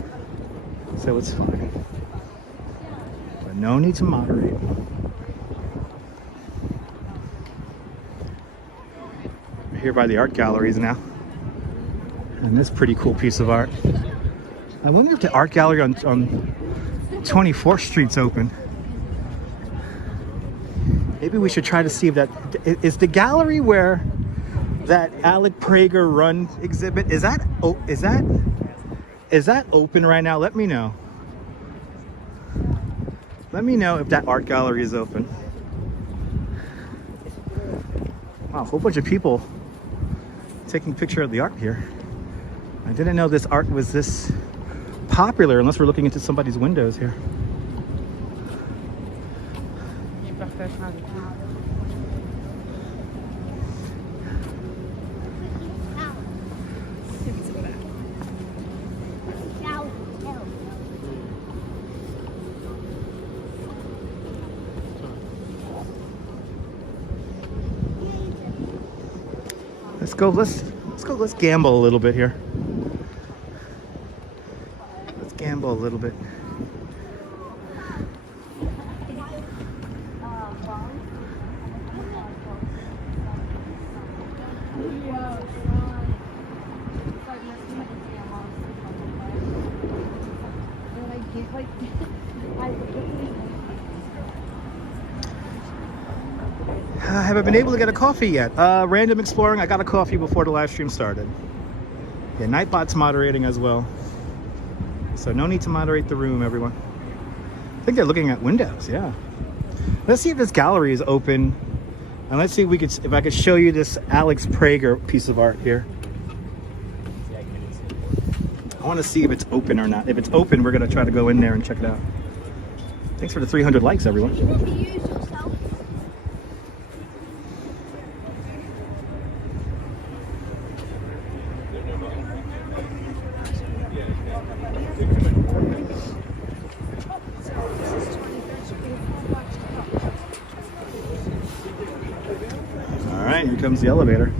So it's fine. But no need to moderate. We're here by the art galleries now, and this pretty cool piece of art. I wonder if the art gallery on 24th Street's open. Maybe we should try to see if that is the gallery where that Alec Prager run exhibit is that open right now? Let me know. Let me know if that art gallery is open. Wow, a whole bunch of people taking a picture of the art here. I didn't know this art was this popular unless we're looking into somebody's windows here. Let's gamble a little bit here. Let's gamble a little bit. I haven't been able to get a coffee yet. Random Exploring, I got a coffee before the live stream started. Yeah, Nightbot's moderating as well. So no need to moderate the room, everyone. I think they're looking at windows, yeah. Let's see if this gallery is open. And let's see if I could show you this Alex Prager piece of art here. I want to see if it's open or not. If it's open, we're going to try to go in there and check it out. Thanks for the 300 likes, everyone. All right, here comes the elevator.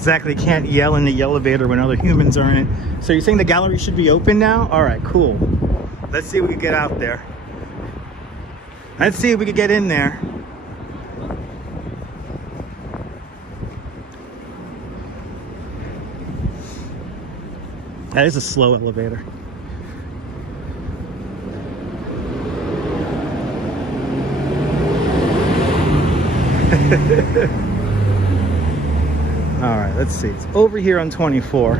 Exactly, can't yell in the elevator when other humans are in it. So you're saying the gallery should be open now? All right, cool. Let's see if we can get out there. Let's see if we can get in there. That is a slow elevator. All right, let's see. It's over here on 24.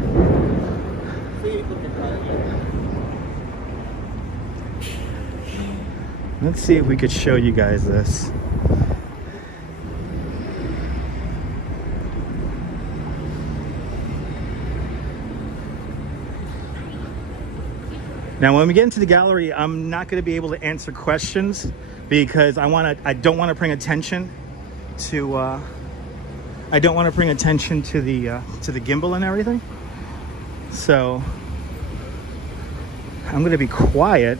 Let's see if we could show you guys this. Now, when we get into the gallery, I'm not going to be able to answer questions because I don't want to bring attention to the gimbal and everything. So I'm going to be quiet,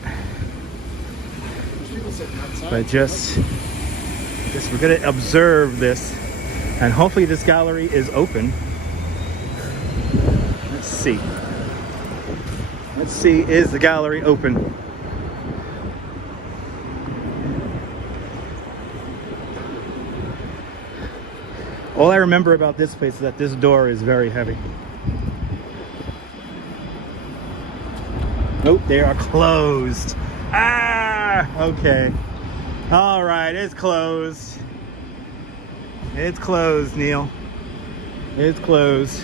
but just we're going to observe this, and hopefully this gallery is open. Let's see. Let's see, is the gallery open? All I remember about this place is that this door is very heavy. Nope, they are closed. Ah, okay. All right, it's closed. It's closed, Neil. It's closed.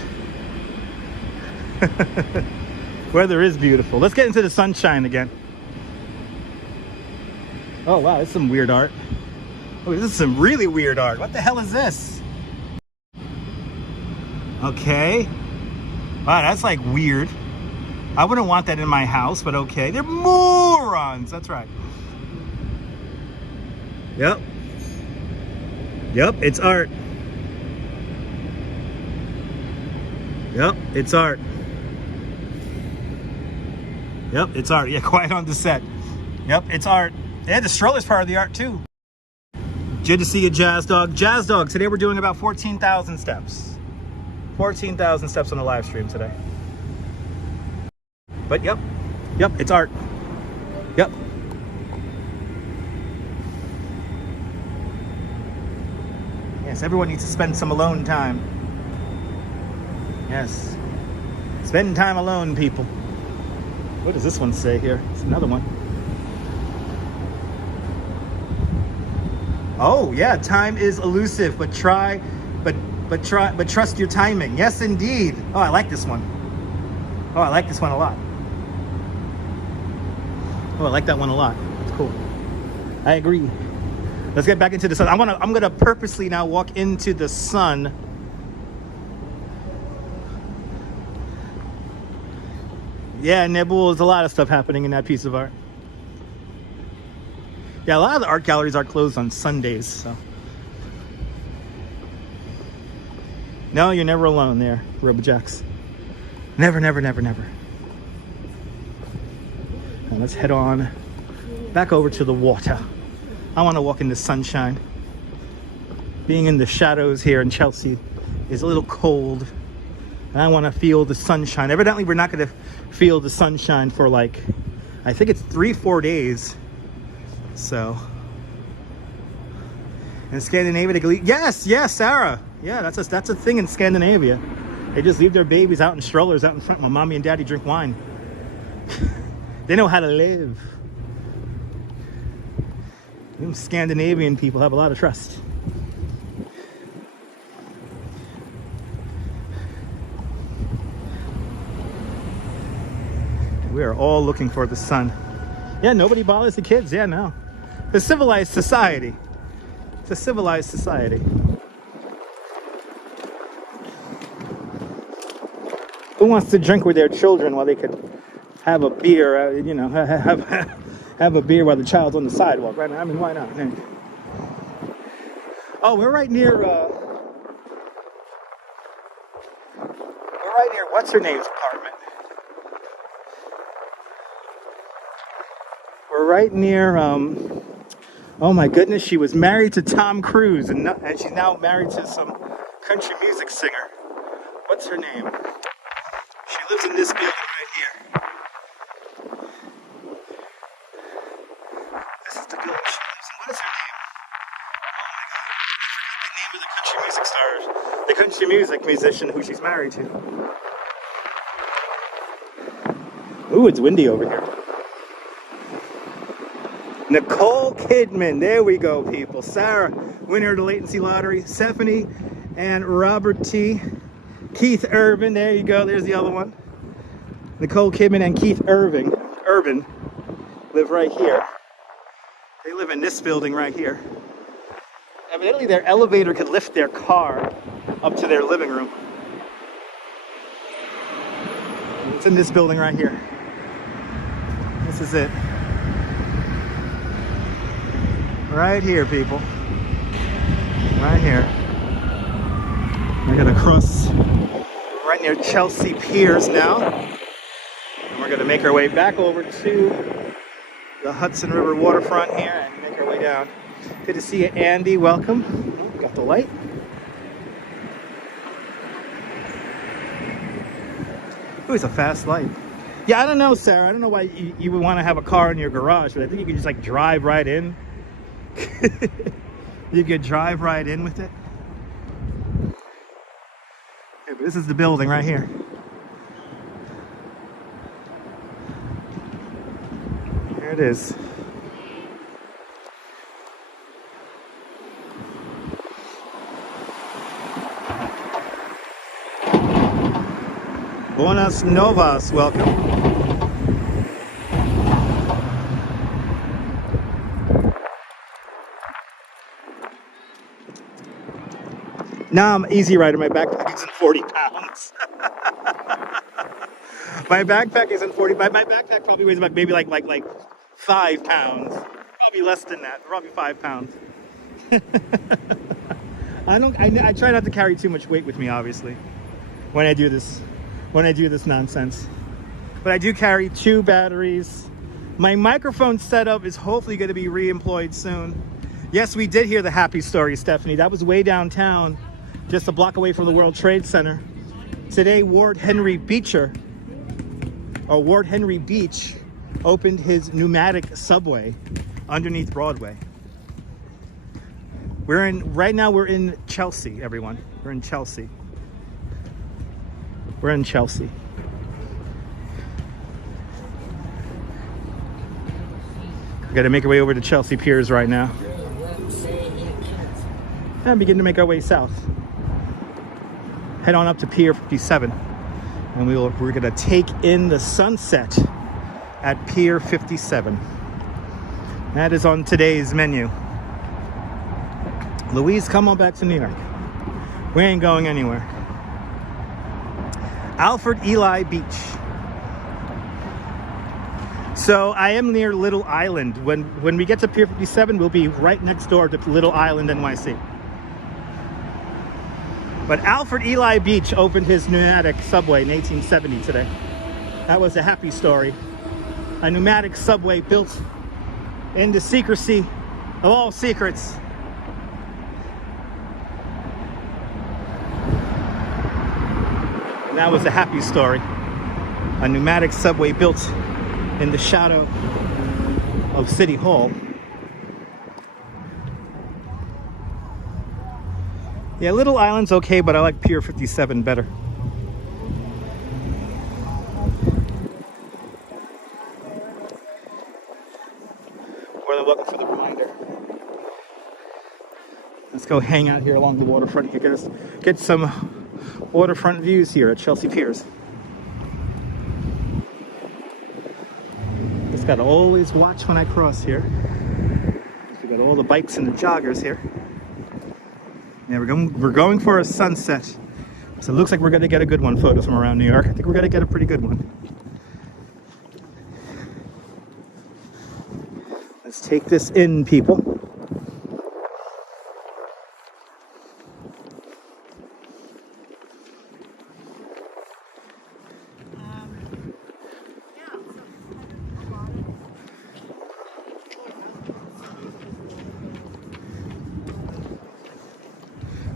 Weather is beautiful. Let's get into the sunshine again. Oh wow, this is some weird art. Oh, this is some really weird art. What the hell is this? Okay. Wow, that's like weird. I wouldn't want that in my house, but okay. They're morons. That's right. Yep. Yep, it's art. Yep, it's art. Yep, it's art. Yeah, quiet on the set. Yep, it's art. Yeah, the stroller's part of the art too. Good to see you, Jazz Dog. Jazz Dog, today we're doing about 14,000 steps. 14,000 steps on the live stream today. But yep, it's art. Yep. Yes, everyone needs to spend some alone time. Yes. Spend time alone, people. What does this one say here? It's another one. Oh yeah, time is elusive, but trust your timing. Yes, indeed. Oh, I like this one. Oh, I like this one a lot. Oh, I like that one a lot. It's cool. I agree. Let's get back into the sun. I'm gonna purposely now walk into the sun. Yeah, Nebul, there's a lot of stuff happening in that piece of art. Yeah, a lot of the art galleries are closed on Sundays, so. No, you're never alone there, Robojacks. Never, never, never, never. Now let's head on back over to the water. I want to walk in the sunshine. Being in the shadows here in Chelsea is a little cold. And I want to feel the sunshine. Evidently, we're not going to feel the sunshine for like, I think it's 3-4 days. So, in Scandinavia, yes, Sarah. Yeah, that's a thing in Scandinavia. They just leave their babies out in strollers out in front while mommy and daddy drink wine. They know how to live. Them Scandinavian people have a lot of trust. We are all looking for the sun. Yeah, nobody bothers the kids. Yeah, no. It's a civilized society. It's a civilized society. Who wants to drink with their children while they could have a beer, you know, have a beer while the child's on the sidewalk, right? I mean, why not? Oh, we're right near what's her name's apartment. We're right near oh my goodness, she was married to Tom Cruise and she's now married to some country music singer. What's her name? She lives in this building right here. This is the building she lives in. What is her name? Oh my god. I forgot the name of the country music star. The country music musician who she's married to. Ooh, it's windy over here. Nicole Kidman. There we go, people. Sarah, winner of the latency lottery. Stephanie and Robert T. Keith Urban. There you go. There's the other one. Nicole Kidman and Keith Urban live right here. They live in this building right here. Evidently, their elevator could lift their car up to their living room. It's in this building right here. This is it. Right here, people. Right here. We're gonna cross right near Chelsea Piers now. And we're gonna make our way back over to the Hudson River waterfront here and make our way down. Good to see you, Andy. Welcome. Oh, got the light. Ooh, it's a fast light. Yeah, I don't know, Sarah. I don't know why you would want to have a car in your garage, but I think you could just like drive right in. You could drive right in with it. Okay, but this is the building right here. Here it is. Buenas Novas, welcome. Now I'm easy rider. My backpack isn't 40 pounds. My backpack isn't 40. My backpack probably weighs about maybe like 5 pounds. Probably less than that. Probably 5 pounds. I try not to carry too much weight with me, obviously, when I do this nonsense. But I do carry 2 batteries. My microphone setup is hopefully going to be re-employed soon. Yes, we did hear the happy story, Stephanie. That was way downtown, just a block away from the World Trade Center. Today, Ward Henry Beach opened his Pneumatic subway underneath Broadway. Right now we're in Chelsea, everyone. We're in Chelsea. We're in Chelsea. We gotta make our way over to Chelsea Piers right now. And begin to make our way south. Head on up to Pier 57. And we're gonna take in the sunset at Pier 57. That is on today's menu. Louise, come on back to New York. We ain't going anywhere. Alfred Ely Beach. So I am near Little Island. When we get to Pier 57, we'll be right next door to Little Island, NYC. But Alfred Ely Beach opened his pneumatic subway in 1870 today. That was a happy story. A pneumatic subway built in the secrecy of all secrets. That was a happy story. A pneumatic subway built in the shadow of City Hall. Yeah, Little Island's okay, but I like Pier 57 better. More than welcome for the reminder. Let's go hang out here along the waterfront here. Get some waterfront views here at Chelsea Piers. Just gotta always watch when I cross here. We got all the bikes and the joggers here. Yeah, we're going for a sunset. So it looks like we're gonna get a good one. Photos from around New York. I think we're gonna get a pretty good one. Let's take this in, people.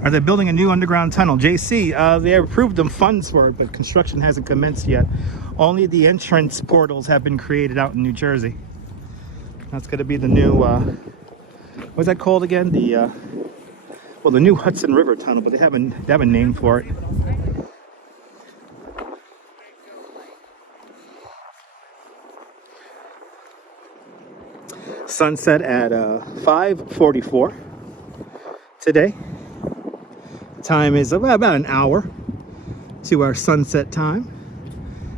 Are they building a new underground tunnel? JC, they approved them funds for it, but construction hasn't commenced yet. Only the entrance portals have been created out in New Jersey. That's going to be the new, what's that called again? The, well, the new Hudson River Tunnel, but they have a name for it. Sunset at 5:44 today. Time is about an hour to our sunset time,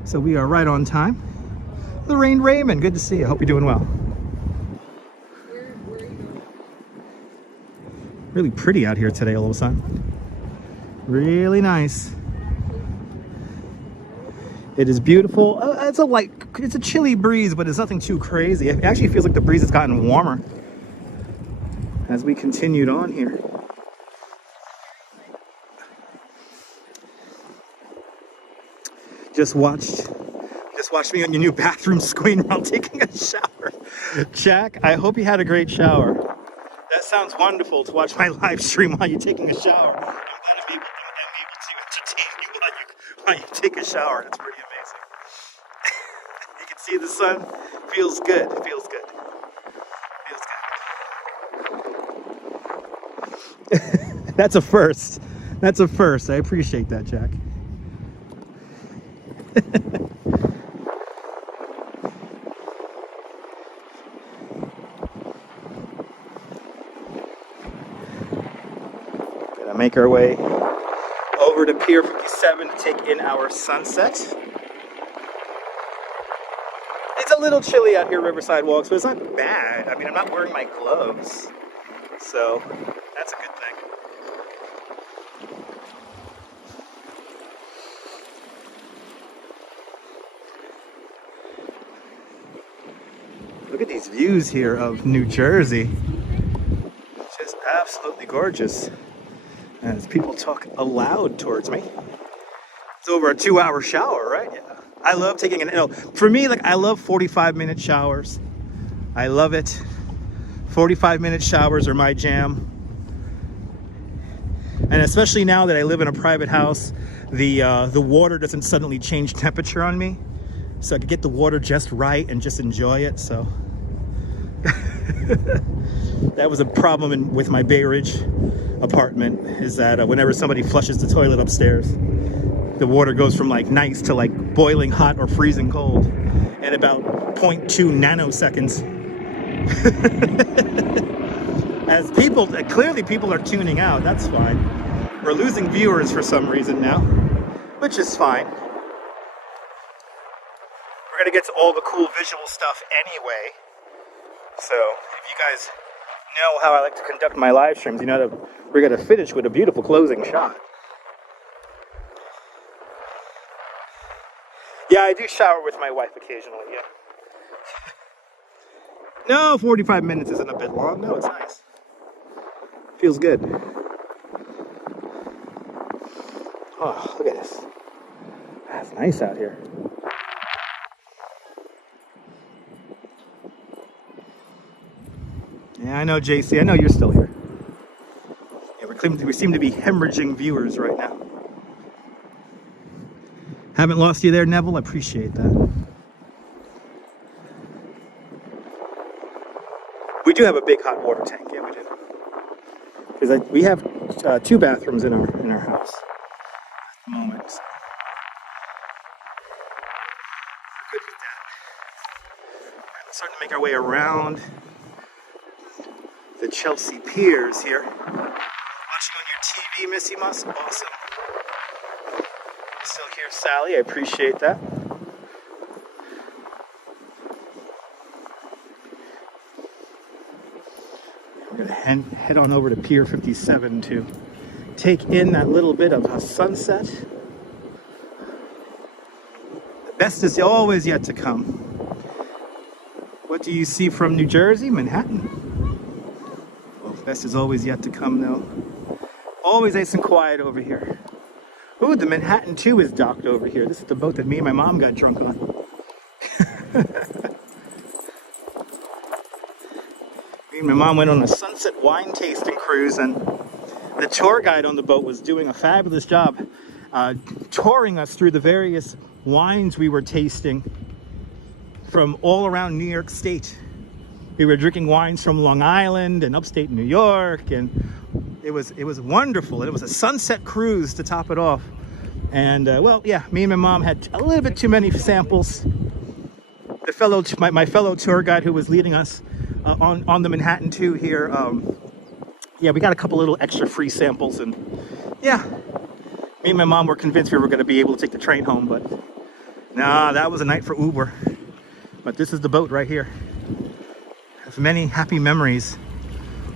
so we are right on time. Lorraine Raymond, good to see you. Hope you're doing well. Really pretty out here today, all of a sudden. Really nice. It is beautiful. It's a chilly breeze, but it's nothing too crazy. It actually feels like the breeze has gotten warmer as we continued on here. Just watched me on your new bathroom screen while taking a shower. Jack, I hope you had a great shower. That sounds wonderful to watch my live stream while you're taking a shower. I'm glad I'm able to entertain you while you take a shower. That's pretty amazing. You can see the sun. Feels good. Feels good. Feels good. That's a first. That's a first. I appreciate that, Jack. Gonna make our way over to Pier 57 to take in our sunset. It's a little chilly out here, Riverside Walks, but it's not bad. I mean, I'm not wearing my gloves, so that's a good thing. Look at these views here of New Jersey. Just absolutely gorgeous. As people talk aloud towards me. It's over a 2-hour shower, right? Yeah. I love taking for me, like, I love 45-minute showers. I love it. 45-minute showers are my jam. And especially now that I live in a private house, the water doesn't suddenly change temperature on me. So I could get the water just right and just enjoy it, so. That was a problem with my Bay Ridge apartment, is that whenever somebody flushes the toilet upstairs, the water goes from like nice to like boiling hot or freezing cold in about 0.2 nanoseconds. As clearly people are tuning out, that's fine. We're losing viewers for some reason now, which is fine. We're gonna get to all the cool visual stuff anyway. So if you guys know how I like to conduct my live streams, you know that we're gonna finish with a beautiful closing shot. Yeah, I do shower with my wife occasionally, yeah. No, 45 minutes isn't a bit long. No, it's nice. Feels good. Oh, look at this. That's nice out here. Yeah, I know, JC. I know you're still here. Yeah, we seem to be hemorrhaging viewers right now. Haven't lost you there, Neville. I appreciate that. We do have a big hot water tank. Yeah, we do. Because we have 2 bathrooms in our house at the moment. So. We're good with that. Right, let's start to make our way around the Chelsea Piers here. Watching on your TV, Missy Mus. Awesome. Still here, Sally. I appreciate that. We're going to head on over to Pier 57 to take in that little bit of a sunset. The best is always yet to come. What do you see from New Jersey? Manhattan. Well, the best is always yet to come, though. Always nice and quiet over here. Ooh, the Manhattan 2 is docked over here. This is the boat that me and my mom got drunk on. Me and my mom went on a sunset wine tasting cruise, and the tour guide on the boat was doing a fabulous job touring us through the various wines we were tasting from all around New York State. We were drinking wines from Long Island and upstate New York, and it was wonderful. And it was a sunset cruise to top it off. And well, yeah, me and my mom had a little bit too many samples. My fellow tour guide who was leading us on the Manhattan 2 here, yeah, we got a couple little extra free samples, and yeah, me and my mom were convinced we were going to be able to take the train home, but nah, that was a night for Uber. But this is the boat right here. I have many happy memories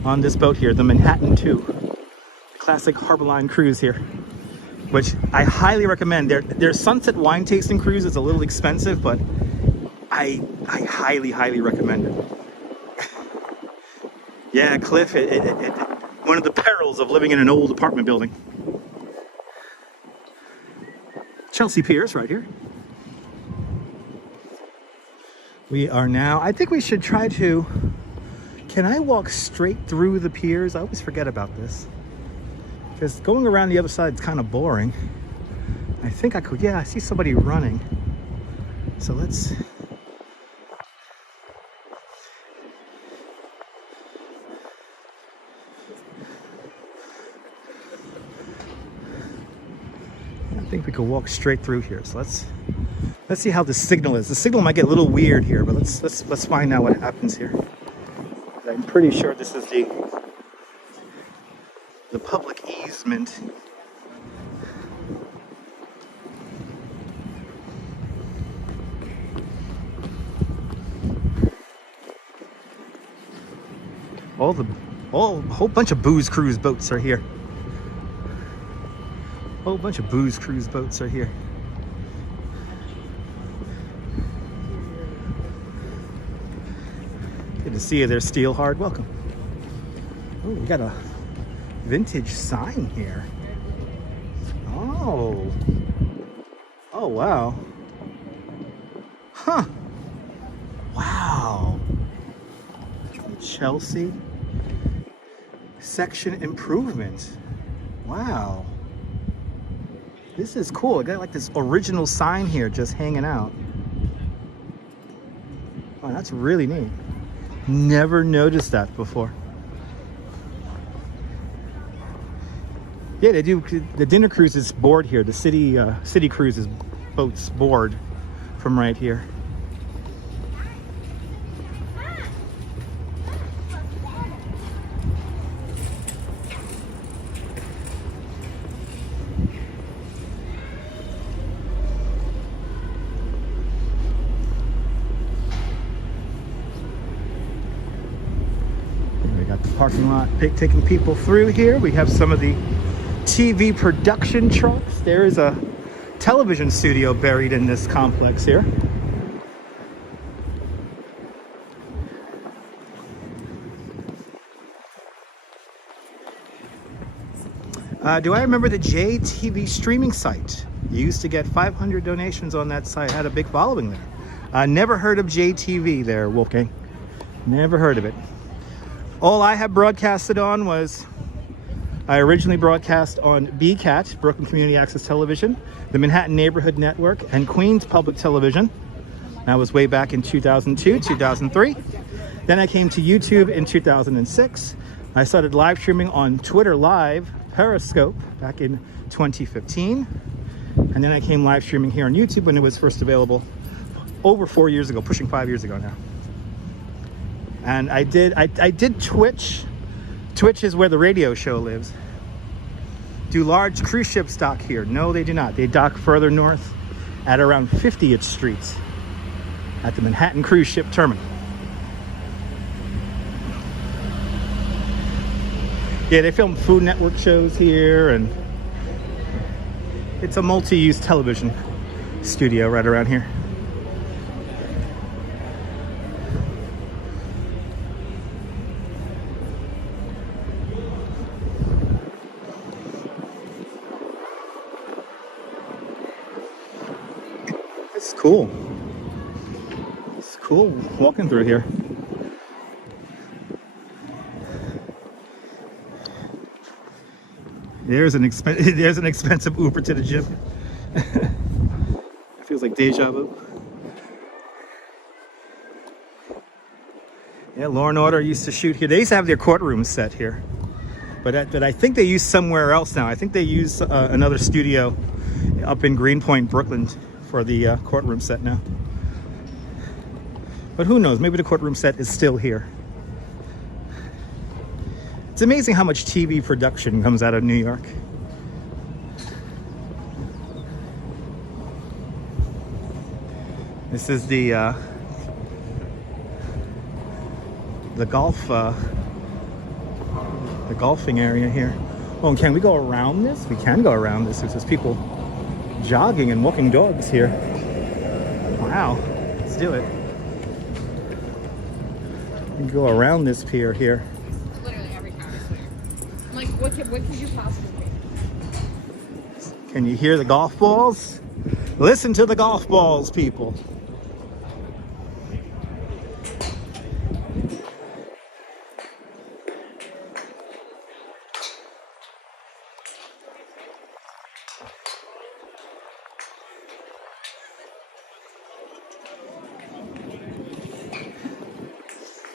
on this boat here, the Manhattan 2, classic Harborline cruise here, which I highly recommend. Their sunset wine tasting cruise is a little expensive, but I highly recommend it. Yeah, Cliff, one of the perils of living in an old apartment building. Chelsea Piers right here. We are now, I think we should try to, can I walk straight through the piers? I always forget about this, because going around the other side is kind of boring. I think I could, yeah, I see somebody running. So let's, I think we could walk straight through here. So let's see how the signal is. The signal might get a little weird here, but let's find out what happens here. I'm pretty sure this is the public easement. A whole bunch of booze cruise boats are here. A whole bunch of booze cruise boats are here. Good to see you there, Steelhard. Welcome. Oh, we got a vintage sign here. Oh. Oh, wow. Huh. Wow. Chelsea. Section improvement. Wow. This is cool. I got like this original sign here just hanging out. Oh, that's really neat. Never noticed that before. Yeah, they do. The dinner cruises board here. The city cruises boats board from right here. Parking lot, taking people through here. We have some of the TV production trucks. There is a television studio buried in this complex here. Do I remember the JTV streaming site? You used to get 500 donations on that site. Had a big following there. Never heard of JTV there, Wolfgang. Never heard of it. All I have broadcasted on was, I originally broadcast on BCAT, Brooklyn Community Access Television, the Manhattan Neighborhood Network, and Queens Public Television. That was way back in 2002, 2003. Then I came to YouTube in 2006. I started live streaming on Twitter Live, Periscope, back in 2015. And then I came live streaming here on YouTube when it was first available over 4 years ago, pushing 5 years ago now. And I did Twitch. Twitch is where the radio show lives. Do large cruise ships dock here? No, they do not. They dock further north at around 50th Street at the Manhattan Cruise Ship Terminal. Yeah, they film Food Network shows here, and it's a multi-use television studio right around here. It's cool. It's cool walking through here. There's an expensive Uber to the gym. Feels like deja vu. Yeah, Law and Order used to shoot here. They used to have their courtroom set here, but I think they use somewhere else now. I think they use another studio up in Greenpoint, Brooklyn, for the courtroom set now. But who knows? Maybe the courtroom set is still here. It's amazing how much TV production comes out of New York. This is the golfing area here. Oh, and can we go around this? We can go around this. There's just people jogging and walking dogs here. Wow, let's do it. We can go around this pier here. Literally every car is clear. I'm like, what could you possibly be? Can you hear the golf balls? Listen to the golf balls, people.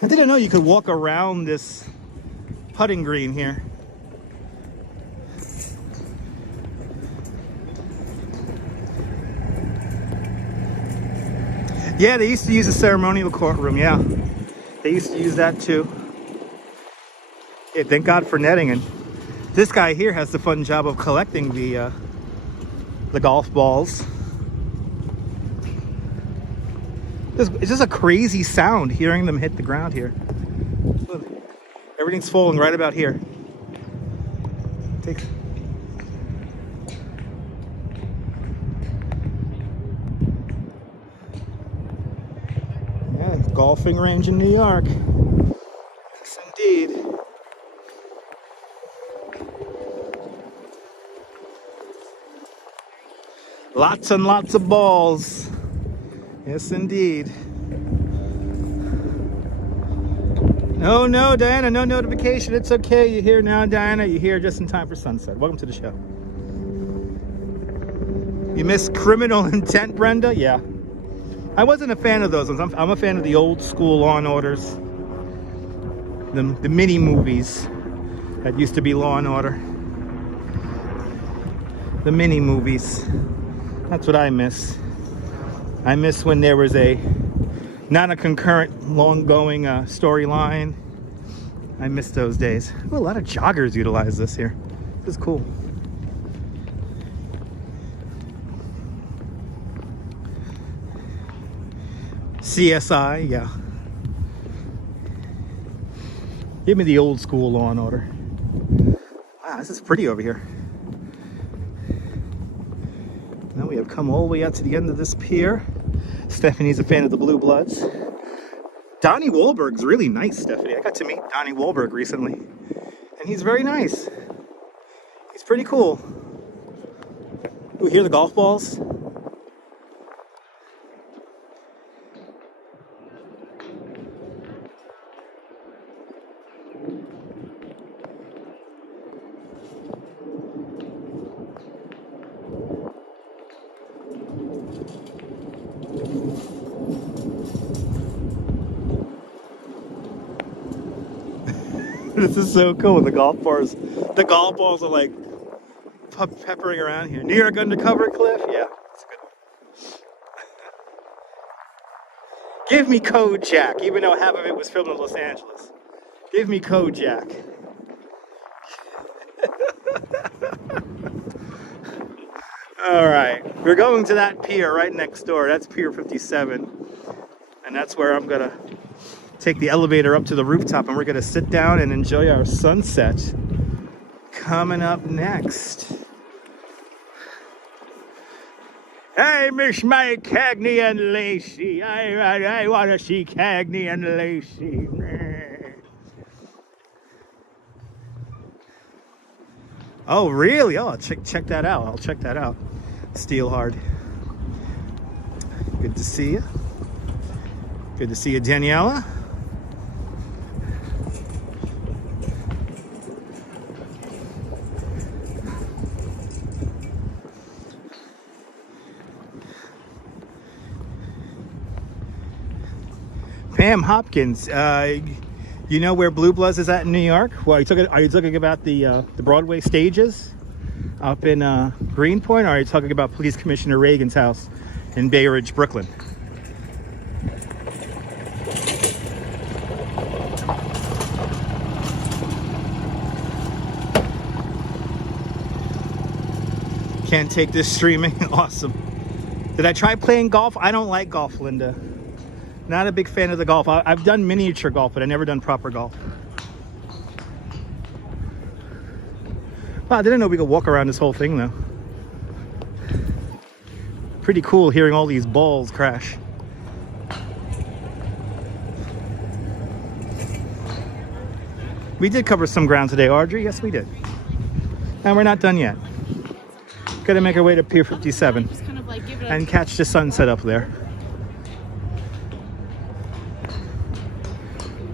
I didn't know you could walk around this putting green here. Yeah, they used to use a ceremonial courtroom, yeah. They used to use that too. Yeah, thank God for netting. And this guy here has the fun job of collecting the golf balls. It's just a crazy sound hearing them hit the ground here. Look, everything's falling right about here. Yeah, golfing range in New York. Yes, indeed. Lots and lots of balls. Yes, indeed. No, Diana, no notification. It's okay. You're here now, Diana. You're here just in time for sunset. Welcome to the show. You missed Criminal Intent, Brenda? Yeah. I wasn't a fan of those ones. I'm a fan of the old school Law and Orders. The mini movies that used to be Law and Order. The mini movies. That's what I miss. I miss when there was not a concurrent, long-going storyline. I miss those days. Ooh, a lot of joggers utilize this here. This is cool. CSI, yeah. Give me the old school Law and Order. Wow, this is pretty over here. Now we have come all the way out to the end of this pier. Stephanie's a fan of the Blue Bloods. Donnie Wahlberg's really nice, Stephanie. I got to meet Donnie Wahlberg recently, and he's very nice. He's pretty cool. Ooh, hear the golf balls? This is so cool. The golf balls are like peppering around here. New York Undercover Cliff, yeah, that's a good one. Give me Code Jack, even though half of it was filmed in Los Angeles. Give me Code Jack. All right, we're going to that pier right next door. That's Pier 57, and that's where I'm gonna take the elevator up to the rooftop, and we're gonna sit down and enjoy our sunset. Coming up next. Hey, Miss Mike, Cagney and Lacey. I want to see Cagney and Lacey. Oh, really? Oh, check that out. I'll check that out. Steelhard. Good to see you. Good to see you, Daniela. Pam Hopkins, you know where Blue Bloods is at in New York? Well, are you talking about the Broadway stages up in Greenpoint, or are you talking about Police Commissioner Reagan's house in Bay Ridge, Brooklyn? Can't take this streaming. Awesome. Did I try playing golf? I don't like golf, Linda. Not a big fan of the golf. I've done miniature golf, but I've never done proper golf. Wow, I didn't know we could walk around this whole thing, though. Pretty cool hearing all these balls crash. We did cover some ground today, Audrey. Yes, we did. And we're not done yet. Gotta make our way to Pier 57 Just kind of like give it and catch the sunset up there.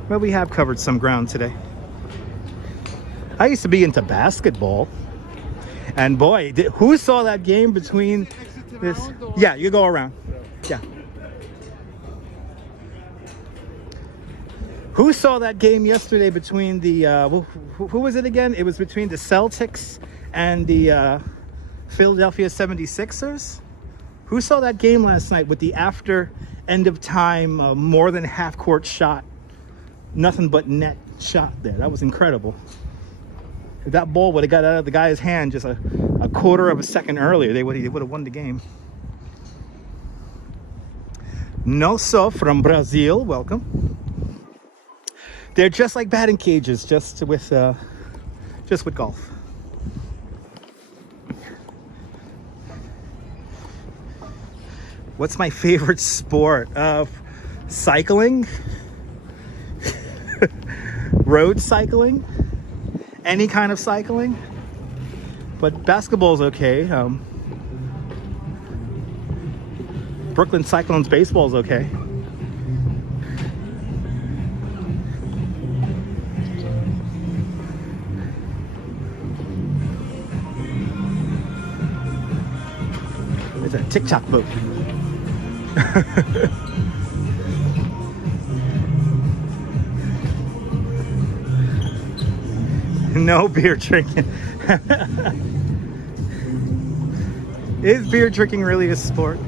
But we have covered some ground today. I used to be into basketball. And boy, who saw that game between this? Yeah, you go around. Yeah. Who saw that game yesterday between the, who was it again? It was between the Celtics and the Philadelphia 76ers. Who saw that game last night with the after end of time more than half court shot? Nothing but net shot there. That was incredible. If that ball would have got out of the guy's hand just a quarter of a second earlier, they would have won the game. Nosso from Brazil, welcome. They're just like batting cages, just with golf. What's my favorite sport? Cycling. Road cycling, any kind of cycling, but basketball's okay. Brooklyn Cyclones baseball's okay. It's a TikTok boat. No beer drinking. Is beer drinking really a sport?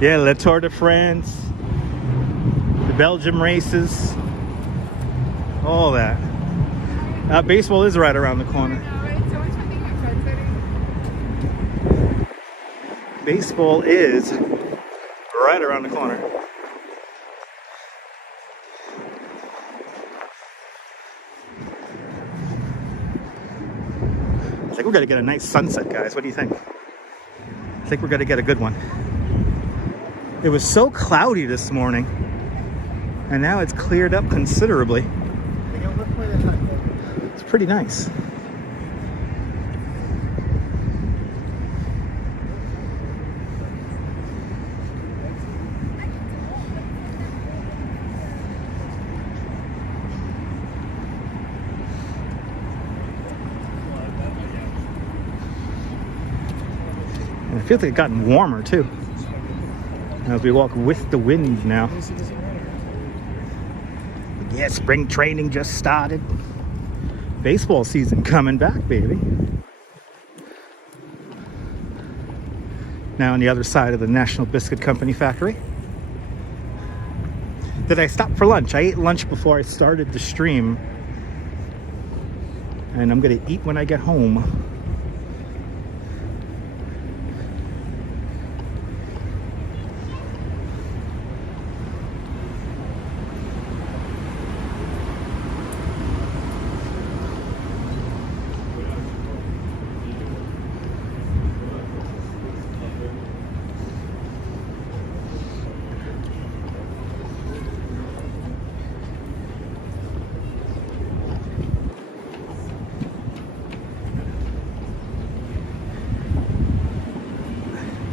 Yeah, Le Tour de France, the Belgium races, all that. Baseball is right around the corner. Baseball is right around the corner. I think we're gonna get a nice sunset, guys. What do you think? I think we're gonna get a good one. It was so cloudy this morning, and now it's cleared up considerably. It's pretty nice. It feels like it's gotten warmer too as we walk with the wind now. Yeah, spring training just started. Baseball season coming back, baby. Now on the other side of the National Biscuit Company factory. Did I stop for lunch? I ate lunch before I started the stream. And I'm gonna eat when I get home.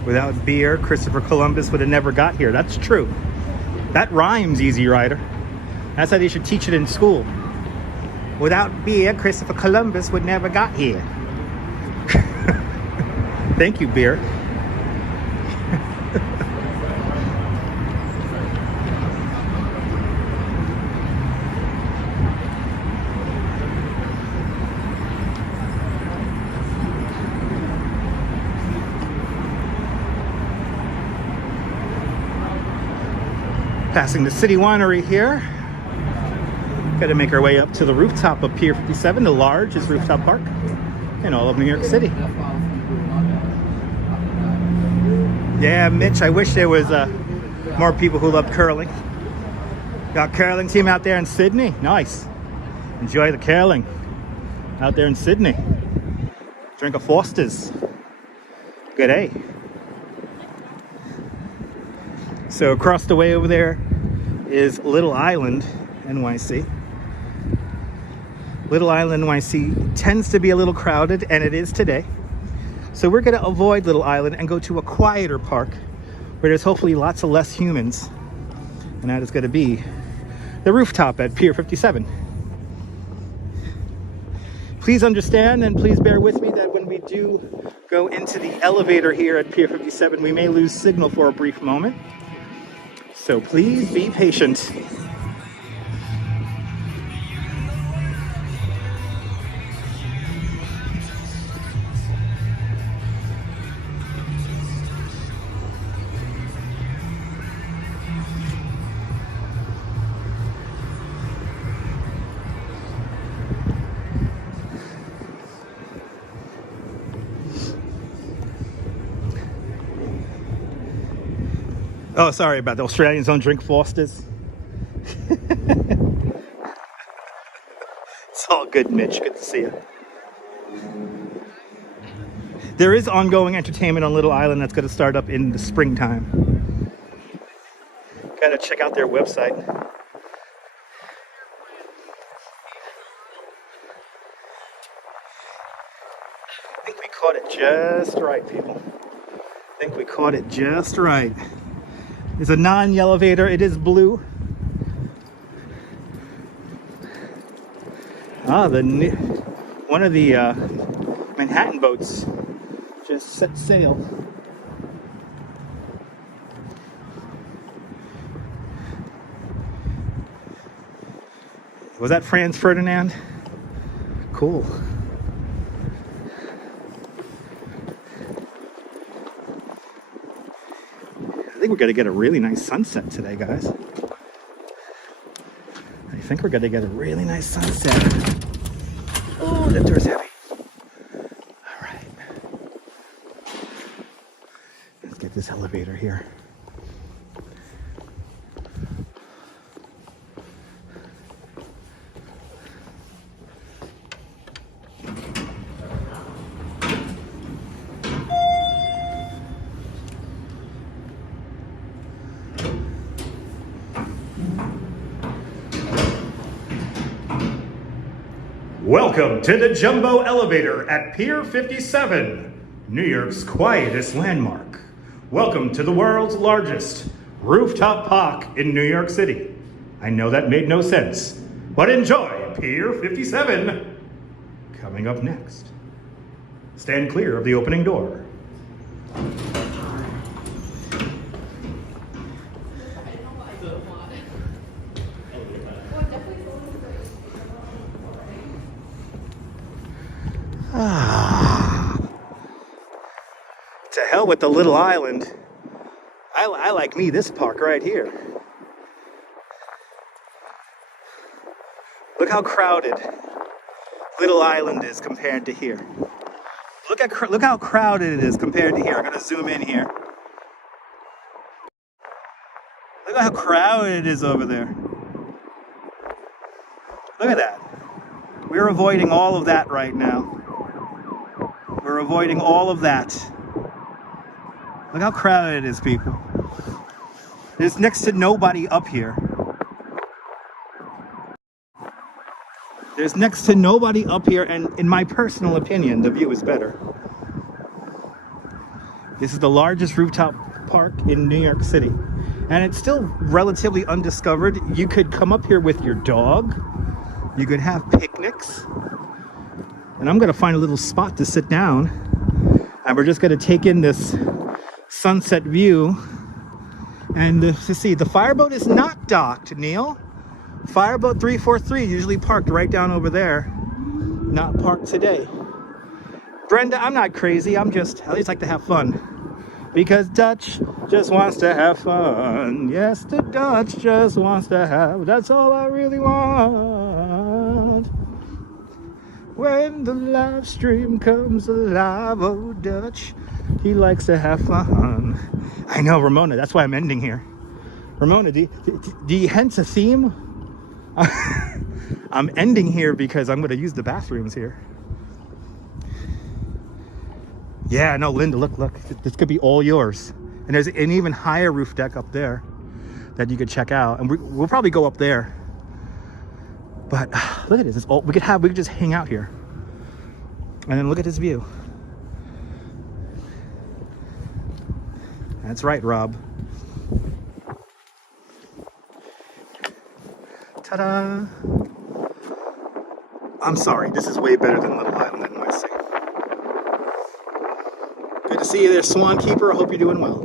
Without beer, Christopher Columbus would have never got here. That's true. That rhymes, Easy Rider. That's how they should teach it in school. Without beer, Christopher Columbus would never got here. Thank you, beer. Passing the City Winery here. Got to make our way up to the rooftop of Pier 57, the largest rooftop park in all of New York City. Yeah, Mitch, I wish there was more people who love curling. Got curling team out there in Sydney. Nice. Enjoy the curling out there in Sydney. Drink a Foster's. Good day. So across the way over there is Little Island, NYC. Little Island, NYC tends to be a little crowded, and it is today. So we're gonna avoid Little Island and go to a quieter park where there's hopefully lots of less humans. And that is gonna be the rooftop at Pier 57. Please understand and please bear with me that when we do go into the elevator here at Pier 57, we may lose signal for a brief moment. So please be patient. Oh, sorry about the Australians don't drink Foster's. It's all good, Mitch. Good to see you. There is ongoing entertainment on Little Island that's going to start up in the springtime. Gotta check out their website. I think we caught it just right, people. I think we caught it just right. It's a non-elevator. It is blue. Ah, one of the Manhattan boats just set sail. Was that Franz Ferdinand? Cool. I think we're going to get a really nice sunset today, guys. I think we're going to get a really nice sunset. Oh, that door's heavy. All right. Let's get this elevator here. Welcome to the Jumbo Elevator at Pier 57, New York's quietest landmark. Welcome to the world's largest rooftop park in New York City. I know that made no sense, but enjoy Pier 57. Coming up next, stand clear of the opening door. To hell with the Little Island. I like me this park right here. Look how crowded Little Island is compared to here. Look how crowded it is compared to here. I'm gonna zoom in here. Look at how crowded it is over there. Look at that. We're avoiding all of that right now. We're avoiding all of that. Look how crowded it is, people. There's next to nobody up here. There's next to nobody up here, and in my personal opinion, the view is better. This is the largest rooftop park in New York City, and it's still relatively undiscovered. You could come up here with your dog. You could have picnics. And I'm gonna find a little spot to sit down, and we're just gonna take in this sunset view. And to see, the fireboat is not docked, Neil. Fireboat 343 usually parked right down over there. Not parked today. Brenda, I'm not crazy. I just like to have fun. Because Dutch just wants to have fun. Yes, the Dutch just wants to have. That's all I really want. When the live stream comes alive, oh Dutch, he likes to have fun. I know, Ramona, that's why I'm ending here. Ramona, do you hence a theme? I'm ending here because I'm going to use the bathrooms here. Yeah, no, Linda, look. This could be all yours. And there's an even higher roof deck up there that you could check out. And we'll probably go up there. But look at this. It's all, we could just hang out here. And then look at this view. That's right, Rob. Ta-da! I'm sorry, this is way better than Little Island, NYC. Good to see you there, Swan Keeper. I hope you're doing well.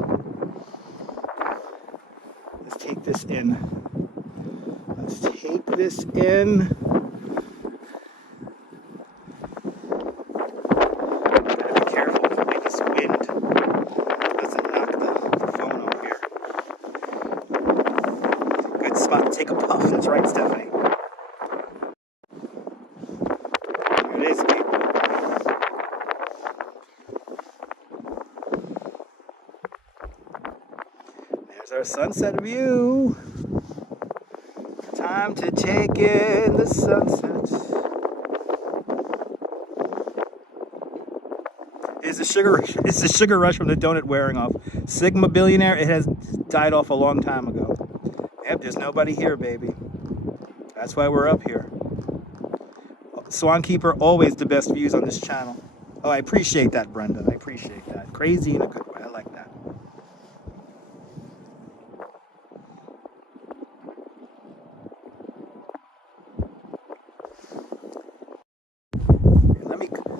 Let's take this in. Let's take this in. Gotta be careful with this wind. Doesn't knock the phone over here. Good spot to take a puff. That's right, Stephanie. Here it is, people. There's our sunset view. Time to take in the sunset. It's the sugar rush from the donut wearing off. Sigma billionaire, it has died off a long time ago. Yep, there's nobody here, baby. That's why we're up here. Swan Keeper, always the best views on this channel. Oh, I appreciate that, Brenda. I appreciate that. Crazy in a good way. I like that.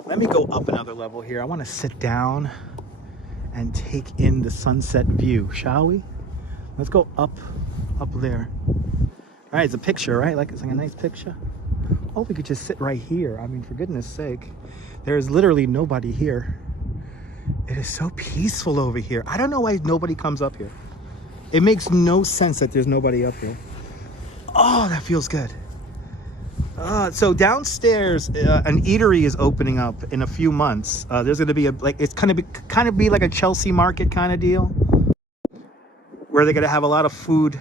Let me go up another level here. I want to sit down and take in the sunset view, shall we? Let's go up there. All right, it's a picture, right? It's like a nice picture. Oh, we could just sit right here. I mean, for goodness sake, there is literally nobody here. It is so peaceful over here. I don't know why nobody comes up here. It makes no sense that there's nobody up here. Oh, that feels good. So downstairs, an eatery is opening up in a few months. There's going to be it's kind of be like a Chelsea market kind of deal, where they're going to have a lot of food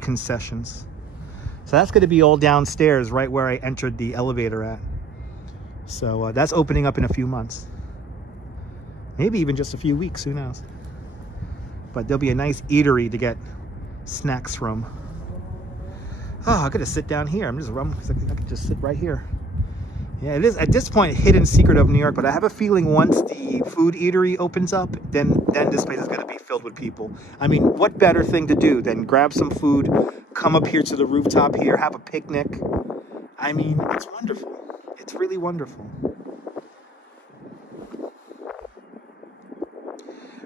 concessions. So that's going to be all downstairs, right where I entered the elevator at. So that's opening up in a few months, maybe even just a few weeks. Who knows? But there'll be a nice eatery to get snacks from. Oh, I gotta sit down here. I could just sit right here. Yeah, it is at this point a hidden secret of New York, but I have a feeling once the food eatery opens up, then this place is gonna be filled with people. I mean, what better thing to do than grab some food, come up here to the rooftop here, have a picnic. I mean, it's wonderful. It's really wonderful.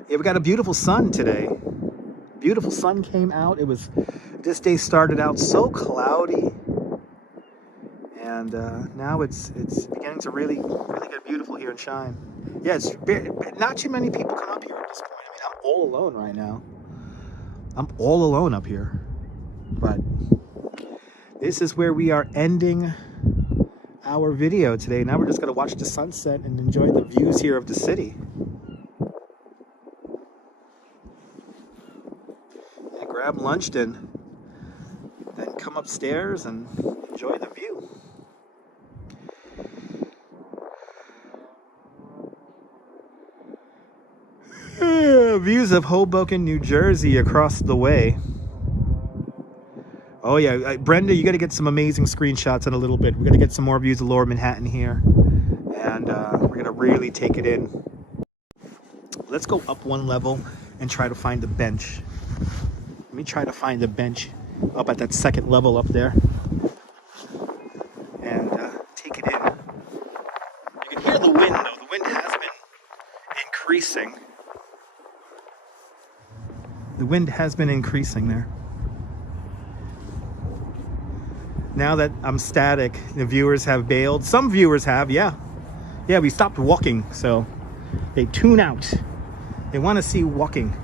Yeah, we got a beautiful sun today. Beautiful sun came out. This day started out so cloudy, and now it's beginning to really get beautiful here and shine. Yeah, not too many people come up here at this point. I mean, I'm all alone right now. I'm all alone up here, but this is where we are ending our video today. Now we're just gonna watch the sunset and enjoy the views here of the city. Yeah, grab lunch then come upstairs and enjoy the view. Views of Hoboken, New Jersey across the way. Oh yeah, Brenda, you got to get some amazing screenshots in a little bit. We're going to get some more views of Lower Manhattan here, and we're going to really take it in. Let's go up one level and try to find the bench. Let me try to find the bench up at that second level up there and take it in. You can hear the wind though. The wind has been increasing. The wind has been increasing there. Now that I'm static, the viewers have bailed. Some viewers have, yeah, we stopped walking, so they tune out. They want to see walking.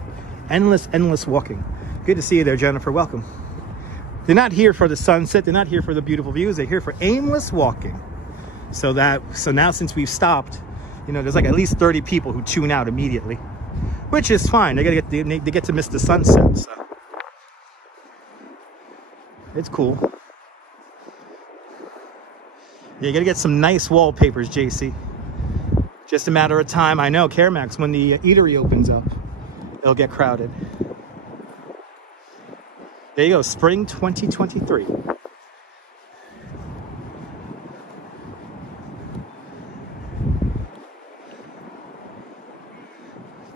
Endless walking. Good to see you there, Jennifer. Welcome. They're not here for the sunset. They're not here for the beautiful views. They're here for aimless walking. So now since we've stopped, you know, there's like at least 30 people who tune out immediately, which is fine. They get to miss the sunset. So it's cool. Yeah, you gotta get some nice wallpapers, JC. Just a matter of time. I know, Caremax, when the eatery opens up, it'll get crowded. There you go, spring 2023.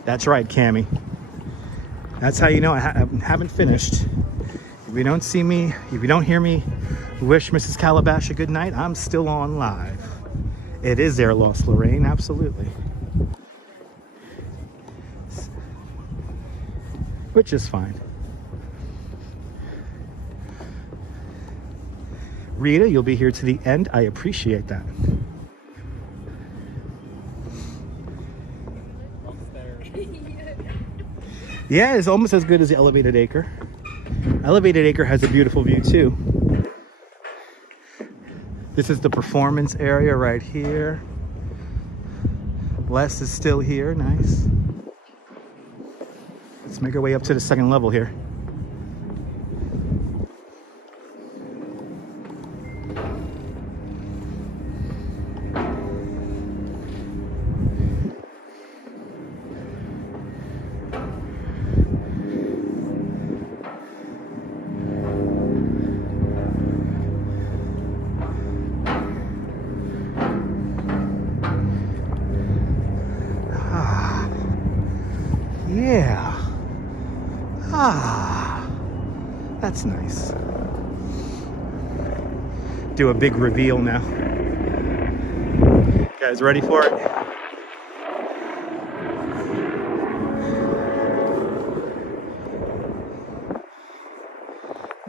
That's right, Cammy. That's how you know I haven't finished. If you don't see me, if you don't hear me wish Mrs. Calabash a good night, I'm still on live. It is their loss, Lorraine, absolutely. Which is fine. Rita, you'll be here to the end. I appreciate that. Yeah, it's almost as good as the Elevated Acre. Elevated Acre has a beautiful view too. This is the performance area right here. Les is still here, nice. Let's make our way up to the second level here. Yeah. That's nice. Do a big reveal now. You guys ready for it?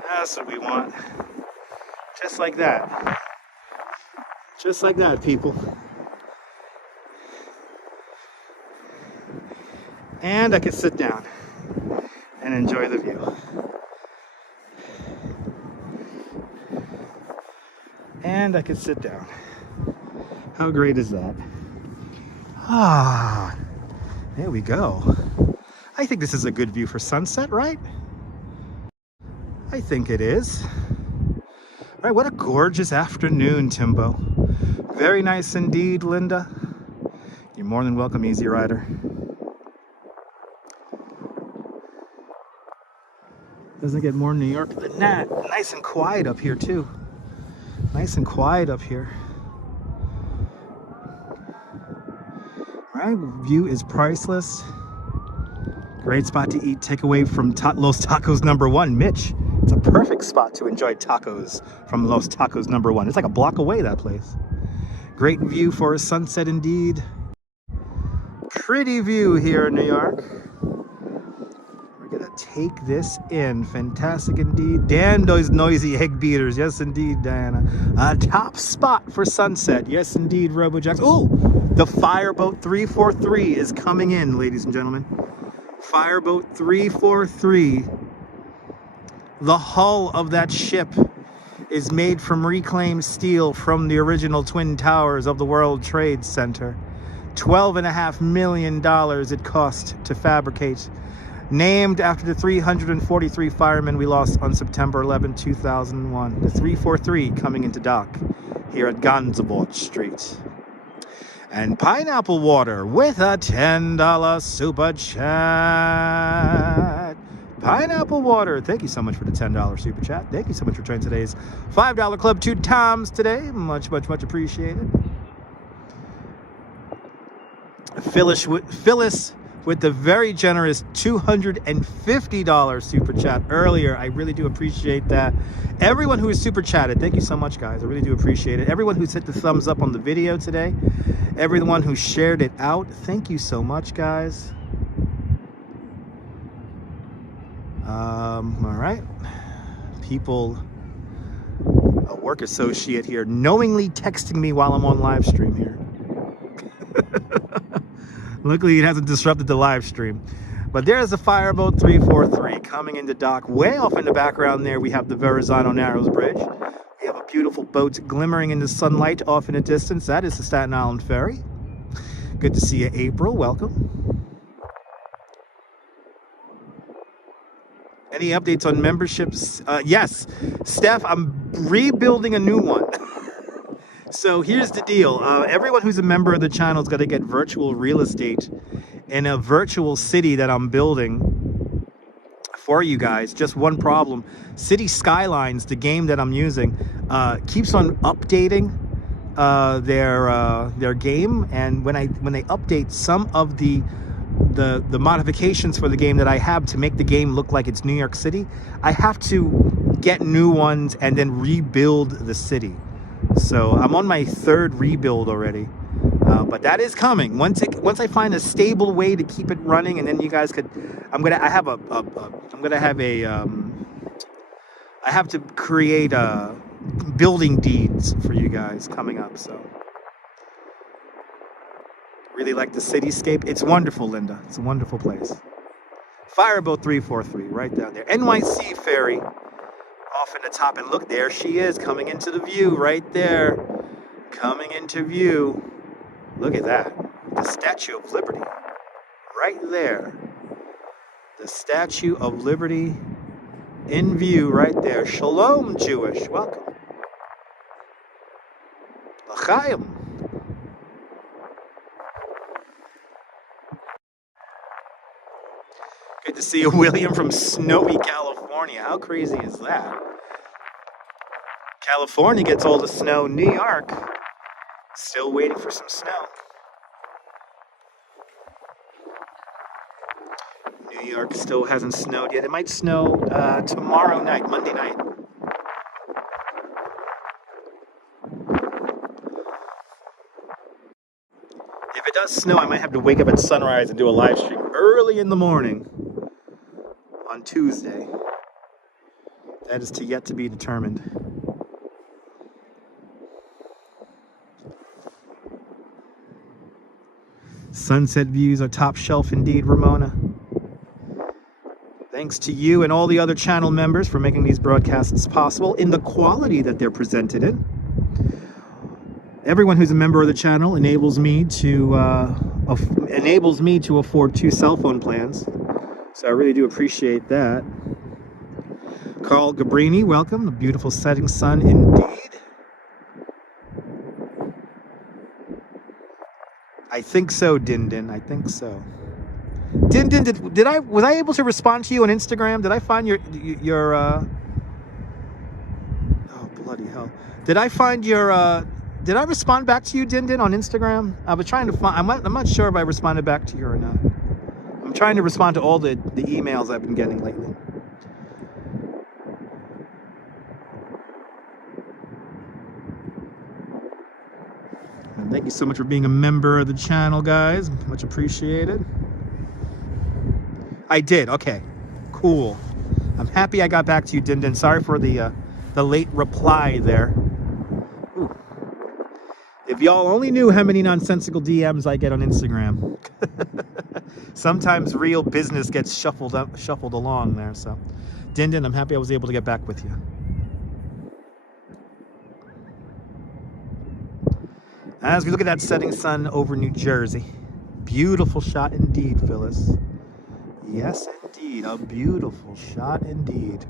That's what we want. Just like that. Just like that, people. And I can sit down and enjoy the view. And I can sit down. How great is that? There we go. I think this is a good view for sunset, right? I think it is. All right, what a gorgeous afternoon, Timbo. Very nice indeed, Linda. You're more than welcome, Easy Rider. Doesn't get more New York than that. Nice and quiet up here too. Nice and quiet up here. Right, view is priceless. Great spot to eat takeaway from Los Tacos #1. Mitch, it's a perfect spot to enjoy tacos from Los Tacos #1. It's like a block away, that place. Great view for a sunset indeed. Pretty view here in New York. Take this in. Fantastic indeed. Dan, those noisy egg beaters. Yes, indeed, Diana. Top spot for sunset. Yes, indeed, RoboJax. Oh, the Fireboat 343 is coming in, ladies and gentlemen. Fireboat 343. The hull of that ship is made from reclaimed steel from the original Twin Towers of the World Trade Center. $12.5 million it cost to fabricate. Named after the 343 firemen we lost on September 11, 2001. The 343 coming into dock here at Gansevoort Street. And Pineapple Water with a $10 super chat. Pineapple Water, thank you so much for the $10 super chat. Thank you so much for joining today's $5 club 2 times today. Much appreciated. Phyllis with the very generous $250 super chat earlier. I really do appreciate that. Everyone who has super chatted, thank you so much, guys. I really do appreciate it. Everyone who's hit the thumbs up on the video today, everyone who shared it out, thank you so much, guys. All right. People, a work associate here, knowingly texting me while I'm on live stream here. Luckily, it hasn't disrupted the live stream. But there's a Fireboat 343 coming into dock. Way off in the background there, we have the Verizon Narrows Bridge. We have a beautiful boat glimmering in the sunlight off in the distance. That is the Staten Island Ferry. Good to see you, April. Welcome. Any updates on memberships? Yes, Steph, I'm rebuilding a new one. So here's the deal. Everyone who's a member of the channel is going to get virtual real estate in a virtual city that I'm building for you guys. Just one problem. City Skylines, the game that I'm using, keeps on updating their game. And when they update some of the modifications for the game that I have to make the game look like it's New York City, I have to get new ones and then rebuild the city. So I'm on my third rebuild already, but that is coming. Once I find a stable way to keep it running, and then you guys could, I have to create building deeds for you guys coming up. So really like the cityscape. It's wonderful, Linda. It's a wonderful place. Fireboat 343 right down there. NYC ferry. Off in the top, and look, there she is coming into the view right there. Coming into view. Look at that. The Statue of Liberty right there. The Statue of Liberty in view right there. Shalom, Jewish. Welcome. L'chaim. Good to see you, William, from snowy California. How crazy is that? California gets all the snow. New York, still waiting for some snow. New York still hasn't snowed yet. It might snow tomorrow night, Monday night. If it does snow, I might have to wake up at sunrise and do a live stream early in the morning on Tuesday. That is yet to be determined. Sunset views are top shelf indeed, Ramona. Thanks to you and all the other channel members for making these broadcasts possible in the quality that they're presented in. Everyone who's a member of the channel enables me to afford 2 cell phone plans. So I really do appreciate that. Carl Gabrini, welcome. A beautiful setting sun indeed. I think so, Din Din. I think so. Din Din, was I able to respond to you on Instagram? Did I find your oh bloody hell. Did I find your did I respond back to you, Din Din, on Instagram? I was trying to find, I'm not sure if I responded back to you or not. I'm trying to respond to all the emails I've been getting lately. And thank you so much for being a member of the channel, guys. Much appreciated. I did. Okay. Cool. I'm happy I got back to you, Din Din. Sorry for the late reply there. Ooh. If y'all only knew how many nonsensical DMs I get on Instagram. Sometimes real business gets shuffled along there. So, Din Din, I'm happy I was able to get back with you. As we look at that setting sun over New Jersey. Beautiful shot indeed, Phyllis. Yes, indeed. A beautiful shot indeed.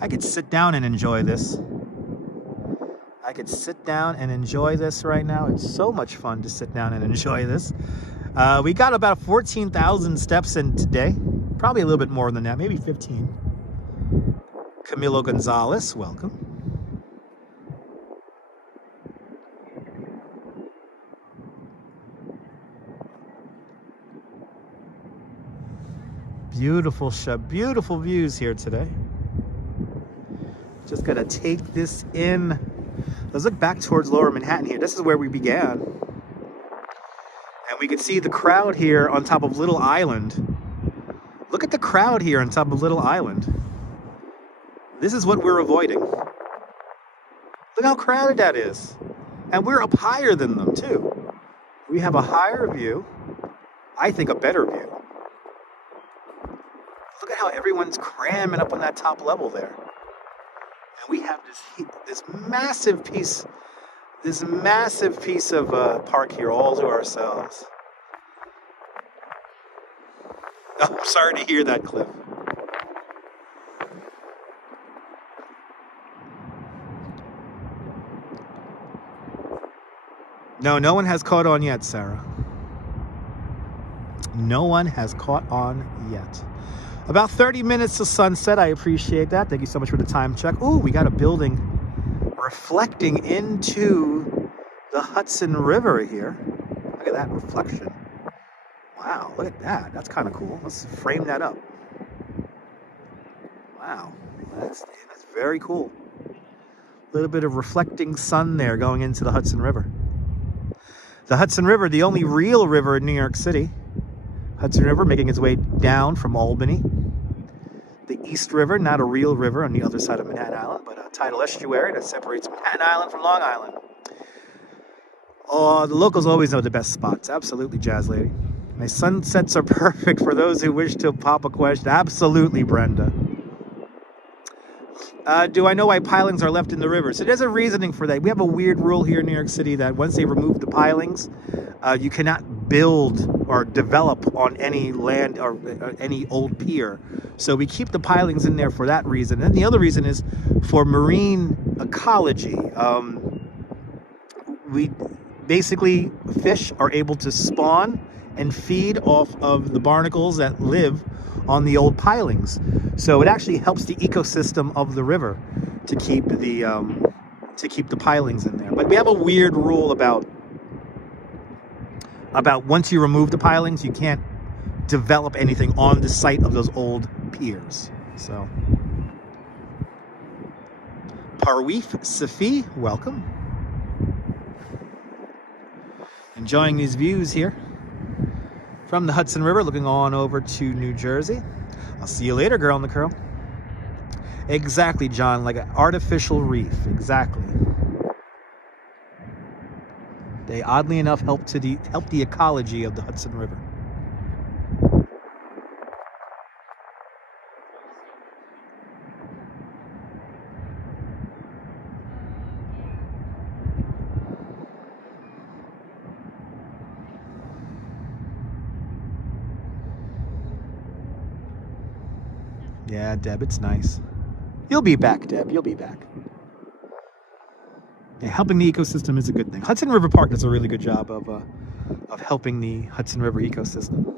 I could sit down and enjoy this. I could sit down and enjoy this right now. It's so much fun to sit down and enjoy this. We got about 14,000 steps in today. Probably a little bit more than that, maybe 15. Camilo Gonzalez, welcome. Beautiful shot, beautiful views here today. Just gotta take this in. Let's look back towards Lower Manhattan here. This is where we began. And we can see the crowd here on top of Little Island. Look at the crowd here on top of Little Island. This is what we're avoiding. Look how crowded that is. And we're up higher than them too. We have a higher view. I think, a better view. Look at how everyone's cramming up on that top level there. And we have this massive piece of park here all to ourselves. Oh, I'm sorry to hear that, Cliff. No one has caught on yet, Sarah. No one has caught on yet. About 30 minutes to sunset. I appreciate that. Thank you so much for the time check. Ooh, we got a building reflecting into the Hudson River here. Look at that reflection. Wow, look at that. That's kind of cool. Let's frame that up. Wow, that's very cool. A little bit of reflecting sun there going into the Hudson River. The Hudson River, the only real river in New York City. Hudson River making its way down from Albany. The East River, not a real river on the other side of Manhattan Island, but a tidal estuary that separates Manhattan Island from Long Island. Oh, the locals always know the best spots. Absolutely, Jazz Lady. My sunsets are perfect for those who wish to pop a question. Absolutely, Brenda. Do I know why pilings are left in the river? So there's a reasoning for that. We have a weird rule here in New York City that once they remove the pilings, you cannot build or develop on any land or any old pier. So we keep the pilings in there for that reason. And the other reason is for marine ecology. We basically, fish are able to spawn and feed off of the barnacles that live on the old pilings. So it actually helps the ecosystem of the river to keep the pilings in there. But we have a weird rule about once you remove the pilings, you can't develop anything on the site of those old piers. So Parweef Safi, welcome. Enjoying these views here from the Hudson River, looking on over to New Jersey. I'll see you later, girl in the curl. Exactly, John, like an artificial reef. Exactly. They oddly enough help the ecology of the Hudson River. Yeah, Deb, it's nice. You'll be back, Deb. You'll be back. Yeah, helping the ecosystem is a good thing. Hudson River Park does a really good job of helping the Hudson River ecosystem.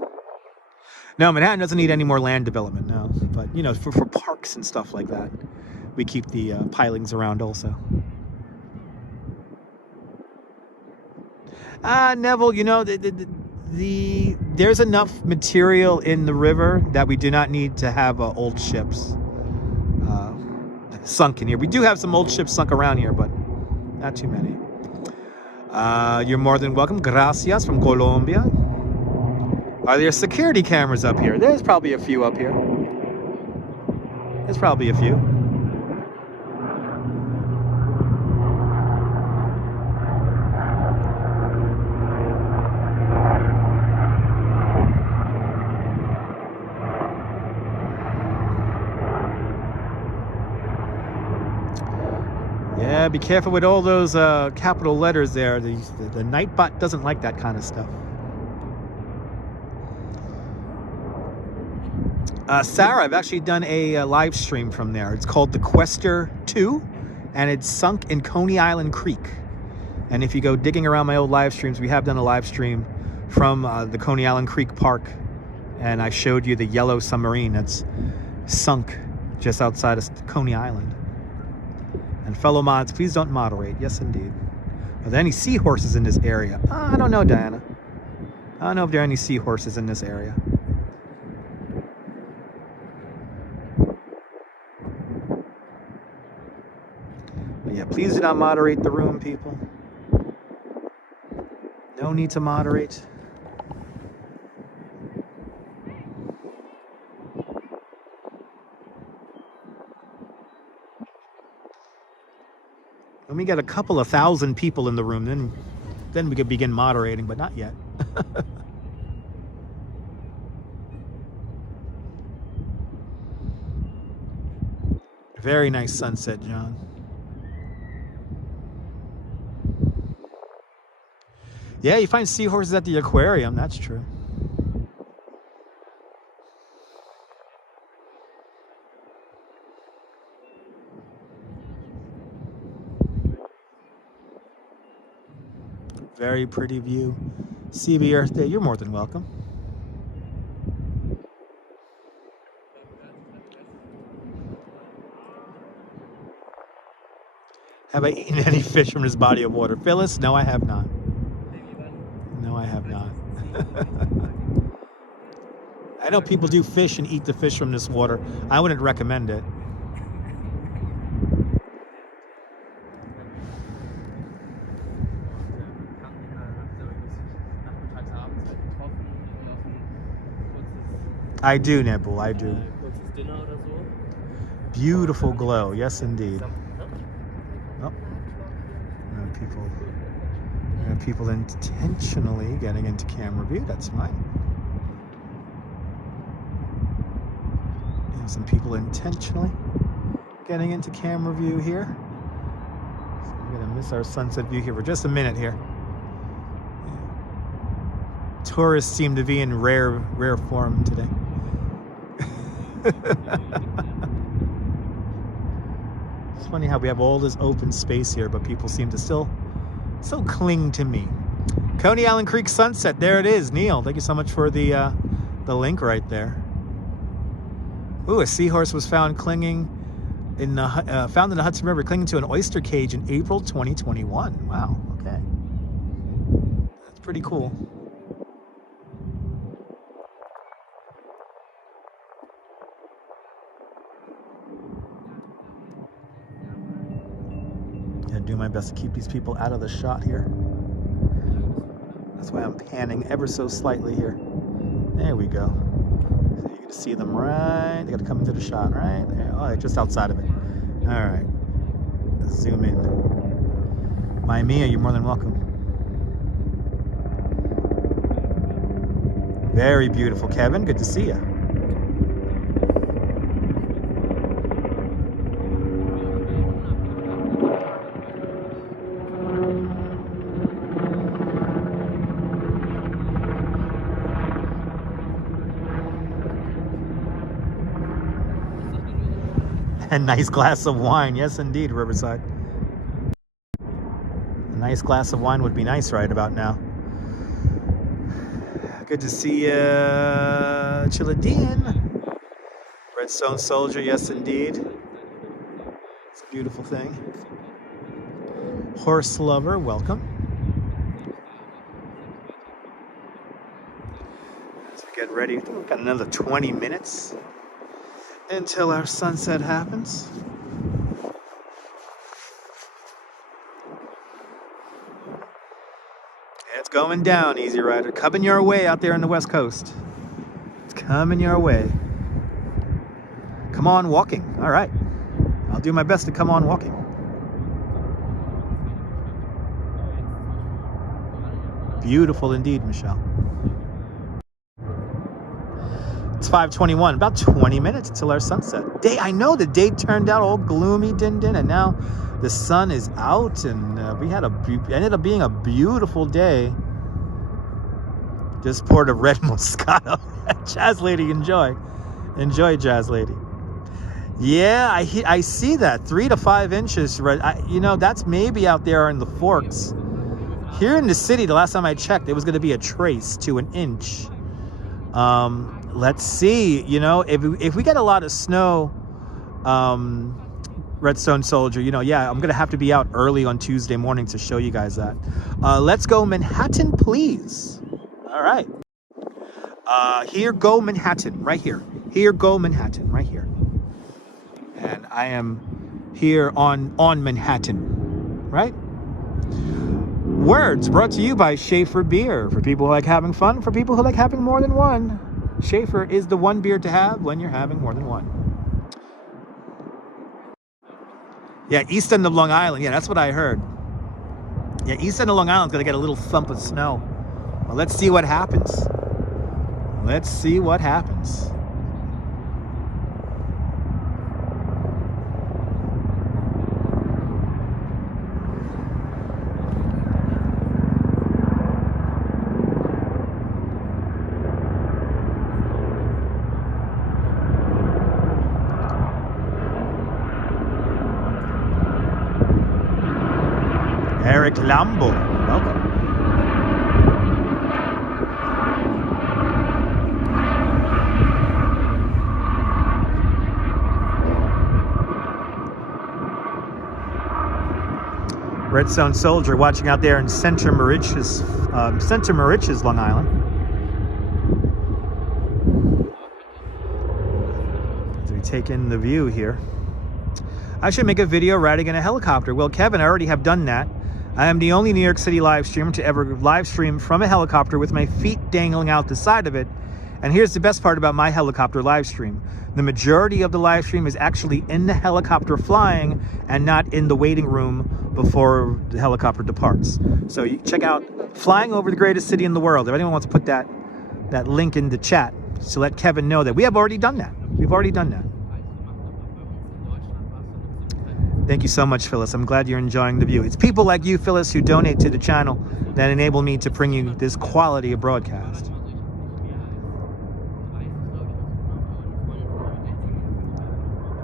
No, Manhattan doesn't need any more land development, no. But, you know, for parks and stuff like that, we keep the pilings around also. Neville, you know, there's enough material in the river that we do not need to have old ships sunk in here. We do have some old ships sunk around here, but not too many. You're more than welcome. Gracias from Colombia. Are there security cameras up here? There's probably a few up here. There's probably a few. Yeah, be careful with all those capital letters there. The Nightbot doesn't like that kind of stuff. Sarah, I've actually done a live stream from there. It's called the Quester 2, and it's sunk in Coney Island Creek. And if you go digging around my old live streams, we have done a live stream from the Coney Island Creek Park, and I showed you the yellow submarine that's sunk just outside of Coney Island. And fellow mods, please don't moderate. Yes, indeed. Are there any seahorses in this area? I don't know, Diana. I don't know if there are any seahorses in this area. But yeah, please do not moderate the room, people. No need to moderate. When we get a couple of thousand people in the room, then we could begin moderating, but not yet. Very nice sunset, John. Yeah, you find seahorses at the aquarium. That's true. Very pretty view. CB Earth Day, you're more than welcome. Have I eaten any fish from this body of water? Phyllis, no, I have not. No, I have not. I know people do fish and eat the fish from this water. I wouldn't recommend it. I do, Nebul, I do. Beautiful glow, yes indeed. Oh. People intentionally getting into camera view, that's fine. You know, some people intentionally getting into camera view here. So we're gonna miss our sunset view here for just a minute here. Tourists seem to be in rare form today. It's funny how we have all this open space here, but people seem to still cling to me. Coney Island Creek sunset, there it is. Neil, thank you so much for the link right there. Ooh, a seahorse was found clinging in the Hudson River, clinging to an oyster cage in April 2021. Wow, okay, that's pretty cool. Do my best to keep these people out of the shot here. That's why I'm panning ever so slightly here. There we go. So you can see them right. They got to come into the shot right there. Oh, they're just outside of it. All right. Let's zoom in. My Mia, you're more than welcome. Very beautiful, Kevin. Good to see you. A nice glass of wine. Yes, indeed, Riverside. A nice glass of wine would be nice right about now. Good to see you, Chiladine. Redstone Soldier, yes, indeed. It's a beautiful thing. Horse Lover, welcome. Let's get ready. We've got another 20 minutes. Until our sunset happens. It's going down, Easy Rider. Coming your way out there on the West Coast. It's coming your way. Come on walking. All right. I'll do my best to come on walking. Beautiful indeed, Michelle. It's 5:21, about 20 minutes until our sunset. Day, I know the day turned out all gloomy, and now the sun is out, and ended up being a beautiful day. Just poured a red Moscato. Jazz Lady, enjoy, Jazz Lady. Yeah, I see that 3 to 5 inches. You know, that's maybe out there in the Forks. Here in the city, the last time I checked, it was going to be a trace to an inch. Let's see, you know, if we get a lot of snow, Redstone Soldier, you know, yeah, I'm going to have to be out early on Tuesday morning to show you guys that. Let's go Manhattan, please. All right. Here go Manhattan, right here. Here go Manhattan, right here. And I am here on Manhattan, right? Words brought to you by Schaefer Beer. For people who like having fun, for people who like having more than one. Schaefer is the one beer to have when you're having more than one. Yeah, east end of Long Island. Yeah, that's what I heard. Yeah, east end of Long Island's going to get a little thump of snow. Well, let's see what happens. Let's see what happens. Varick Lambo. Welcome. Redstone Soldier watching out there in Center Moriches, Long Island. As we take in the view here. I should make a video riding in a helicopter. Well, Kevin, I already have done that. I am the only New York City live streamer to ever live stream from a helicopter with my feet dangling out the side of it. And here's the best part about my helicopter live stream. The majority of the live stream is actually in the helicopter flying and not in the waiting room before the helicopter departs. So you check out Flying Over the Greatest City in the World. If anyone wants to put that link in the chat to let Kevin know that we have already done that. We've already done that. Thank you so much, Phyllis. I'm glad you're enjoying the view. It's people like you, Phyllis, who donate to the channel that enable me to bring you this quality of broadcast.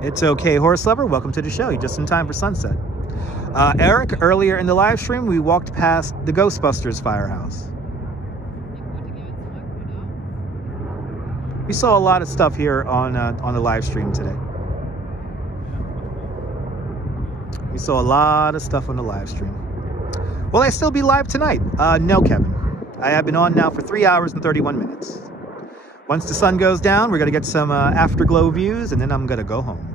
It's okay, horse lover. Welcome to the show. You're just in time for sunset. Eric, earlier in the live stream, we walked past the Ghostbusters Firehouse. We saw a lot of stuff here on the live stream today. We saw a lot of stuff on the live stream. Will I still be live tonight? No, Kevin. I have been on now for 3 hours and 31 minutes. Once the sun goes down, we're going to get some afterglow views, and then I'm going to go home.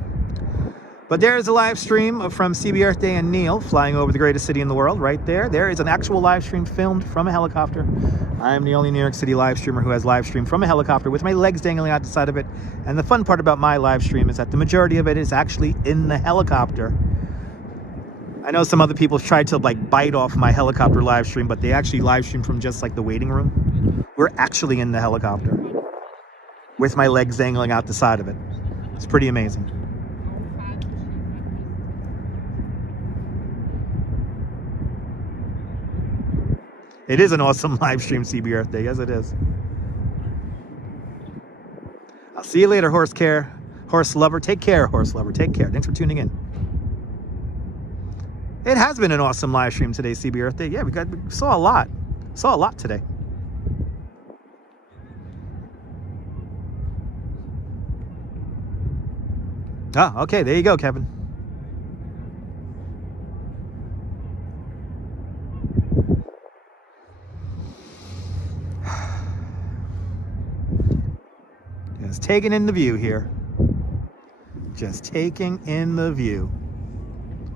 But there's a live stream from CB Earth Day and Neil flying over the greatest city in the world right there. There is an actual live stream filmed from a helicopter. I am the only New York City live streamer who has live streamed from a helicopter with my legs dangling out the side of it. And the fun part about my live stream is that the majority of it is actually in the helicopter. I know some other people tried to like bite off my helicopter live stream, but they actually live stream from just like the waiting room. We're actually in the helicopter with my legs dangling out the side of it. It's pretty amazing. It is an awesome live stream, CB Earth Day. Yes, it is. I'll see you later, horse lover. Take care, horse lover. Take care. Thanks for tuning in. It has been an awesome live stream today, CB Earth Day. Yeah, we saw a lot. Saw a lot today. Ah, okay. There you go, Kevin. Just taking in the view here. Just taking in the view.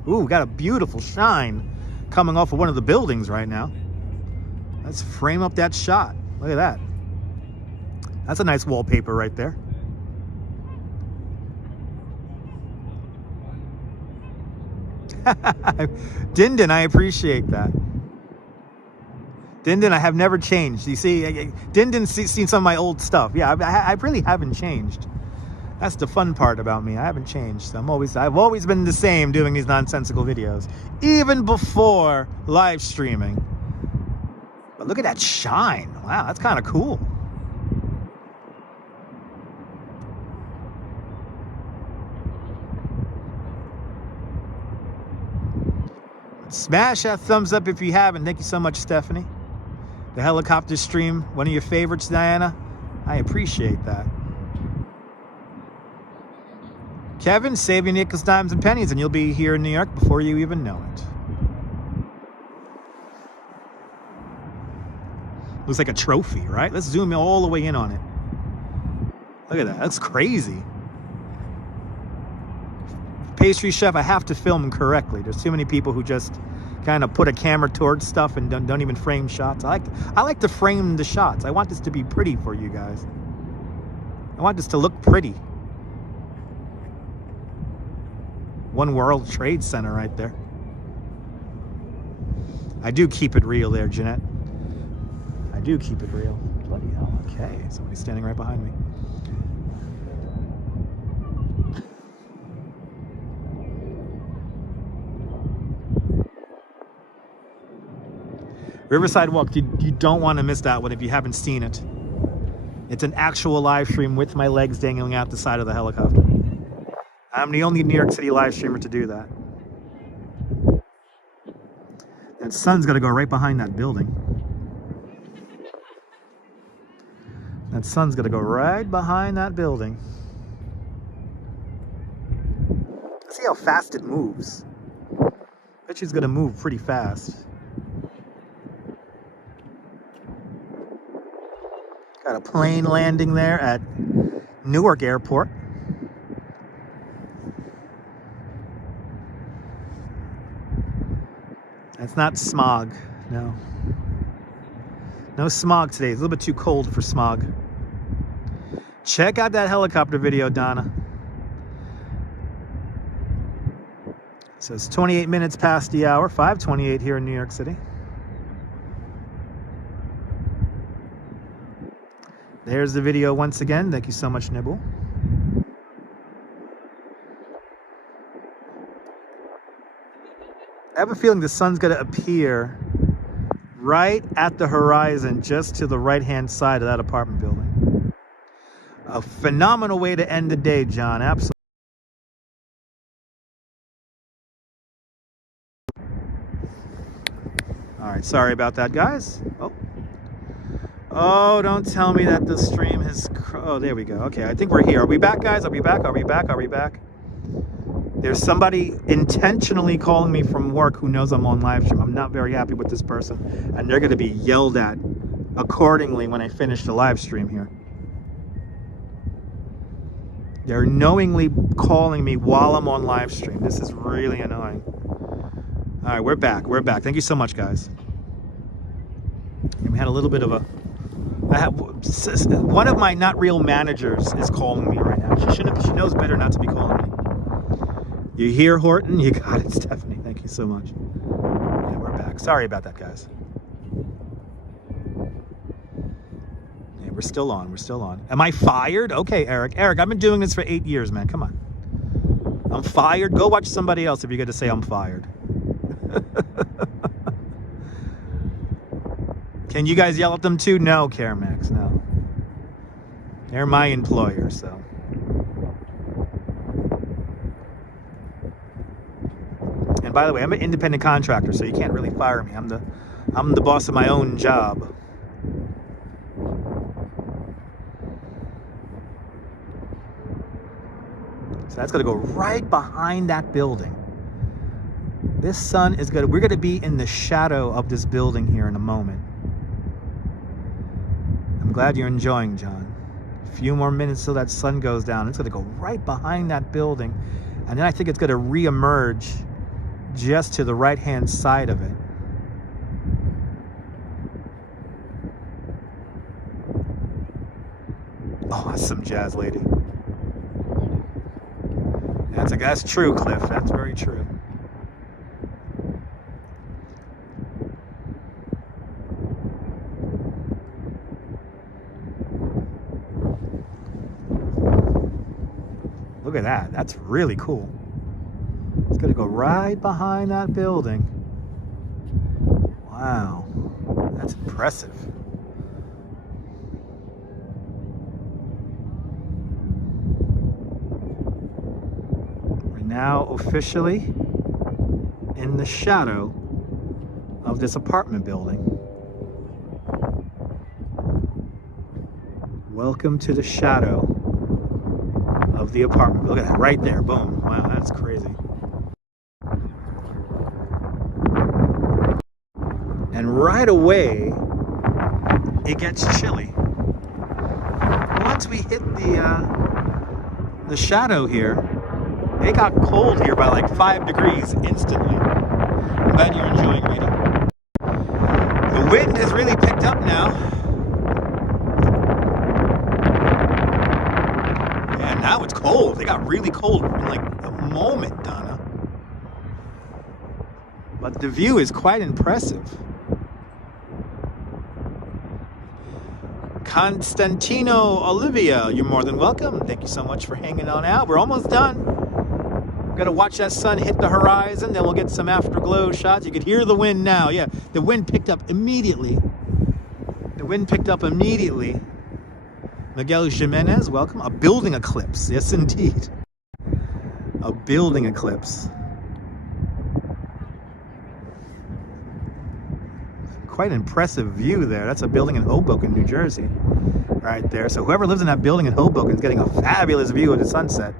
Ooh, we got a beautiful shine coming off of one of the buildings right now. Let's frame up that shot. Look at that. That's a nice wallpaper right there. Dindin, I appreciate that. Dindin, I have never changed. You see, Dindin's seen some of my old stuff. Yeah, I really haven't changed. That's the fun part about me. I haven't changed. I've always been the same doing these nonsensical videos, even before live streaming. But look at that shine. Wow, that's kind of cool. Smash that thumbs up if you haven't. Thank you so much, Stephanie. The helicopter stream, one of your favorites, Diana. I appreciate that. Kevin, save your nickels, dimes, and pennies, and you'll be here in New York before you even know it. Looks like a trophy, right? Let's zoom all the way in on it. Look at that. That's crazy. Pastry chef, I have to film correctly. There's too many people who just kind of put a camera towards stuff and don't even frame shots. I like to frame the shots. I want this to be pretty for you guys. I want this to look pretty. One World Trade Center right there. I do keep it real there, Jeanette. I do keep it real. Bloody hell. Okay, somebody's standing right behind me. Riverside Walk, you don't want to miss that one if you haven't seen it. It's an actual live stream with my legs dangling out the side of the helicopter. I'm the only New York City live streamer to do that. That sun's got to go right behind that building. That sun's got to go right behind that building. See how fast it moves. Bet she's going to move pretty fast. Got a plane landing there at Newark Airport. It's not smog, no. No smog today. It's a little bit too cold for smog. Check out that helicopter video, Donna. So it's 28 minutes past the hour, 5:28 here in New York City. There's the video once again. Thank you so much, Nibble. I have a feeling the sun's going to appear right at the horizon, just to the right-hand side of that apartment building. A phenomenal way to end the day, John. Absolutely. All right, sorry about that, guys. Oh, don't tell me that the stream has... Oh, there we go. Okay, I think we're here. Are we back, guys? Are we back? Are we back? Are we back? There's somebody intentionally calling me from work who knows I'm on live stream. I'm not very happy with this person, and they're going to be yelled at accordingly when I finish the live stream here. They're knowingly calling me while I'm on live stream. This is really annoying. All right, we're back. We're back. Thank you so much, guys. And we had a little bit of a... one of my not real managers is calling me right now. She knows better not to be calling me. You hear, Horton? You got it, Stephanie. Thank you so much. Yeah, we're back. Sorry about that, guys. Yeah, we're still on. We're still on. Am I fired? Okay, Eric. Eric, I've been doing this for 8 years, man. Come on. I'm fired. Go watch somebody else if you're going to say I'm fired. Can you guys yell at them too? No, Caramax, no. They're my employer, so. And by the way, I'm an independent contractor, so you can't really fire me. I'm the boss of my own job. So that's gonna go right behind that building. This sun is we're gonna be in the shadow of this building here in a moment. I'm glad you're enjoying, John. A few more minutes till that sun goes down. It's gonna go right behind that building. And then I think it's gonna re-emerge just to the right-hand side of it. Oh, that's some jazz lady. That's true, Cliff. That's very true. Look at that. That's really cool. It's going to go right behind that building. Wow. That's impressive. We're now officially in the shadow of this apartment building. Welcome to the shadow of the apartment. Look at that, right there, boom. Wow, that's crazy. And right away, it gets chilly. Once we hit the shadow here, it got cold here by like 5 degrees instantly. I'm glad you're enjoying, Rita. The wind has really picked up now. And now it's cold. It got really cold in like a moment, Donna. But the view is quite impressive. Constantino Olivia, you're more than welcome. Thank you so much for hanging on out. We're almost done. We're gonna watch that sun hit the horizon, then we'll get some afterglow shots. You could hear the wind now. Yeah, the wind picked up immediately. The wind picked up immediately. Miguel Jimenez, welcome. A building eclipse. Yes, indeed. A building eclipse. quite an impressive view there. That's a building in Hoboken, New Jersey, right there. So whoever lives in that building in Hoboken is getting a fabulous view of the sunset.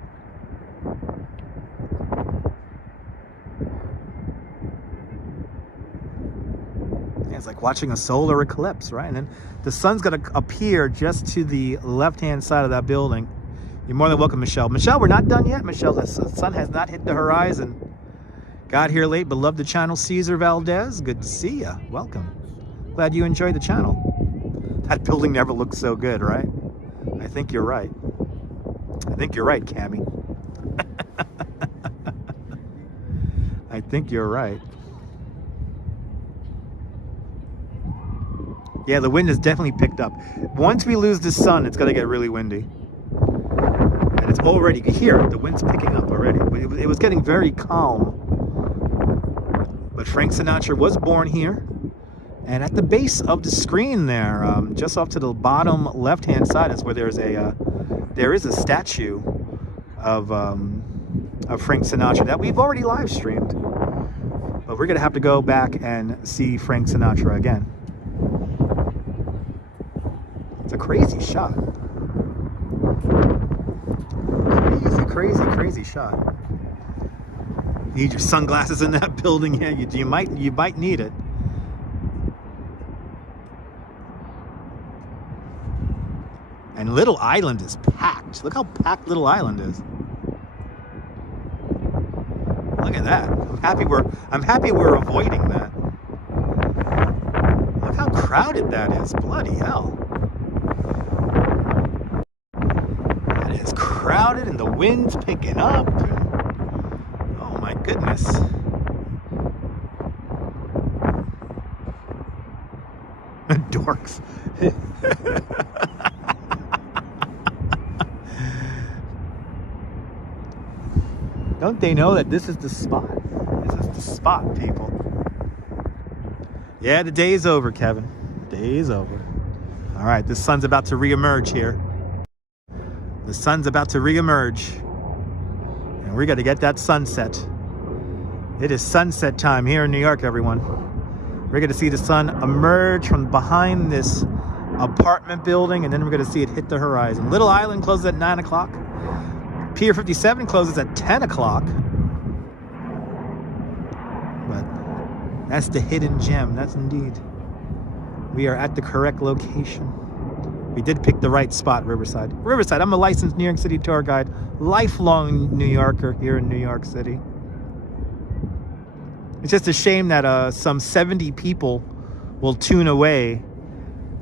Yeah, it's like watching a solar eclipse, right? And then the sun's going to appear just to the left-hand side of that building. You're more than welcome, Michelle. Michelle, we're not done yet. Michelle, the sun has not hit the horizon. Got here late, but love the channel. Caesar Valdez, good to see ya. Welcome. Glad you enjoyed the channel. That building never looked so good, right? I think you're right. I think you're right, Cammy. I think you're right. Yeah, the wind has definitely picked up. Once we lose the sun, it's gonna get really windy. And it's already, you can hear it, the wind's picking up already. It was getting very calm. But Frank Sinatra was born here, and at the base of the screen there, just off to the bottom left-hand side, is where there is a statue of Frank Sinatra that we've already live streamed. But we're gonna have to go back and see Frank Sinatra again. It's a crazy shot. Crazy shot. Need your sunglasses in that building. Yeah, you might need it. And Little Island is packed. Look how packed Little Island is. Look at that. I'm happy we're avoiding that. Look how crowded that is. Bloody hell. That is crowded and the wind's picking up. My goodness. Dorks. Don't they know that this is the spot? This is the spot, people. Yeah, the day is over, Kevin. The day is over. All right, the sun's about to reemerge here. The sun's about to reemerge. And we got to get that sunset. It is sunset time here in New York, everyone. We're going to see the sun emerge from behind this apartment building, and then we're going to see it hit the horizon. Little Island closes at 9 o'clock. Pier 57 closes at 10 o'clock. But that's the hidden gem. That's indeed. We are at the correct location. We did pick the right spot, Riverside. Riverside, I'm a licensed New York City tour guide, lifelong New Yorker here in New York City. It's just a shame that some 70 people will tune away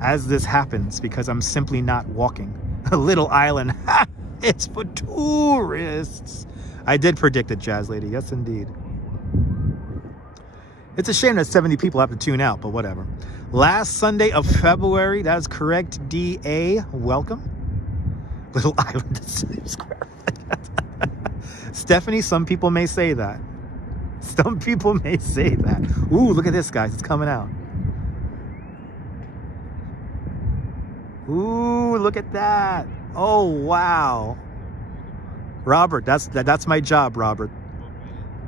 as this happens because I'm simply not walking. A Little Island, it's for tourists. I did predict it, Jazz Lady, yes indeed. It's a shame that 70 people have to tune out, but whatever. Last Sunday of February, that is correct, DA, welcome. Little Island is Square. Stephanie, some people may say that. Some people may say that. Ooh, look at this, guys. It's coming out. Ooh, look at that. Oh, wow. Robert, that's my job, Robert.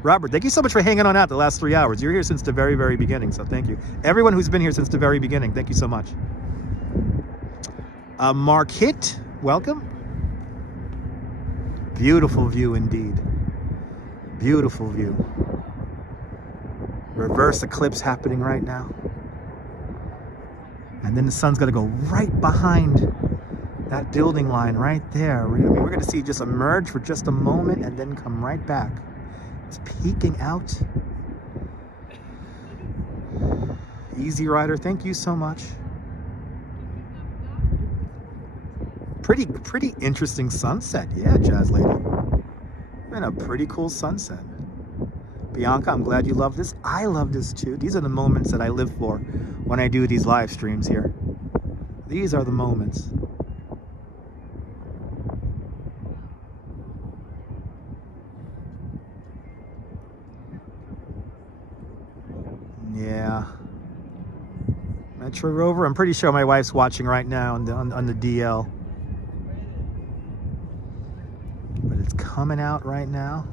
Robert, thank you so much for hanging on out the last 3 hours. You're here since the very, very beginning, so thank you. Everyone who's been here since the very beginning, thank you so much. Mark Hitt, welcome. Beautiful view indeed. Beautiful view. Reverse eclipse happening right now. And then the sun's gonna go right behind that building line right there. We're gonna see it just emerge for just a moment and then come right back. It's peeking out. Easy Rider, thank you so much. Pretty interesting sunset. Yeah, Jazz Lady. Been a pretty cool sunset. Bianca, I'm glad you love this. I love this too. These are the moments that I live for when I do these live streams here. These are the moments. Yeah. Metro Rover, I'm pretty sure my wife's watching right now on the DL. But it's coming out right now.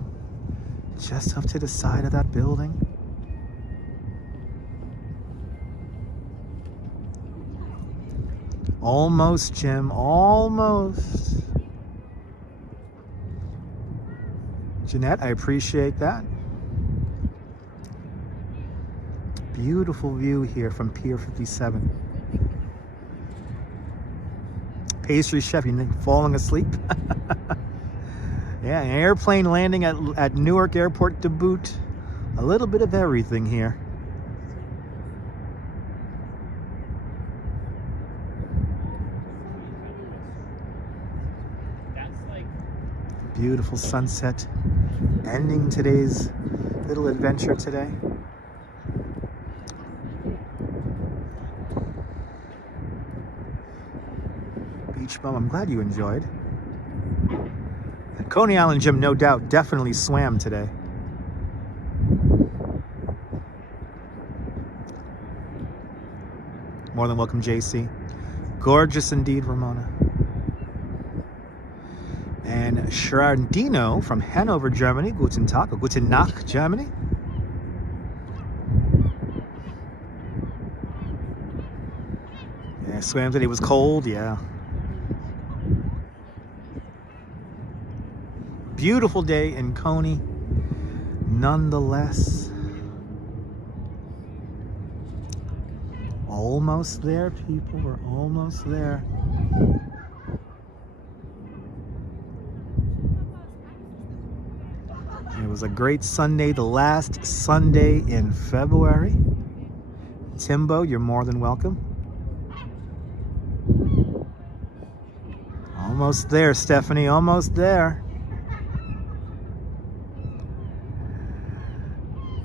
Just up to the side of that building. Almost, Jim, almost. Jeanette, I appreciate that. Beautiful view here from Pier 57. Pastry chef, you falling asleep? Yeah, an airplane landing at Newark Airport to boot. A little bit of everything here. Beautiful sunset, ending today's little adventure today. Beach bum, I'm glad you enjoyed. And Coney Island Jim, no doubt, definitely swam today. More than welcome, JC. Gorgeous indeed, Ramona. And Shrardino from Hanover, Germany. Guten Tag, or Guten Nacht, Germany. Yeah, swam today. It was cold, yeah. Beautiful day in Coney, nonetheless. Almost there, people. We're almost there. It was a great Sunday, the last Sunday in February. Timbo, you're more than welcome. Almost there, Stephanie, almost there.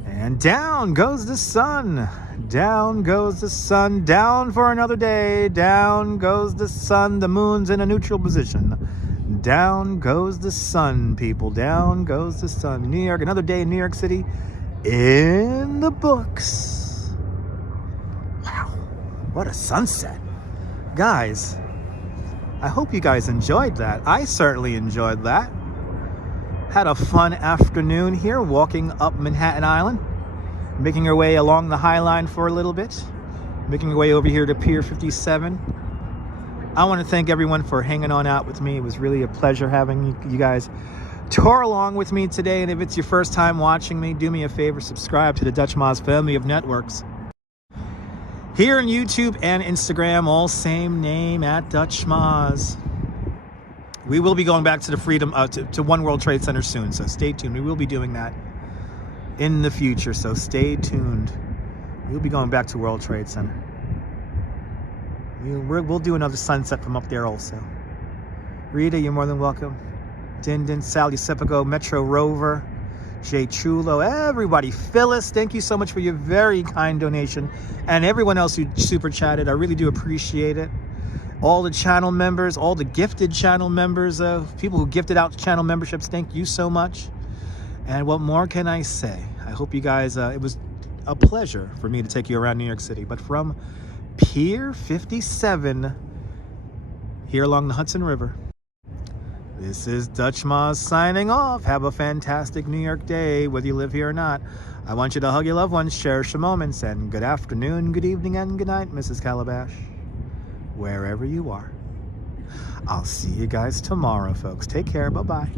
And down goes the sun. Down goes the sun. Down for another day. Down goes the sun. The moon's in a neutral position. Down goes the sun, people. Down goes the sun. New York, another day in New York City in the books. Wow, what a sunset. Guys, I hope you guys enjoyed that. I certainly enjoyed that. Had a fun afternoon here walking up Manhattan Island, making our way along the High Line for a little bit, making our way over here to Pier 57. I want to thank everyone for hanging on out with me. It was really a pleasure having you guys tour along with me today. And if it's your first time watching me, do me a favor, subscribe to the Dutch Moz family of networks. Here on YouTube and Instagram, all same name, at Dutch Moz. We will be going back to the to One World Trade Center soon, so stay tuned. We will be doing that in the future, so stay tuned. We'll be going back to World Trade Center. We'll do another sunset from up there also. Rita, you're more than welcome. Din Din, Sal Yusufico, Metro Rover, Jay Chulo, everybody. Phyllis, thank you so much for your very kind donation. And everyone else who super chatted, I really do appreciate it. All the channel members, all the gifted channel members, people who gifted out channel memberships, thank you so much. And what more can I say? I hope you guys, it was a pleasure for me to take you around New York City, but from Pier 57 here along the Hudson River. This is Dutch Moz signing off. Have a fantastic New York day, whether you live here or not. I want you to hug your loved ones, cherish your moments, and good afternoon, good evening, and good night, Mrs. Calabash, wherever you are. I'll see you guys tomorrow, folks. Take care. Bye-bye.